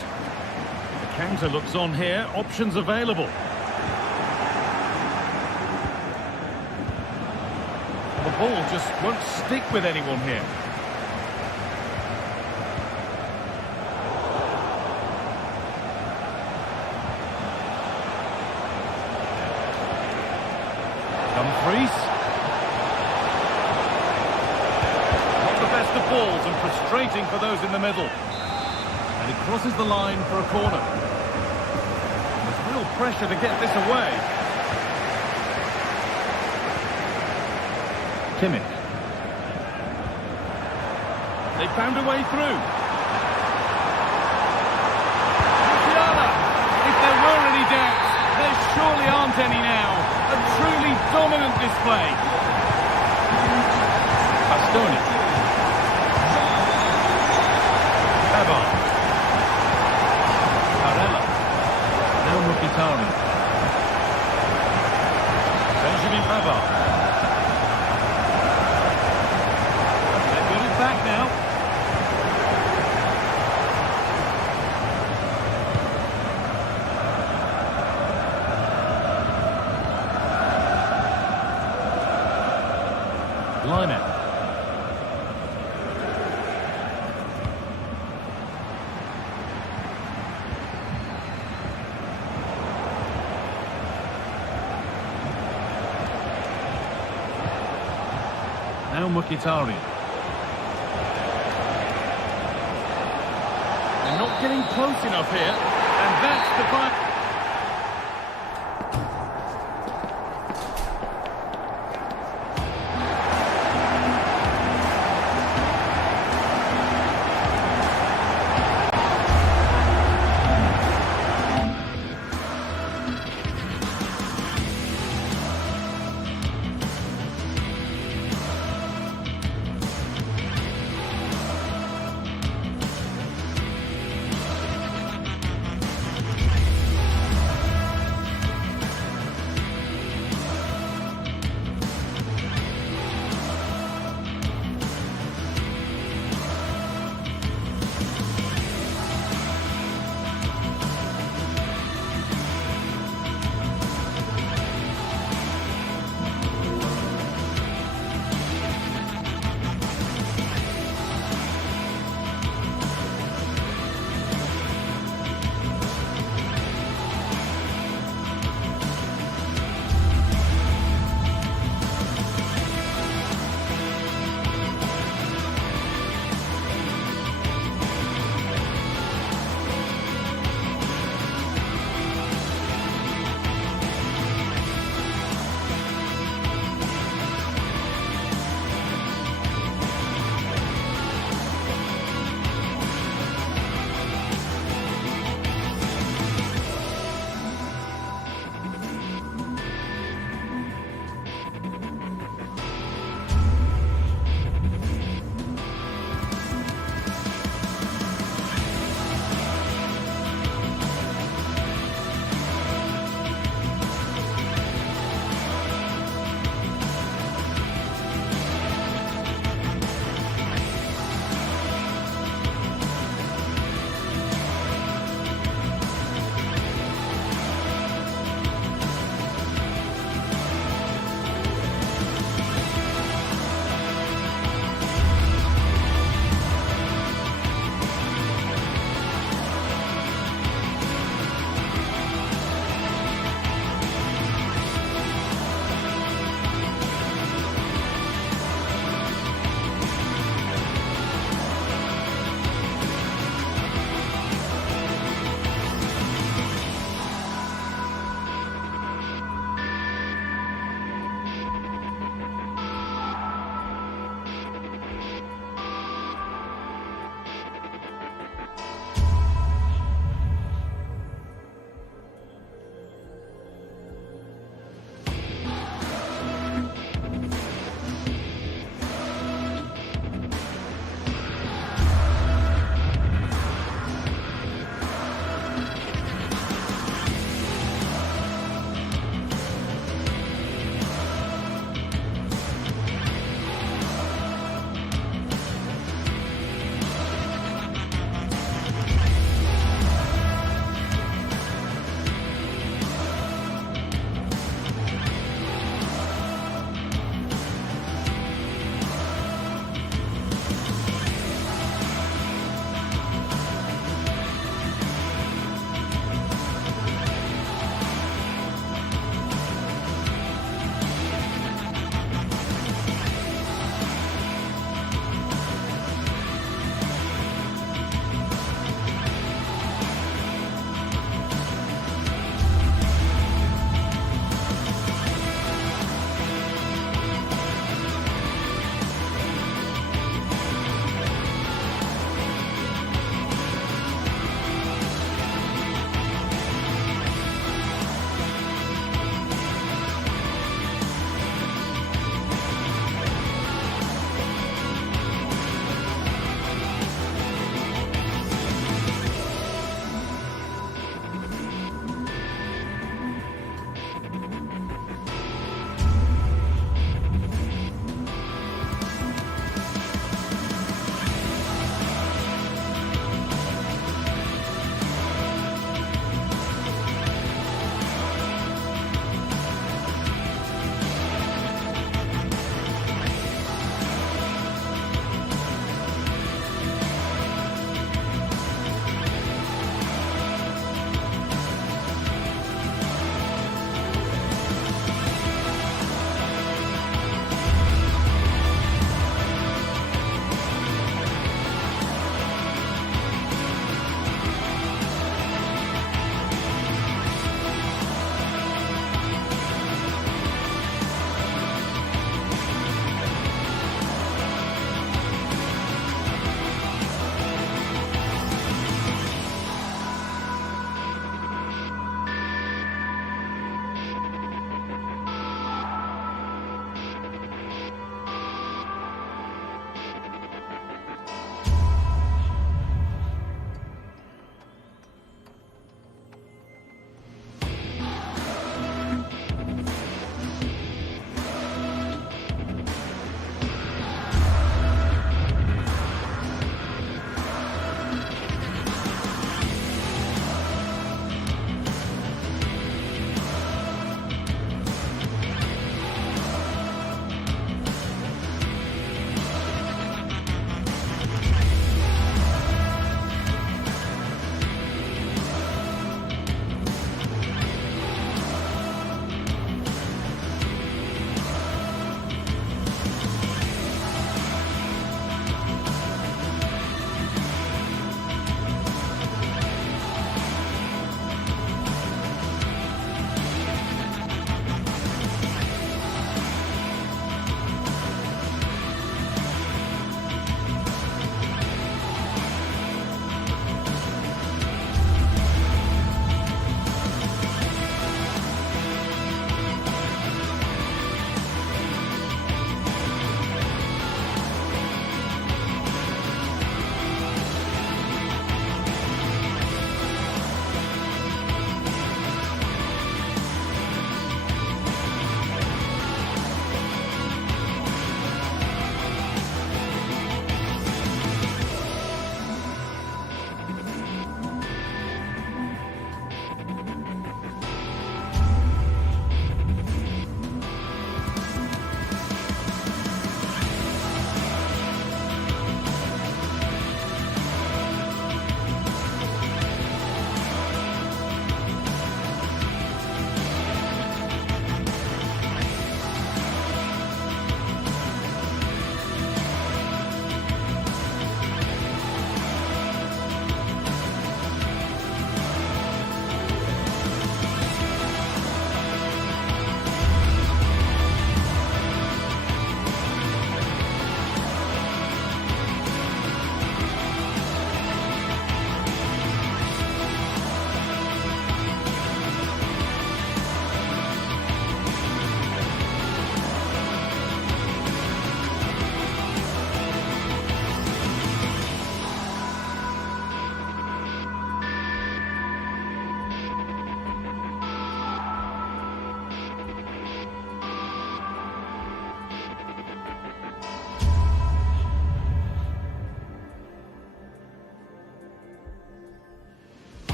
The counter looks on here. Options available. The ball just won't stick with anyone here. Dumfries. Not the best of balls and frustrating for those in the middle. And he crosses the line for a corner. There's real pressure to get this away. Kimmich. They found a way through. Musiala! If there were any doubts, there surely aren't any now. A truly dominant display. Bastoni. Pavard. Barella. Now Mkhitaryan. Benjamin Pavard. Back now. Line out. Now Mkhitaryan. Not getting close enough here, and that's the fight.